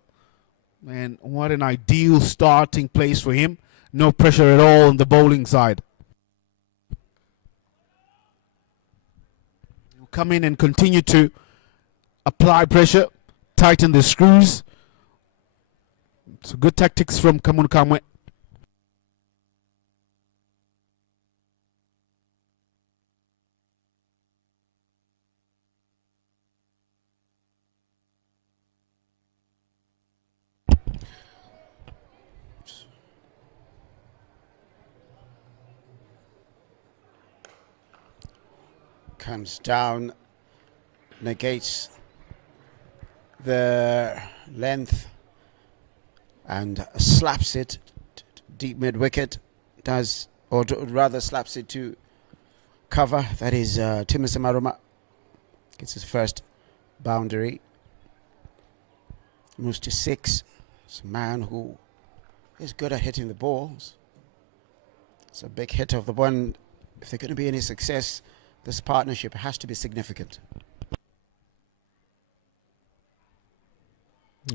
And what an ideal starting place for him. No pressure at all on the bowling side. Come in and continue to apply pressure, tighten the screws. So good tactics from Kamun Kamwe. Comes down, negates the length and slaps it deep mid-wicket. Does, or rather slaps it to cover. That is Timothy Maruma. Gets his first boundary. Moves to 6. It's a man who He's good at hitting the balls. It's a big hit of the one. If there's going to be any success, this partnership has to be significant.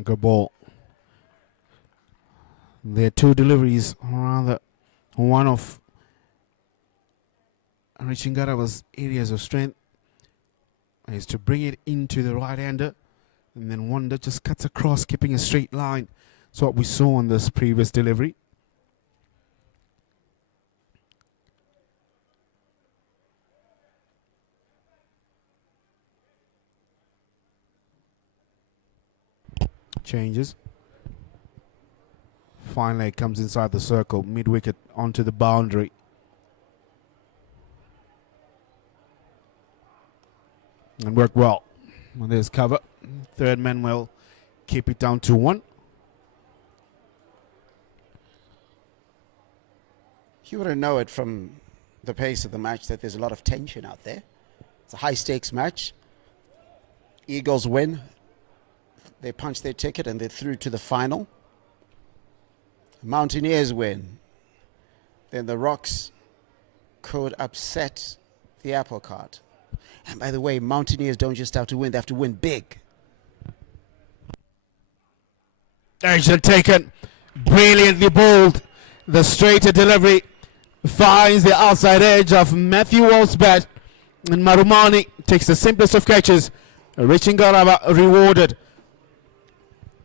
Good ball. Their two deliveries, rather one of Richingara's areas of strength is to bring it into the right-hander, and then one that just cuts across, keeping a straight line. That's what we saw on this previous delivery. Changes. Finally comes inside the circle, mid-wicket onto the boundary. And worked well. Well, there's cover. Third man will keep it down to 1. You wouldn't know it from the pace of the match that there's a lot of tension out there. It's a high-stakes match. Eagles win. They punch their ticket and they're through to the final. Mountaineers win. Then the Rocks could upset the apple cart. And by the way, Mountaineers don't just have to win, they have to win big. Action taken. Brilliantly bowled. The straighter delivery finds the outside edge of Matthew Wall's bat. And Marumani takes the simplest of catches. Richingara rewarded.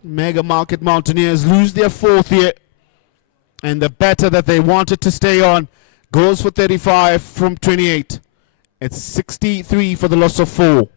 Mega Market Mountaineers lose their 4th here. And the batter that they wanted to stay on goes for 35 from 28. It's 63 for the loss of 4.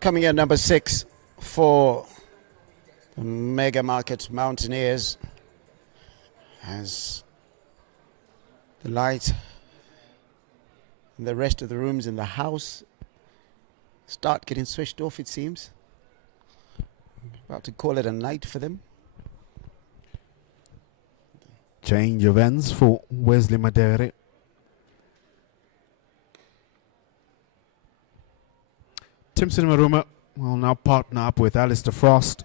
Coming in number 6 for the Mega Market Mountaineers as the light and the rest of the rooms in the house start getting switched off, it seems. About to call it a night for them. Change of ends for Wesley Madere. Timson Maruma will now partner up with Alistair Frost.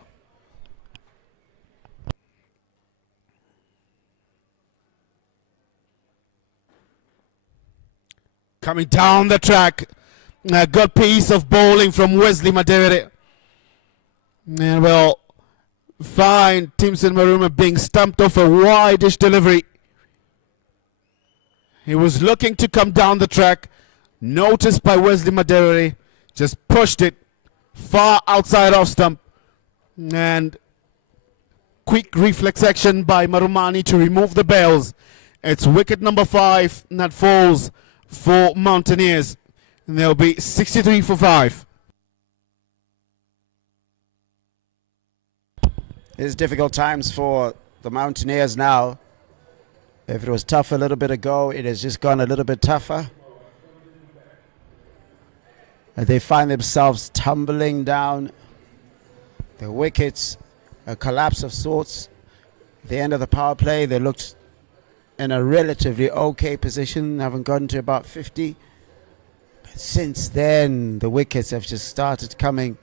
Coming down the track, a good piece of bowling from Wesley Madere. And we'll find Timson Maruma being stumped off a wide-ish delivery. He was looking to come down the track, noticed by Wesley Madere. Just pushed it far outside off stump, and quick reflex action by Marumani to remove the bails. It's wicket number 5 that falls for Mountaineers, and there'll be 63 for 5. It's difficult times for the Mountaineers now. If it was tough a little bit ago, it has just gone a little bit tougher. They find themselves tumbling down the wickets, a collapse of sorts. At the end of the power play, they looked in a relatively okay position, haven't gotten to about 50. But since then, the wickets have just started coming.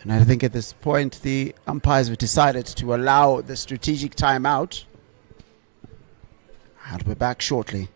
And I think at this point, the umpires have decided to allow the strategic timeout. I'll be back shortly.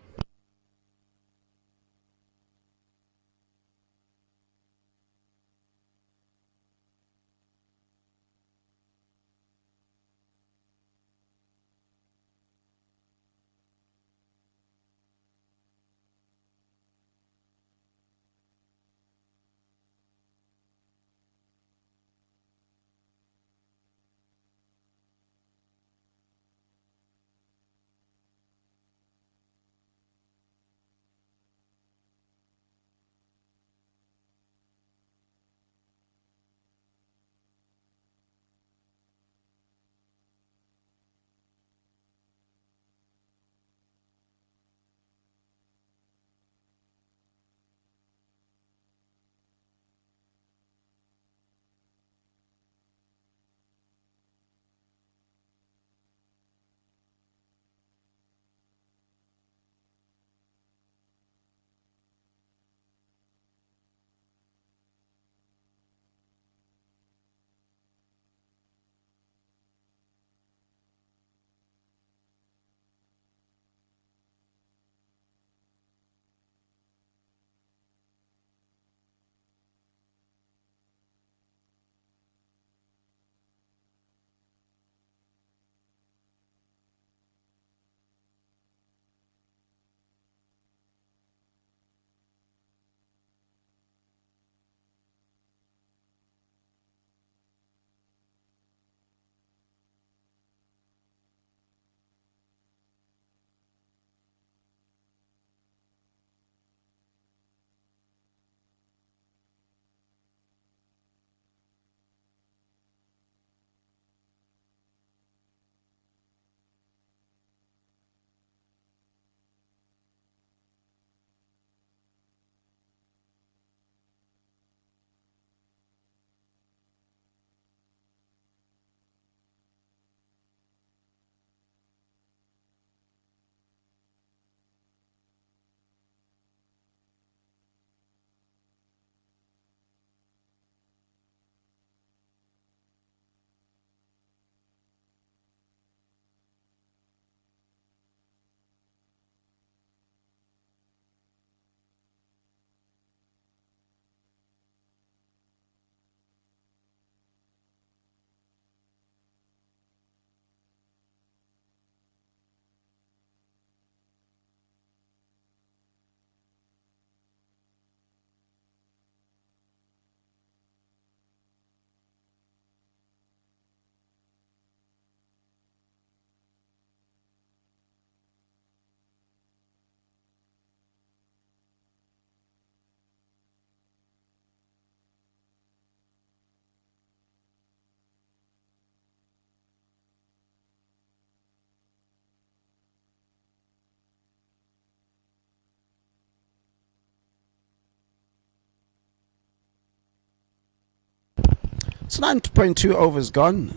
It's 9.2 overs gone.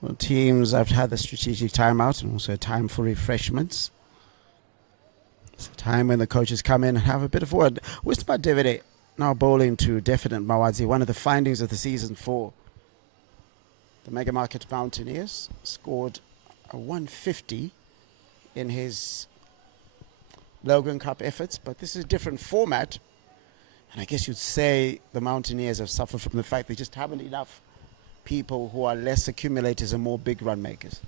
Well, teams have had the strategic timeout and also time for refreshments. It's a time when the coaches come in and have a bit of word. Wisma Davide now bowling to Definite Mawadzi, one of the findings of the season for the Mega Market Mountaineers. Scored a 150 in his Logan Cup efforts, but this is a different format. And I guess you'd say the Mountaineers have suffered from the fact they just haven't enough people who are less accumulators and more big run makers.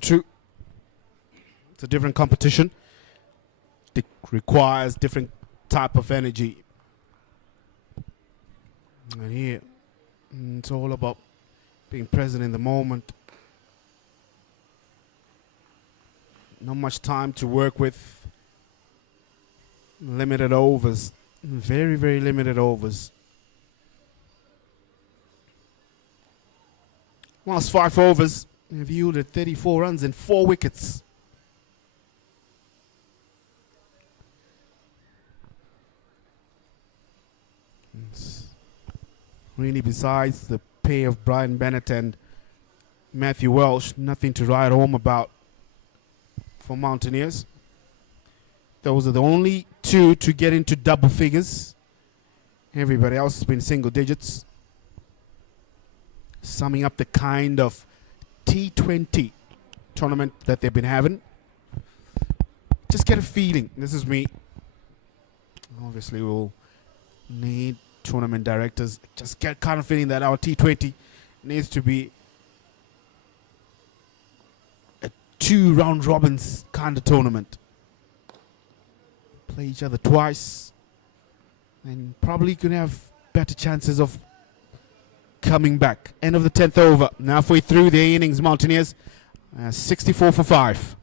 True. It's a different competition. It requires different type of energy. And here, it's all about being present in the moment. Not much time to work with. Limited overs. Very, very limited overs. Last 5 overs, they've yielded 34 runs and 4 wickets. It's really, besides the pay of Brian Bennett and Matthew Welsh, nothing to write home about for Mountaineers. Those are the only 2 to get into double figures. Everybody else has been single digits. Summing up the kind of T20 tournament that they've been having. Just get a feeling. This is me. Obviously, we'll need tournament directors. Just get kind of feeling that our T20 needs to be a 2 round robins kind of tournament. Play each other twice, and probably could have better chances of coming back. End of the 10th over. Halfway through the innings, Mountaineers 64 for 5.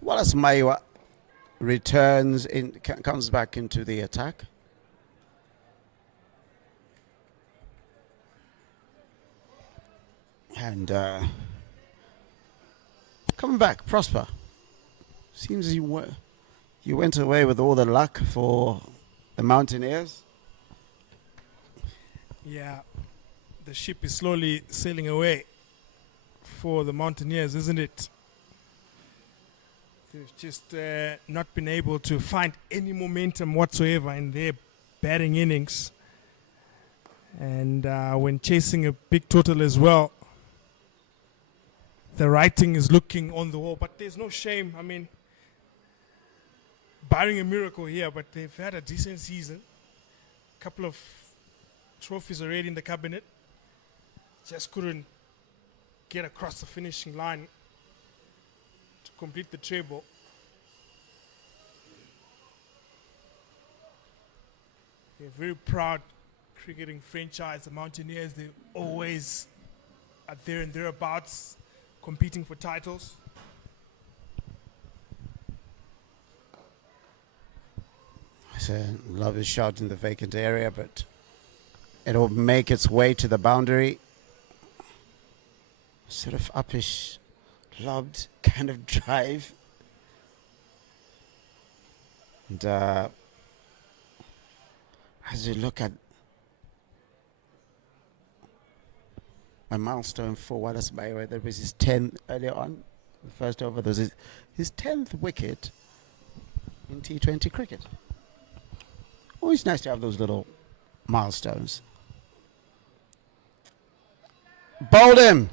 Wallace Maiwa returns in, comes back into the attack. And coming back, Prosper. Seems you went away with all the luck for the Mountaineers. Yeah, the ship is slowly sailing away for the Mountaineers, isn't it? They've just not been able to find any momentum whatsoever in their batting innings. And when chasing a big total as well, the writing is looking on the wall. But there's no shame. I mean, barring a miracle here, but they've had a decent season. A couple of trophies already in the cabinet. Just couldn't get across the finishing line to complete the treble. They're a very proud cricketing franchise, the Mountaineers. They always are there and thereabouts, competing for titles. Love is shot in the vacant area, but it'll make its way to the boundary. Sort of uppish, lobbed kind of drive. And as you look at a milestone for Wallace Maiwa, there was his 10th earlier on, the first over, there was his 10th wicket in T20 cricket. Always nice to have those little milestones. Bowled him.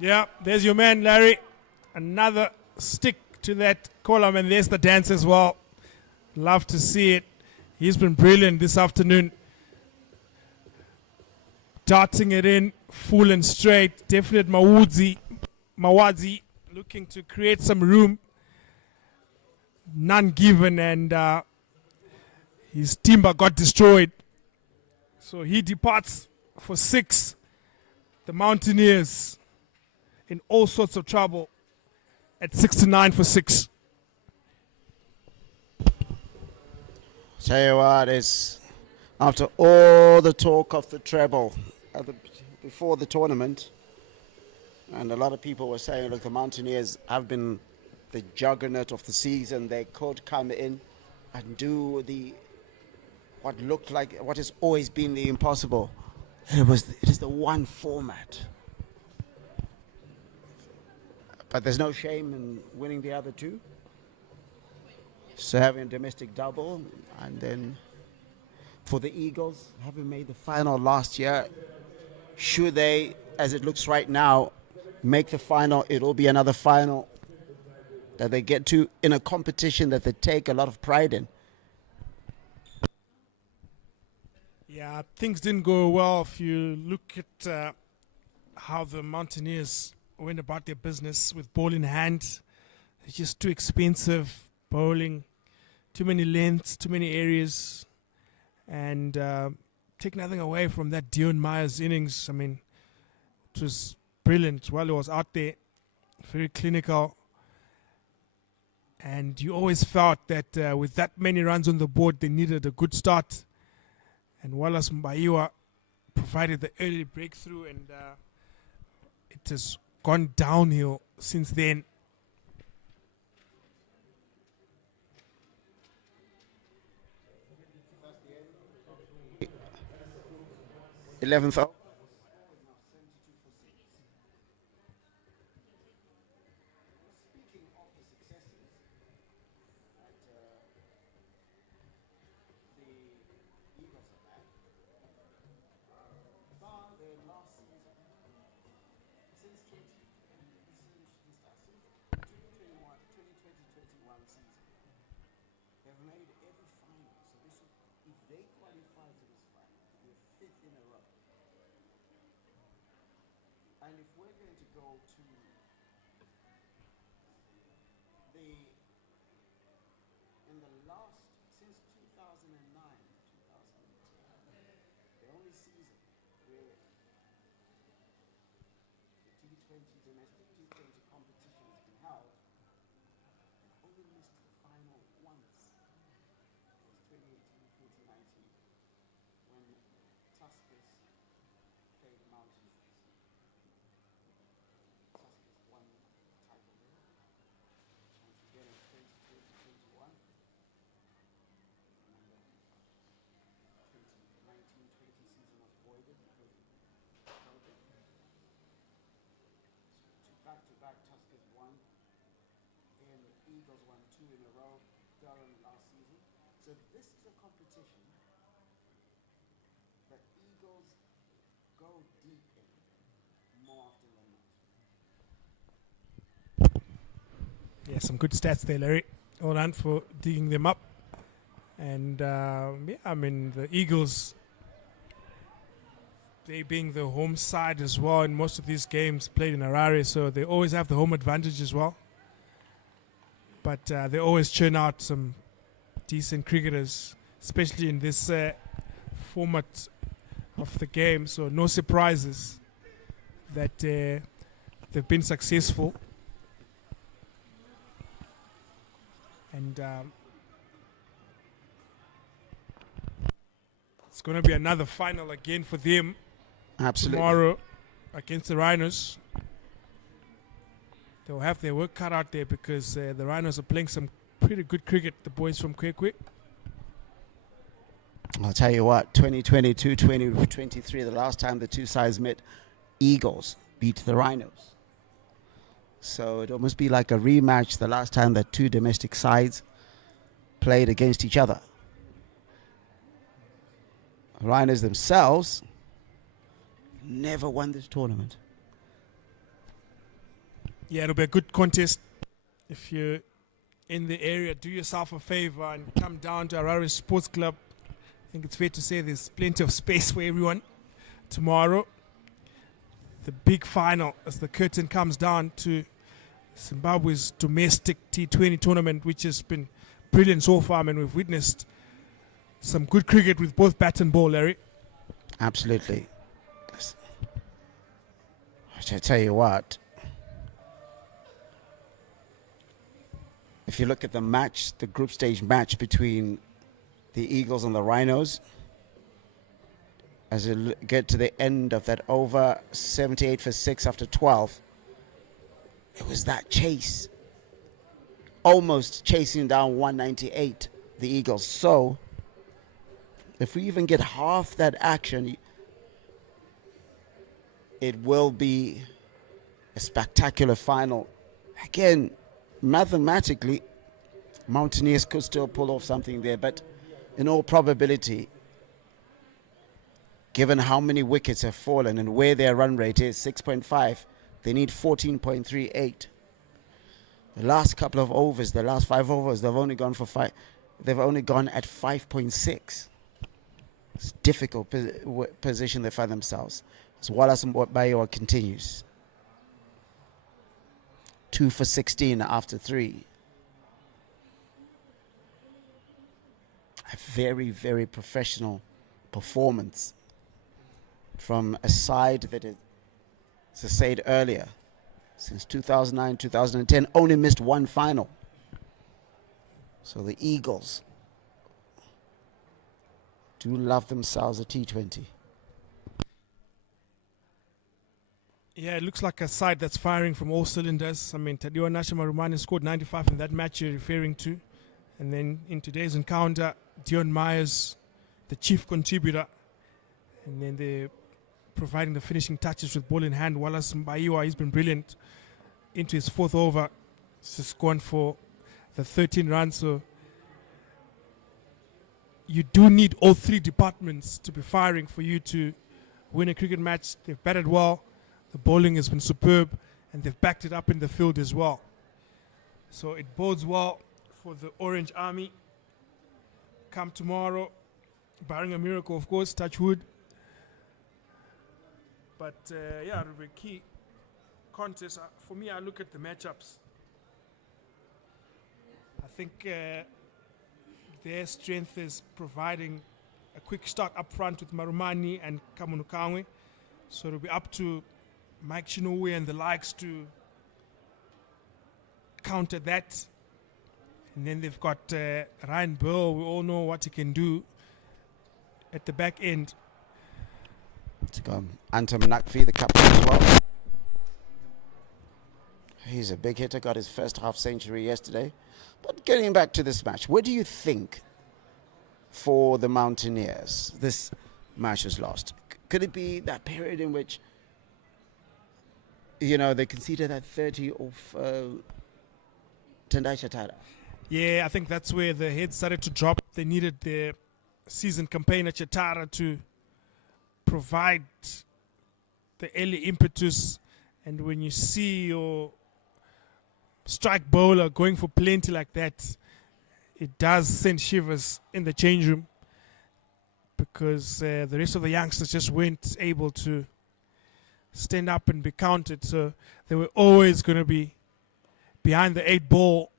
Yeah, there's your man, Larry. Another stick to that column, and there's the dance as well. Love to see it. He's been brilliant this afternoon. Darting it in, full and straight. Definite Mawadzi looking to create some room. None given, and his timber got destroyed. So he departs for 6. The Mountaineers in all sorts of trouble at 69 for 6. Tell you what, is after all the talk of the treble before the tournament, and a lot of people were saying, look, the Mountaineers have been the juggernaut of the season. They could come in and do what looked like, what has always been the impossible. It is the one format. But there's no shame in winning the other two. So having a domestic double, and then for the Eagles, having made the final last year, should they, as it looks right now, make the final, it'll be another final that they get to in a competition that they take a lot of pride in. Yeah, things didn't go well. If you look at how the Mountaineers went about their business with ball in hand, it's just too expensive bowling, too many lengths, too many areas, and take nothing away from that Dion Myers innings. I mean, it was brilliant while he was out there, very clinical. And you always felt that with that many runs on the board, they needed a good start. And Wallace Mbaiwa provided the early breakthrough, and it has gone downhill since then. 11th out. And if we're going to go to in the last, since 2009, 2010, the only season where the T20 domestic T20 competition has been held, they've only missed the final once. It was 2018-2019 when Tuskers played the Mountaineers. Back-to-back Tuskers won, and Eagles won 2 in a row, Durham last season. So this is a competition that Eagles go deep in more often than not. Yeah, some good stats there, Larry. Well done for digging them up. And yeah, I mean, the Eagles, they being the home side as well in most of these games played in Harare, so they always have the home advantage as well. But they always churn out some decent cricketers, especially in this format of the game. So no surprises that they've been successful. And it's going to be another final again for them. Absolutely. Tomorrow against the Rhinos. They'll have their work cut out there because the Rhinos are playing some pretty good cricket, the boys from Kwekwe. I'll tell you what, 2022, 2023, the last time the two sides met, Eagles beat the Rhinos. So it almost be like a rematch the last time that two domestic sides played against each other. Rhinos themselves never won this tournament. Yeah, it'll be a good contest. if you're in the area, do yourself a favor and come down to Harare Sports Club. I think it's fair to say there's plenty of space for everyone tomorrow. The big final as the curtain comes down to Zimbabwe's domestic T20 tournament, which has been brilliant so far. I mean, we've witnessed some good cricket with both bat and ball, Larry. Absolutely. I tell you what, if you look at the match, the group stage match between the Eagles and the Rhinos, as you get to the end of that over, 78 for 6 after 12, it was that chase, almost chasing down 198, the Eagles. So if we even get half that action, it will be a spectacular final. Again, mathematically, Mountaineers could still pull off something there, but in all probability, given how many wickets have fallen and where their run rate is, 6.5, they need 14.38. The last couple of overs, the last 5 overs, they've only gone for 5. They've only gone at 5.6. It's a difficult position they find themselves. As Wallace Bayo continues. 2 for 16 after 3. A very, very professional performance from a side that, as I said earlier, since 2009, 2010, only missed one final. So the Eagles do love themselves a T20. Yeah, it looks like a side that's firing from all cylinders. I mean, Tadiwa Nashimarumani scored 95 in that match you're referring to. And then in today's encounter, Dion Myers, the chief contributor. And then they're providing the finishing touches with ball in hand. Wallace Mbaiwa, he's been brilliant into his 4th over. He's just gone for the 13 runs. So you do need all 3 departments to be firing for you to win a cricket match. They've batted well. The bowling has been superb, and they've backed it up in the field as well. So it bodes well for the Orange Army. Come tomorrow, barring a miracle, of course, touch wood. But yeah, it'll be a key contest. For me, I look at the matchups. I think their strength is providing a quick start up front with Marumani and Kamunukangwe. So it'll be up to Mike Shinoue and the likes to counter that. And then they've got Ryan Burl. We all know what he can do at the back end. It's gone. Anton Nakfi, the captain as well. He's a big hitter, got his first half century yesterday. But getting back to this match, what do you think for the Mountaineers this match is lost? Could it be that period in which, you know, they conceded that 30 of Tendai Chatara? Yeah, I think that's where the head started to drop. They needed their season campaigner Chatara to provide the early impetus. And when you see your strike bowler going for plenty like that, it does send shivers in the change room, because the rest of the youngsters just weren't able to stand up and be counted. So they were always going to be behind the 8 ball,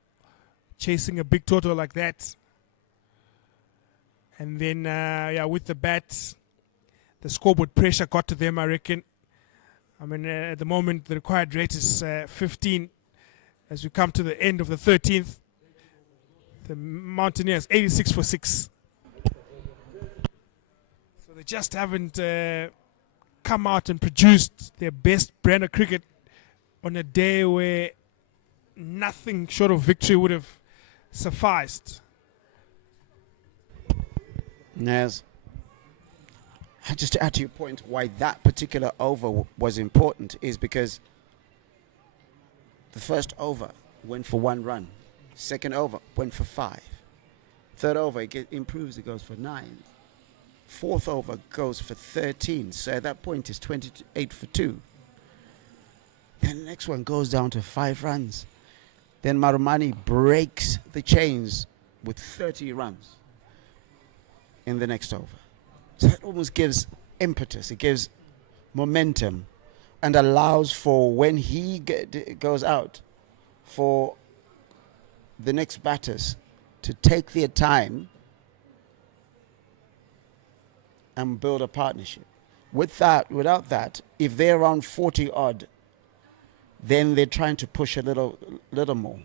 chasing a big total like that. And then, yeah, with the bat, the scoreboard pressure got to them, I reckon. I mean, at the moment, the required rate is 15. As we come to the end of the 13th, the Mountaineers 86 for 6. So they just haven't come out and produced their best brand of cricket on a day where nothing short of victory would have sufficed. Yes. Just to add to your point, why that particular over was important is because the first over went for 1 run. Second over went for 5. Third over, it improves, it goes for 9. Fourth over goes for 13. So at that point, it's 28 for 2. Then the next one goes down to 5 runs. then Marumani breaks the chains with 30 runs in the next over. So it almost gives impetus, it gives momentum, and allows for when he goes out for the next batters to take their time and build a partnership. Without that, if they're around 40 odd, then they're trying to push a little more.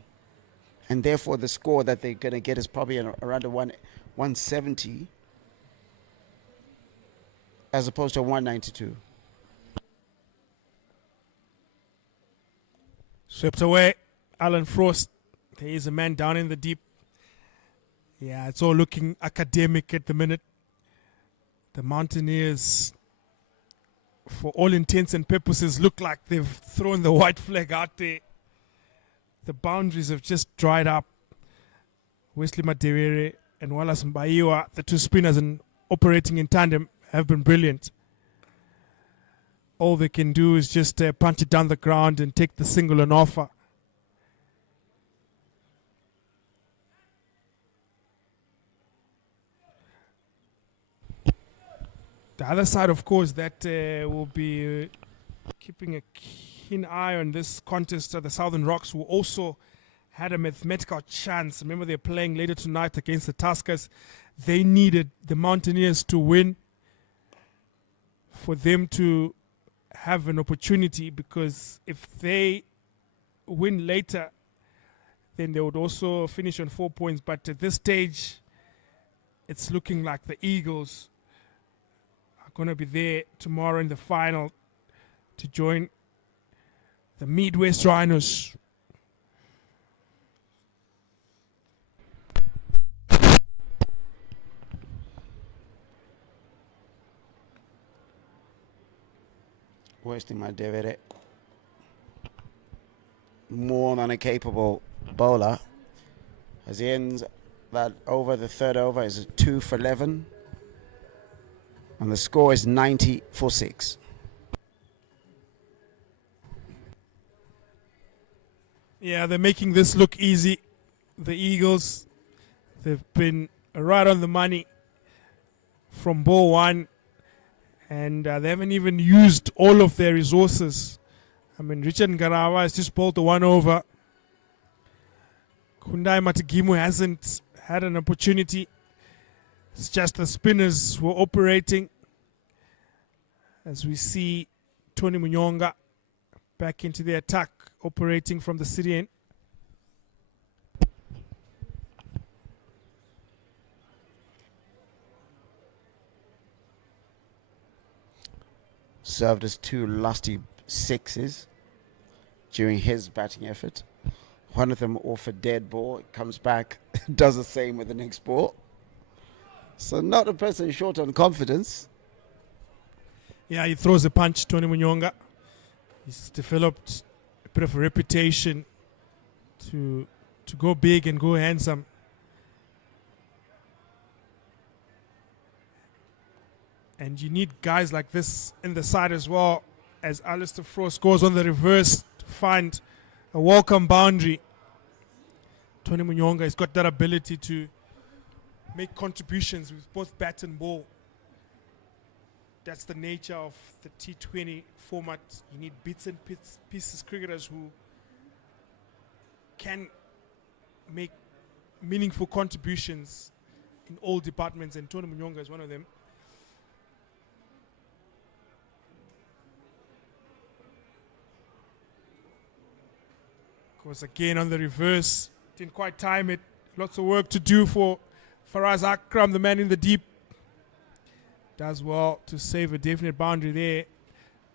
And therefore the score that they're going to get is probably around a 170 as opposed to 192. Swept away, Alan Frost. There is a man down in the deep. Yeah, it's all looking academic at the minute. The Mountaineers, for all intents and purposes, look like they've thrown the white flag out there. The boundaries have just dried up. Wesley Madewere and Wallace Mbaiwa, the two spinners and operating in tandem, have been brilliant. All they can do is just punch it down the ground and take the single on offer. The other side, of course, that will be keeping a keen eye on this contest, the Southern Rocks, who also had a mathematical chance. Remember, they're playing later tonight against the Tuskers. They needed the Mountaineers to win for them to have an opportunity, because if they win later, then they would also finish on 4 points. But at this stage, it's looking like the Eagles are going to be there tomorrow in the final to join the Midwest Rhinos. Wesley Madewere, more than a capable bowler, as he ends that over. The third over is 2 for 11, and the score is 90 for 6. Yeah, they're making this look easy. The Eagles, they've been right on the money from ball one. And they haven't even used all of their resources. I mean, Richard Ngarawa has just bowled the one over. Kundai Matagimu hasn't had an opportunity. It's just the spinners who are operating. As we see Tony Munyonga back into the attack, operating from the city end. Served us 2 lusty sixes during his batting effort. One of them off a dead ball. It comes back, does the same with the next ball. So not a person short on confidence. Yeah, he throws a punch, Tony Munyonga. He's developed a bit of a reputation to go big and go handsome. And you need guys like this in the side as well, as Alistair Frost goes on the reverse to find a welcome boundary. Tony Munyonga has got that ability to make contributions with both bat and ball. That's the nature of the T20 format. You need bits and pieces cricketers who can make meaningful contributions in all departments, and Tony Munyonga is one of them. Of course, again on the reverse, didn't quite time it. Lots of work to do for Faraz Akram, the man in the deep. Does well to save a definite boundary there.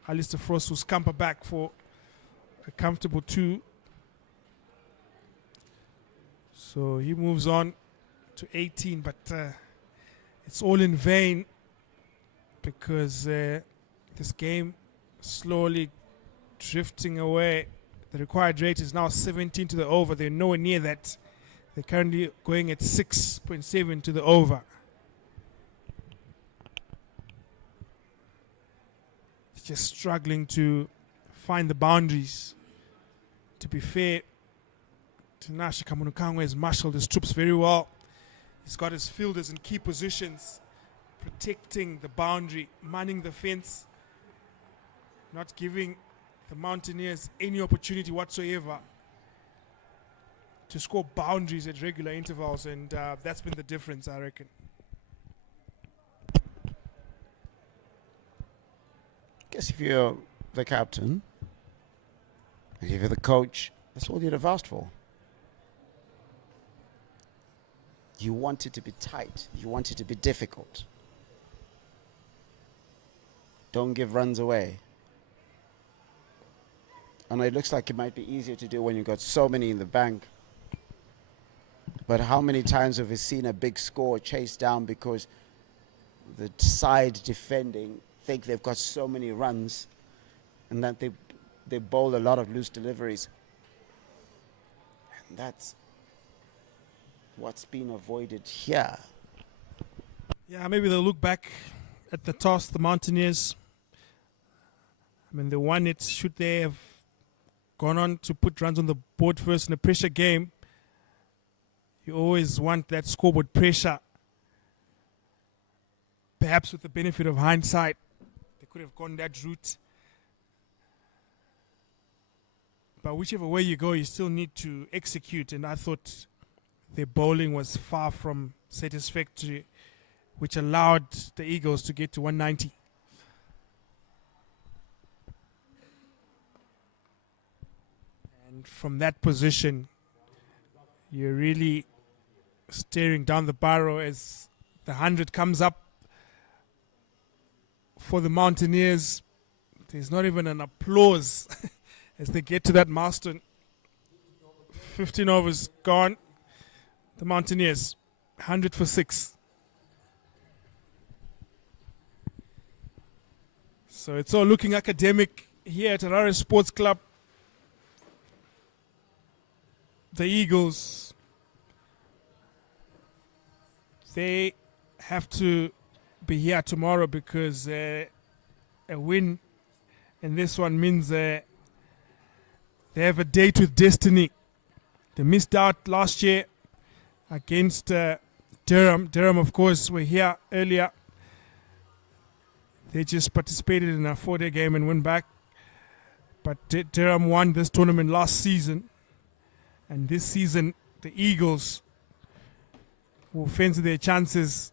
Alistair Frost will scamper back for a comfortable 2. So he moves on to 18, but it's all in vain, because this game slowly drifting away. The required rate is now 17 to the over. They're nowhere near that. They're currently going at 6.7 to the over. It's just struggling to find the boundaries. To be fair Tinashe Kamunukangwe has marshaled his troops very well. He's got his fielders in key positions, protecting the boundary, manning the fence, not giving the Mountaineers any opportunity whatsoever to score boundaries at regular intervals, and that's been the difference, I reckon. Guess if you're the captain, and if you're the coach, that's all you'd have asked for. You want it to be tight. You want it to be difficult. Don't give runs away. I know it looks like it might be easier to do when you've got so many in the bank. But how many times have we seen a big score chased down because the side defending think they've got so many runs and that they bowl a lot of loose deliveries? And that's what's been avoided here. Yeah, maybe they'll look back at the toss, the Mountaineers. I mean, they won it. Should they have gone on to put runs on the board first in a pressure game? You always want that scoreboard pressure. Perhaps with the benefit of hindsight, they could have gone that route. But whichever way you go, you still need to execute. And I thought their bowling was far from satisfactory, which allowed the Eagles to get to 190. And from that position, you're really staring down the barrel as the 100 comes up for the Mountaineers. There's not even an applause as they get to that milestone. 15 overs gone. The Mountaineers, 100 for 6. So it's all looking academic here at Harare Sports Club. The Eagles, they have to be here tomorrow because a win in this one means they have a date with destiny. They missed out last year against Durham. Durham, of course, were here earlier. They just participated in a 4-day game and went back. But Durham won this tournament last season. And this season, the Eagles will fancy their chances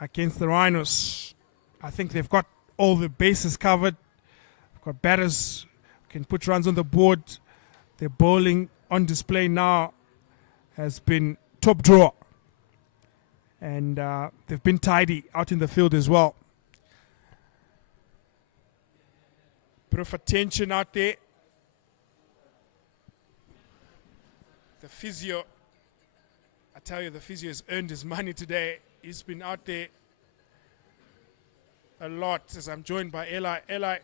against the Rhinos. I think they've got all the bases covered. They've got batters who can put runs on the board. Their bowling on display now has been top drawer. And they've been tidy out in the field as well. Bit of attention out there. The physio, I tell you, the physio has earned his money today. He's been out there a lot as I'm joined by Eli. Eli,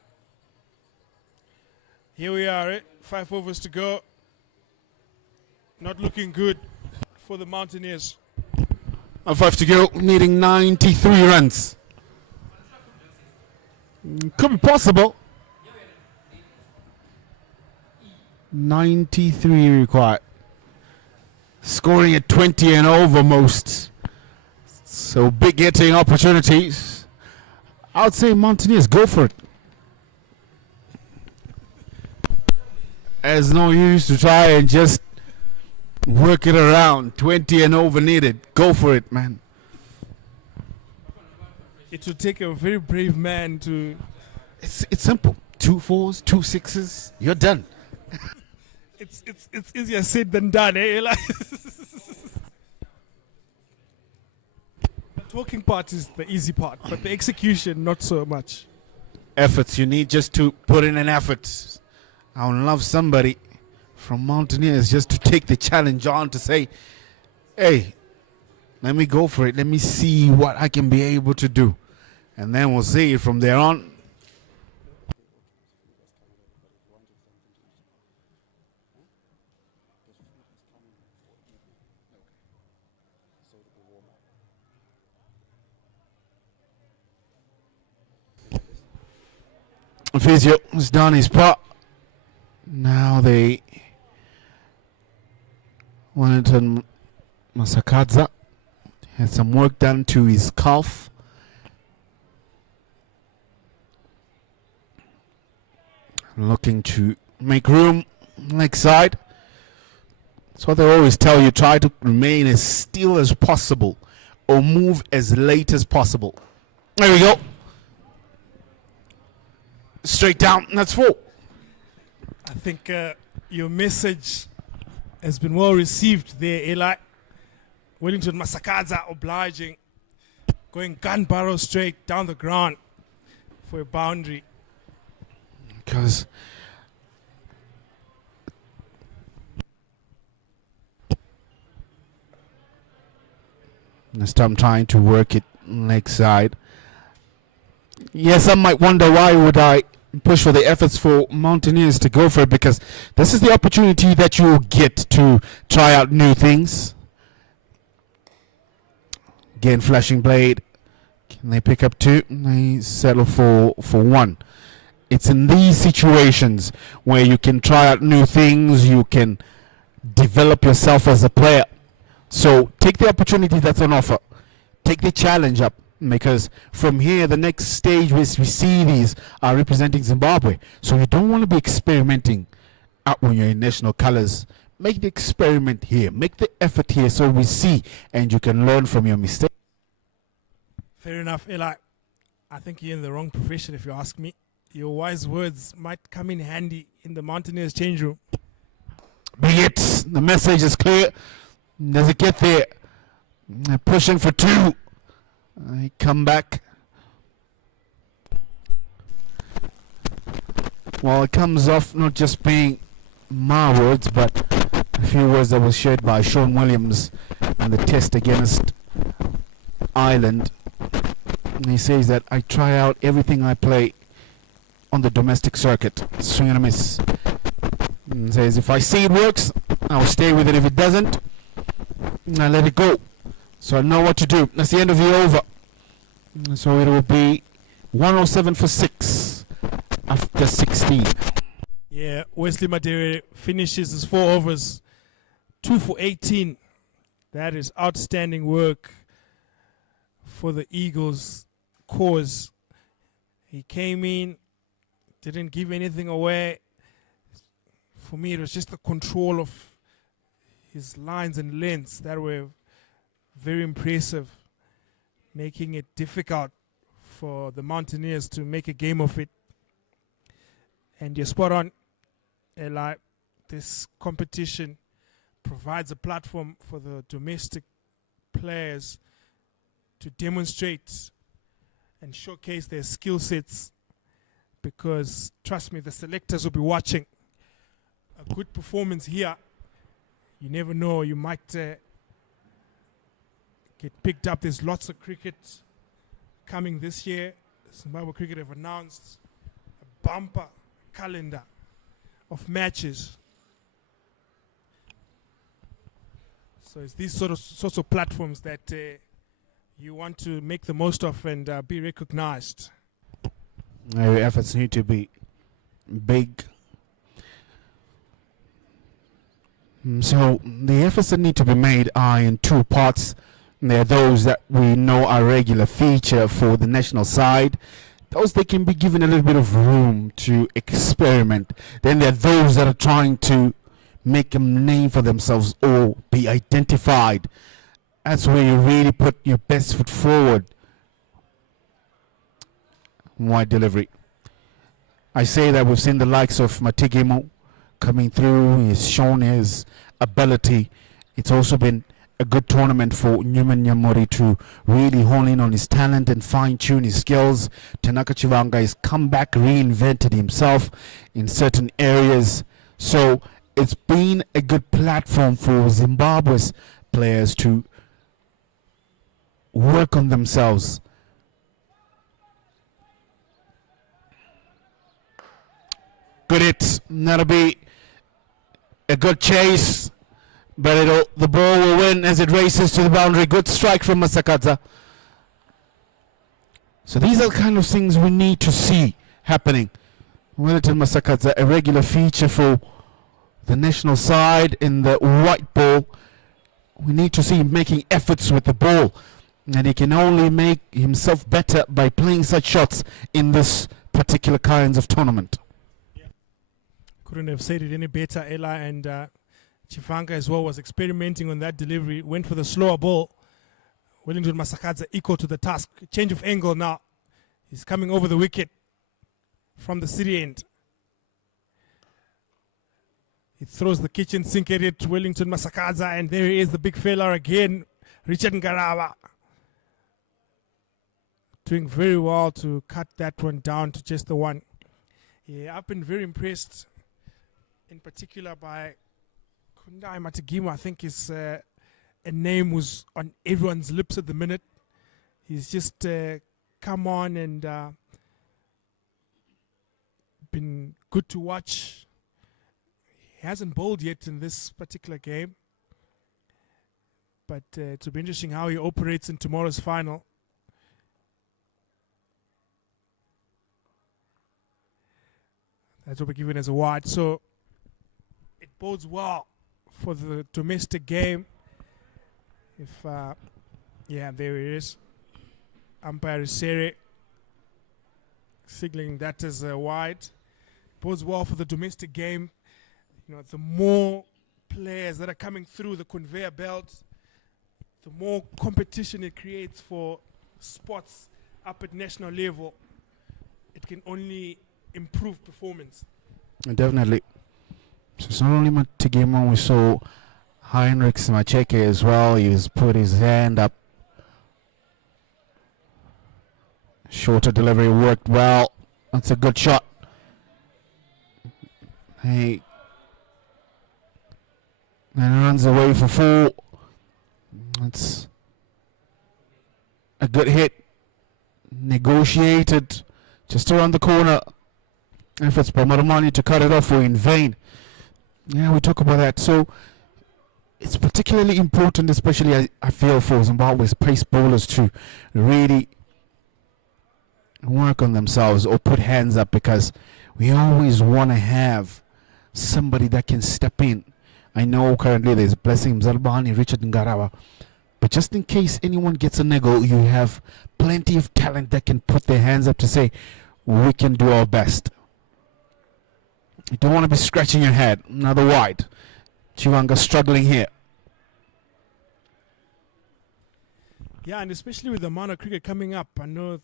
here we are, 5 overs to go. Not looking good for the Mountaineers. 5 to go, needing 93 runs. Could be possible. 93 required. Scoring at 20 and over most. So big hitting opportunities. I would say Mountaineers, go for it. There's no use to try and just work it around. 20 and over needed. Go for it, man. It would take a very brave man to... It's simple. 2 4s, 2 6s. You're done. It's easier said than done, eh? Eli? The talking part is the easy part, but the execution, not so much. Efforts. You need just to put in an effort. I would love somebody from Mountaineers just to take the challenge on to say, hey, let me go for it. Let me see what I can be able to do. And then we'll see it from there on. Physio has done his part. Now they Wellington Masakadza had some work done to his calf. Looking to make room leg side. That's what they always tell you, try to remain as still as possible or move as late as possible. There we go. Straight down, that's 4. I think your message has been well received there, Eli. Wellington Masakadza obliging, going gun barrel straight down the ground for a boundary. Because next time trying to work it leg side. Yes, some might wonder why would I push for the efforts for Mountaineers to go for it, because this is the opportunity that you get to try out new things. Again, flashing blade. Can they pick up 2? They settle for 1. It's in these situations where you can try out new things, you can develop yourself as a player. So take the opportunity that's on offer. Take the challenge up, because from here, the next stage we see these are representing Zimbabwe. So you don't want to be experimenting out when you're in national colors. Make the experiment here. Make the effort here so we see and you can learn from your mistakes. Fair enough, Eli. I think you're in the wrong profession if you ask me. Your wise words might come in handy in the Mountaineers change room. Be it. The message is clear. Does it get there? They're pushing for 2. I come back. Well, it comes off not just being my words, but a few words that was shared by Sean Williams in the test against Ireland. And he says that I try out everything I play on the domestic circuit. Swing and a miss. And says if I see it works, I'll stay with it. If it doesn't, I let it go. So I know what to do. That's the end of the over. So it will be 107 for 6 after 16. Yeah, Wesley Madere finishes his 4 overs, 2 for 18. That is outstanding work for the Eagles' cause. He came in, didn't give anything away. For me, it was just the control of his lines and lengths that were very impressive, making it difficult for the Mountaineers to make a game of it. And you're spot on, Eli. This competition provides a platform for the domestic players to demonstrate and showcase their skill sets, because, trust me, the selectors will be watching. A good performance here, you never know, you might get picked up. There's lots of cricket coming this year. Zimbabwe Cricket have announced a bumper calendar of matches. So it's these sorts of platforms that you want to make the most of and be recognized. Your efforts need to be big. So the efforts that need to be made are in 2 parts. There are those that we know are regular feature for the national side. Those they can be given a little bit of room to experiment. Then there are those that are trying to make a name for themselves or be identified. That's where you really put your best foot forward. Wide delivery. I say that we've seen the likes of Matigimo coming through. He's shown his ability. It's also been a good tournament for Newman Nyamori to really hone in on his talent and fine-tune his skills. Tanaka Chivanga has come back, reinvented himself in certain areas. So it's been a good platform for Zimbabwe's players to work on themselves. Good hit. That'll be a good chase, but the ball will win as it races to the boundary. Good strike from Masakadza. So these are the kind of things we need to see happening. Wellington Masakadza, a regular feature for the national side in the white ball, we need to see him making efforts with the ball. And he can only make himself better by playing such shots in this particular kinds of tournament. Couldn't have said it any better, Ella. And Chifanka as well was experimenting on that delivery. Went for the slower ball. Wellington Masakadza equal to the task. Change of angle now. He's coming over the wicket from the city end. He throws the kitchen sink at it, Wellington Masakadza, and there he is, the big fella again, Richard Ngarawa. Doing very well to cut that one down to just the one. Yeah, I've been very impressed, in particular by Kundai Matagima. I think is a name who's on everyone's lips at the minute. He's just come on and been good to watch. He hasn't bowled yet in this particular game, but it'll be interesting how he operates in tomorrow's final. That will be given as a wide, so it bodes well for the domestic game. If yeah, there he is, umpire Sere signaling that as a wide. Bodes well for the domestic game. You know, the more players that are coming through the conveyor belt, the more competition it creates for spots up at national level. It can only improve performance. Definitely. So it's not only Matigima, we saw Heinrich Macheke as well. He's put his hand up. Shorter delivery worked well. That's a good shot. Hey. And runs away for 4. That's a good hit. Negotiated just around the corner. Efforts by Maramani to cut it off were in vain. Yeah, we talk about that. So it's particularly important, especially I feel, for Zimbabwe's pace bowlers to really work on themselves or put hands up, because we always want to have somebody that can step in. I know currently there's Blessing Mzalbani, Richard Ngarawa, but just in case anyone gets a niggle, you have plenty of talent that can put their hands up to say, we can do our best. You don't want to be scratching your head. Another wide. Chivanga struggling here. Yeah, and especially with the amount of cricket coming up, I know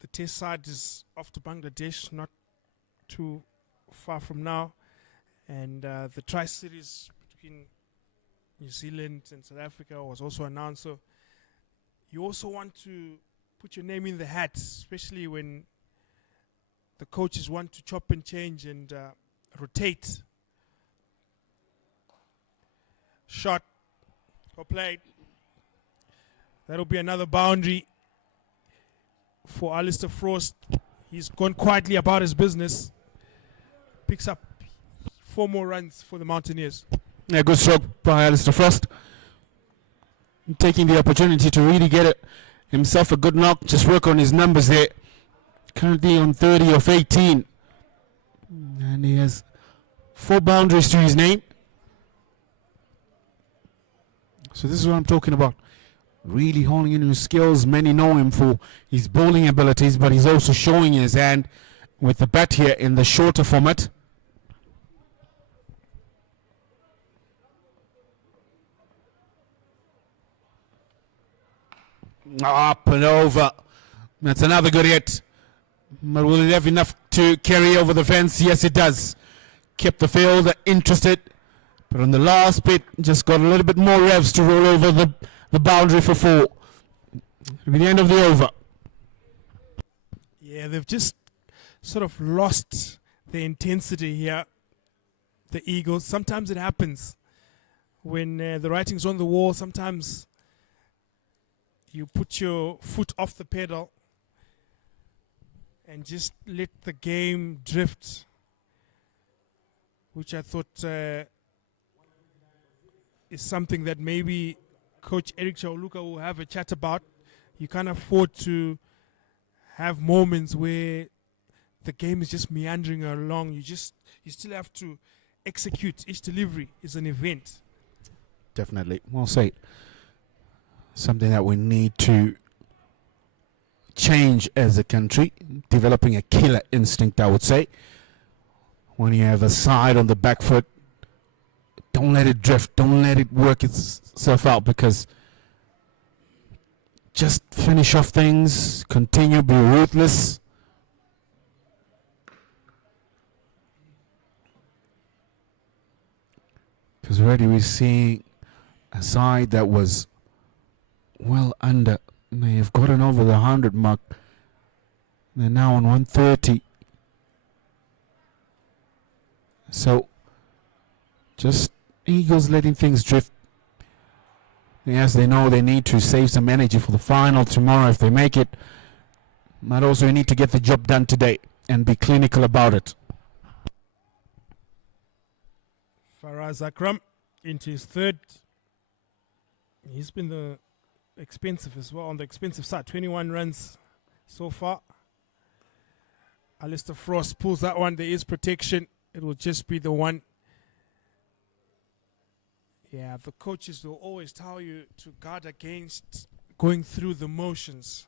the test side is off to Bangladesh, not too far from now. And the Tri-Series between New Zealand and South Africa was also announced. So you also want to put your name in the hat, especially when the coaches want to chop and change and rotate. Shot or played. That'll be another boundary for Alistair Frost. He's gone quietly about his business. Picks up 4 more runs for the Mountaineers. Yeah, good stroke by Alistair Frost. Taking the opportunity to really get it himself a good knock. Just work on his numbers there. Currently on 30 of 18. And he has 4 boundaries to his name. So this is what I'm talking about. Really honing in his skills. Many know him for his bowling abilities, but he's also showing his hand with the bat here in the shorter format. Up and over. That's another good hit. But will it have enough to carry over the fence? Yes, it does. Kept the field interested. But on the last bit, just got a little bit more revs to roll over the boundary for 4. It'll be the end of the over. Yeah, they've just sort of lost the intensity here, the Eagles. Sometimes it happens when the writing's on the wall. Sometimes you put your foot off the pedal and just let the game drift, which I thought is something that maybe Coach Eric Chauluka will have a chat about. You can't afford to have moments where the game is just meandering along. You still have to execute. Each delivery is an event. definitely. Well said. Something that we need to change as a country, developing a killer instinct, I would say. When you have a side on the back foot, don't let it drift, don't let it work itself out, because just finish off things, continue, be ruthless. Because already we're seeing a side that was well under. They have gotten over the 100 mark. They're now on 130. So, just Eagles letting things drift. Yes, they know they need to save some energy for the final tomorrow if they make it. But also you need to get the job done today and be clinical about it. Faraz Akram into his third. He's been the expensive as well, on the expensive side. 21 runs so far. Alistair Frost pulls that one. There is protection. It will just be the one. Yeah, the coaches will always tell you to guard against going through the motions.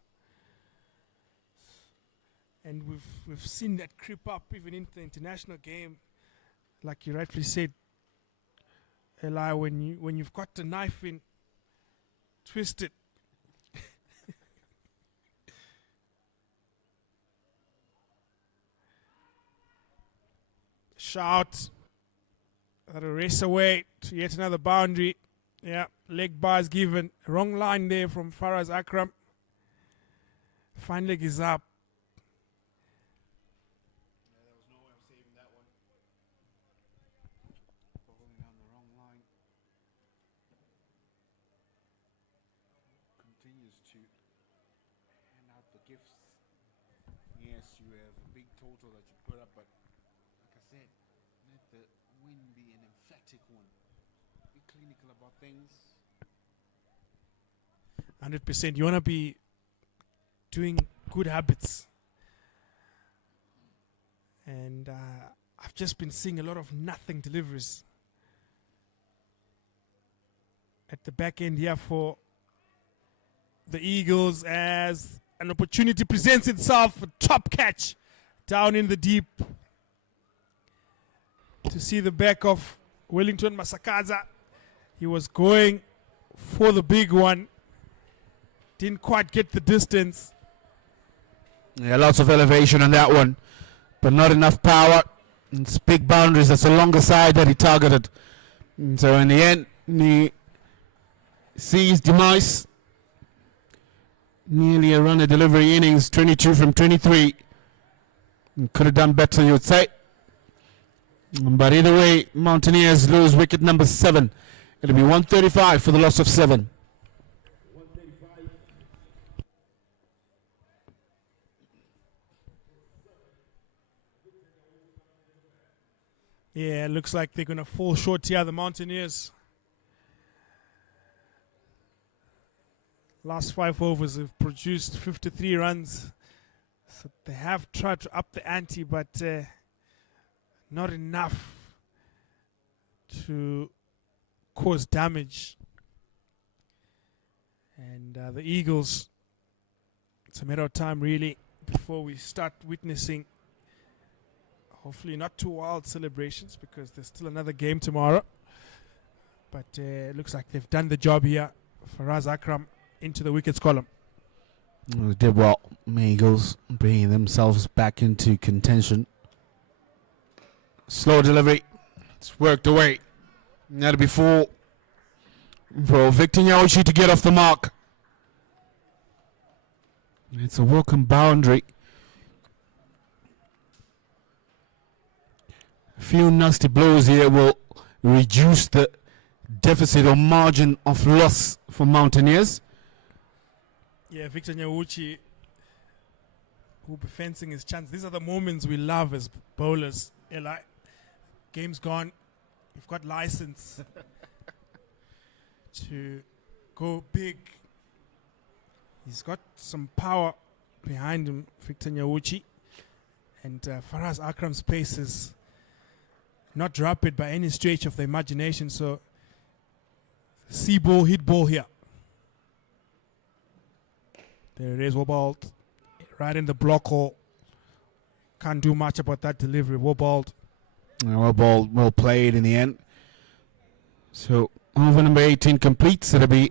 And we've seen that creep up even in the international game. Like you rightfully said, Eli, when you've got the knife in, twist it. Shout. That'll race away to yet another boundary. Yeah, leg bars given. Wrong line there from Faraz Akram. Fine leg is up. Yeah, there was no way of saving that one. Falling down the wrong line. Continues to hand out the gifts. Yes, you have a big total that you put up, but like I said, let the win be an emphatic one. Be clinical about things. 100%. You want to be doing good habits. And I've just been seeing a lot of nothing deliveries at the back end here for the Eagles as an opportunity presents itself. A top catch down in the deep to see the back of Wellington Masakaza. He was going for the big one. Didn't quite get the distance. Yeah, lots of elevation on that one, but not enough power. It's big boundaries. That's a longer side that he targeted. And so in the end, he sees demise. Nearly a run a delivery innings, 22 from 23. Could have done better, you would say. But either way, Mountaineers lose wicket number 7. It'll be 135 for the loss of 7. Yeah, looks like they're going to fall short here, the Mountaineers. Last 5 overs have produced 53 runs. So they have tried to up the ante, but not enough to cause damage. And the Eagles, it's a matter of time really before we start witnessing hopefully not too wild celebrations, because there's still another game tomorrow. But it looks like they've done the job here. Faraz Akram into the wickets column. They did well, Eagles, bringing themselves back into contention. Slow delivery. It's worked away. That'll be for Victor Nyauchi to get off the mark. It's a welcome boundary. A few nasty blows here will reduce the deficit or margin of loss for Mountaineers. Yeah, Victor Nyauchi will be fencing his chance. These are the moments we love as bowlers. Eli, game's gone. You've got license to go big. He's got some power behind him, Victor Nyauchi. And Faraz Akram's pace is not rapid by any stretch of the imagination. So see ball, hit ball here. There it is, Wobald. Right in the block hole. Can't do much about that delivery, Wobald. Wobald well played in the end. So over number 18 completes. It'll be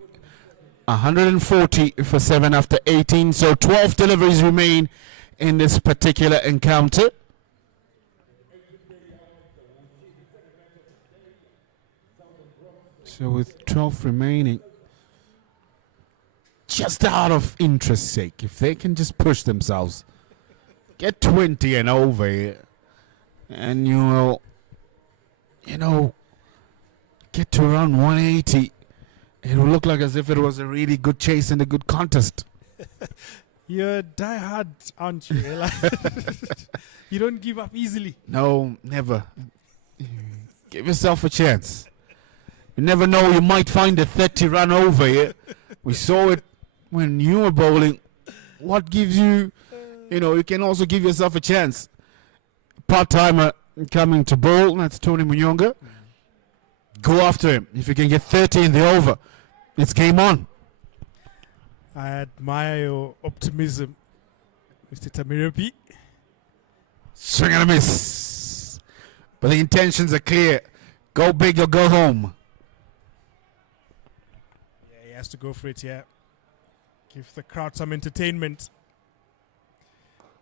140 for 7 after 18. So 12 deliveries remain in this particular encounter. So with 12 remaining, just out of interest sake, if they can just push themselves, get 20 and over here, and you will, get to around 180. It will look like as if it was a really good chase and a good contest. You're die-hard, aren't you? You don't give up easily. No, never. Give yourself a chance. You never know, you might find a 30 run over here. We saw it when you were bowling. What gives you, you can also give yourself a chance. Part-timer coming to bowl, that's Tony Munyonga. Go after him. If you can get 30 in the over, it's game on. I admire your optimism, Mr. Tamirepi. Swing and a miss. But the intentions are clear. Go big or go home. Yeah, he has to go for it, yeah. Give the crowd some entertainment.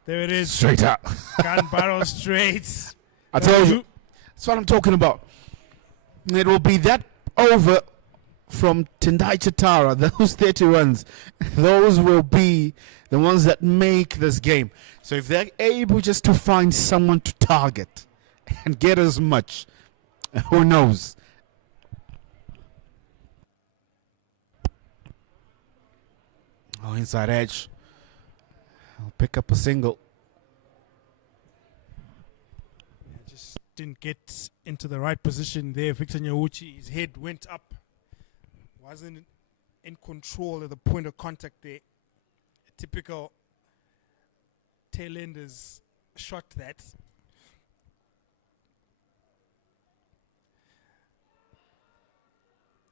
There it is. Straight up. Gun barrel straight. I told you. That's what I'm talking about. It will be that over from Tendai Chatara, those 30 runs. Those will be the ones that make this game. So if they're able just to find someone to target and get as much, who knows? Oh, inside edge. I'll pick up a single. Just didn't get into the right position there. Victor Nyauchi, his head went up. Wasn't in control at the point of contact there. A typical tail-enders shot that.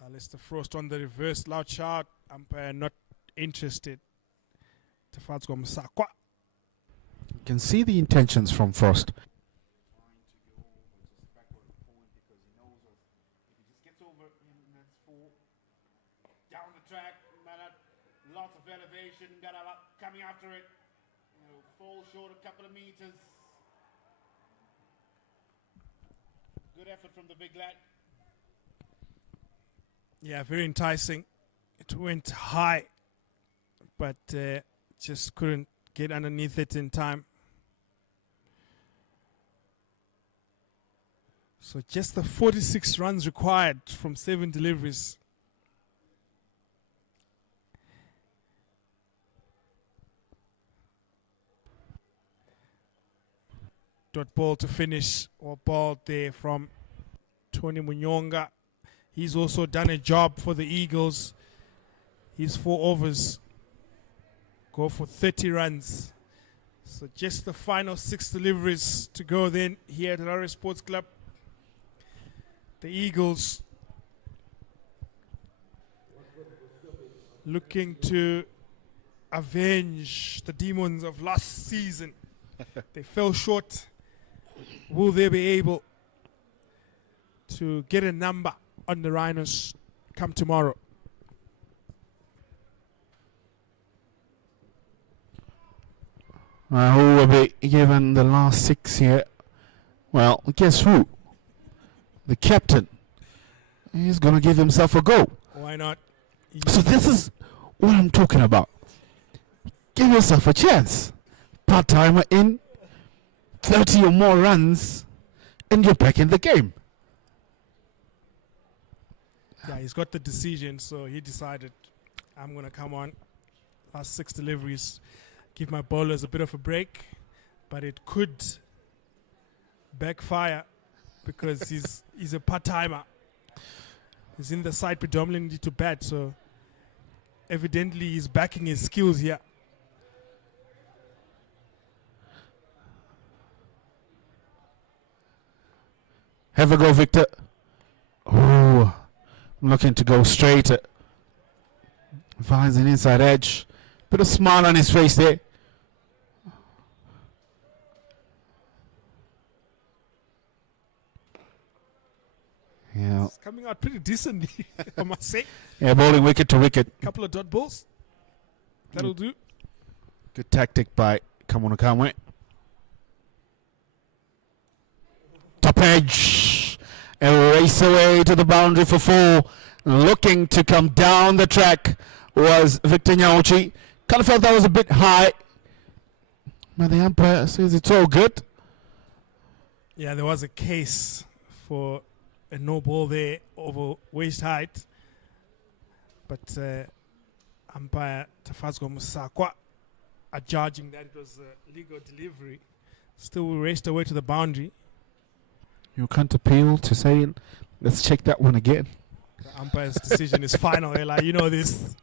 Alistair Frost on the reverse, loud shout. Umpire not interested. Tafatsgo Msakwa. You can see the intentions from Frost. Down the track, lots of elevation, coming after it. Fall short a couple of meters. Good effort from the big lad. Yeah, very enticing. It went high, but just couldn't get underneath it in time. So just the 46 runs required from 7 deliveries. Dot ball to finish, or ball there from Tony Munyonga. He's also done a job for the Eagles. His 4 overs go for 30 runs. So just the final 6 deliveries to go then here at Harare Sports Club. The Eagles looking to avenge the demons of last season. They fell short. Will they be able to get a number on the Rhinos come tomorrow? Who will be given the last 6 here? Well, guess who? The captain. He's going to give himself a go. Why not? So this is what I'm talking about. Give yourself a chance. Part-timer in, 30 or more runs, and you're back in the game. Yeah, he's got the decision, so he decided, I'm going to come on. Last 6 deliveries, give my bowlers a bit of a break, but it could backfire because he's a part-timer. He's in the side predominantly to bat, so evidently he's backing his skills here. Have a go, Victor. Oh, looking to go straight. Finds an inside edge. Put a smile on his face there. Yeah. It's coming out pretty decently, I must say. Yeah, bowling wicket to wicket. Couple of dot balls. That'll do. Good tactic by Kamunukamwe. Top edge. A race away to the boundary for 4. Looking to come down the track was Victor Nyauchi. Kind of felt that was a bit high. But the umpire says it's all good. Yeah, there was a case for a no ball there over waist height. But umpire Tafazgo Musakwa are judging that it was a legal delivery. Still raced away to the boundary. You can't appeal to saying, let's check that one again. The umpire's decision is final, Ella. You know this.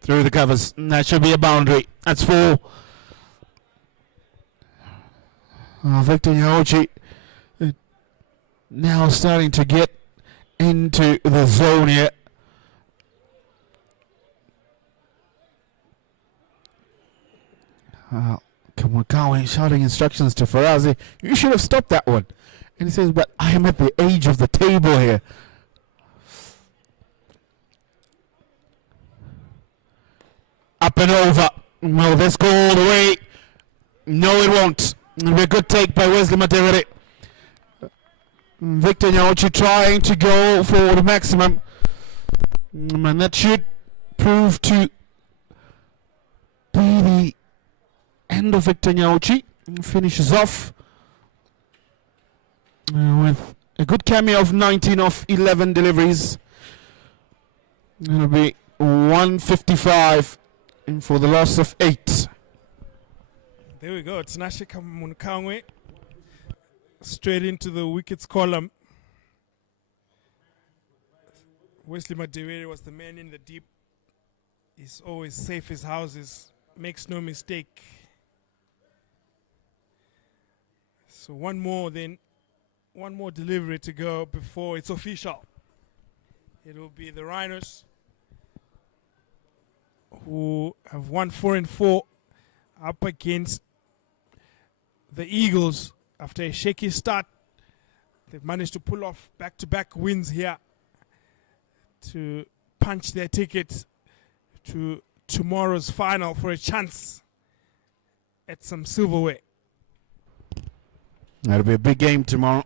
Through the covers. That should be a boundary. That's 4. Victor Nyauchi now starting to get into the zone here. Kamukawa shouting instructions to Farazi. You should have stopped that one. And he says, but I am at the edge of the table here. Up and over. Well, this go all the way. No, it won't. It'll be a good take by Wesley Matevere. Victor Nyauchi trying to go for the maximum. And that should prove to be the end of Victor Nyauchi. Finishes off with a good cameo of 19 off 11 deliveries. It'll be 155 for the loss of 8. There we go. It's Nashika Munukangwe straight into the wickets column. Wesley Madewere was the man in the deep. He's always safe as houses, makes no mistake. So one more delivery to go before it's official. It will be the Rhinos who have won 4 and 4 up against the Eagles after a shaky start. They've managed to pull off back-to-back wins here to punch their ticket to tomorrow's final for a chance at some silverware. That'll be a big game tomorrow.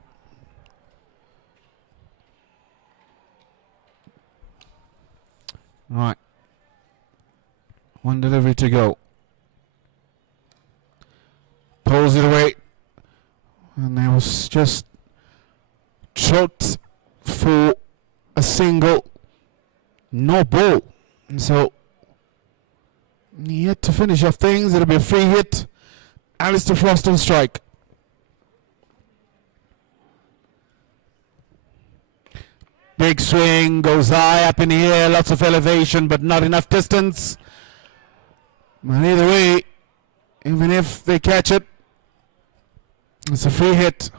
All right. One delivery to go. Pulls it away. And there was just choked for a single. No ball. And so, yet to finish off things. It'll be a free hit. Alistair Frost on strike. Big swing, goes high up in the air, lots of elevation, but not enough distance. But either way, even if they catch it, it's a free hit.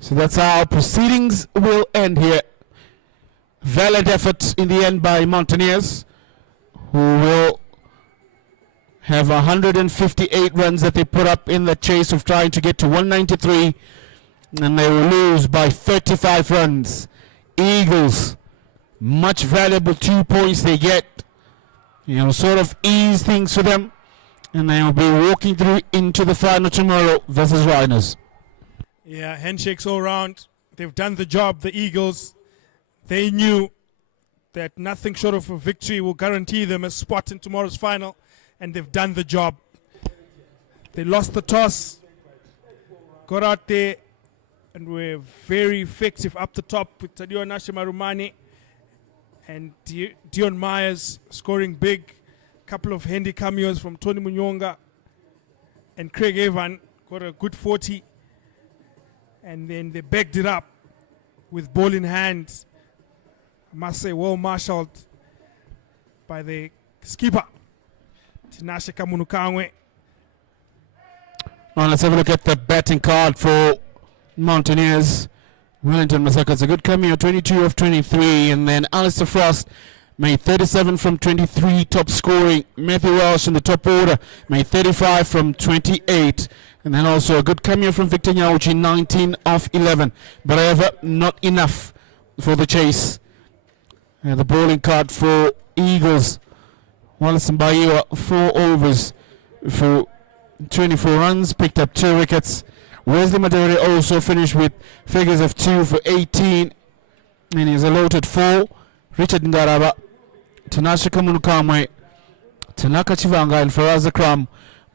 So that's how proceedings will end here. Valiant effort in the end by Mountaineers, who will have 158 runs that they put up in the chase of trying to get to 193, and they will lose by 35 runs. Eagles, much valuable 2 points they get. Sort of ease things for them. And they will be walking through into the final tomorrow versus Rhinos. Yeah, handshakes all round. They've done the job, the Eagles. They knew that nothing short of a victory will guarantee them a spot in tomorrow's final. And they've done the job. They lost the toss, got out there, and were very effective up the top with Tadio Nashimarumani and Dion Myers scoring big. Couple of handy cameos from Tony Munyonga and Craig Evan got a good 40. And then they backed it up with ball in hand. I must say, well marshaled by the skipper, Tinashe Kamunukangwe. Well, let's have a look at the batting card for Mountaineers. Wellington Masaka's a good cameo, 22 of 23. And then Alistair Frost made 37 from 23, top scoring. Matthew Welsh in the top order made 35 from 28. And then also a good cameo from Victor Nyauchi, 19 of 11. But however, not enough for the chase. And the bowling card for Eagles. Wallace Mbaiwa, 4 overs for 24 runs, picked up 2 wickets. Wesley Madere also finished with figures of 2 for 18. And he's allotted 4. Richard Ngaraba, Tanasha Kamunukamwe, Tanaka Chivanga and Faraz Akram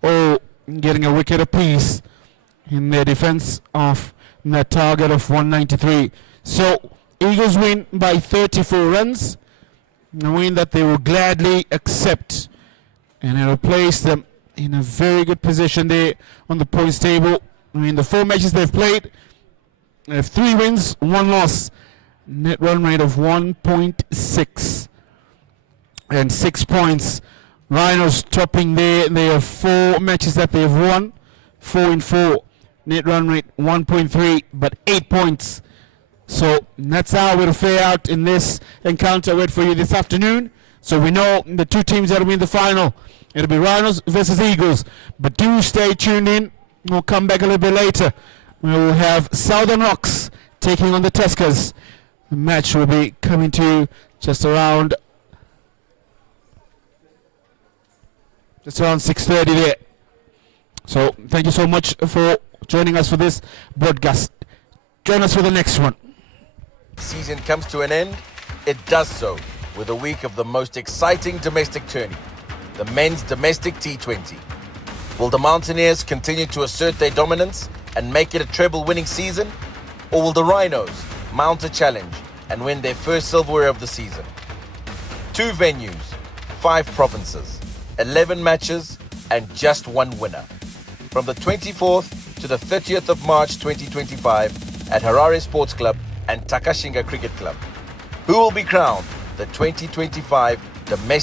all getting a wicket apiece in their defense of the target of 193. So Eagles win by 34 runs, a win that they will gladly accept, and it will place them in a very good position there on the points table. In the 4 matches they've played, they have 3 wins, 1 loss, net run rate of 1.6 and 6 points. Rhinos topping there. They have 4 matches that they have won, 4 and 4, net run rate 1.3, but 8 points. So that's how it'll fare out in this encounter. Wait for you this afternoon. So we know the 2 teams that will be in the final. It'll be Rhinos versus Eagles. But do stay tuned in. We'll come back a little bit later. We will have Southern Rocks taking on the Tuskers. The match will be coming to you just around 6:30 there. So thank you so much for joining us for this broadcast. Join us for the next one. Season comes to an end, it does so with a week of the most exciting domestic tourney, the men's domestic T20. Will the Mountaineers continue to assert their dominance and make it a treble-winning season? Or will the Rhinos mount a challenge and win their first silverware of the season? 2 venues, 5 provinces, 11 matches, and just 1 winner. From the 24th to the 30th of March 2025 at Harare Sports Club and Takashinga Cricket Club. Who will be crowned the 2025 domestic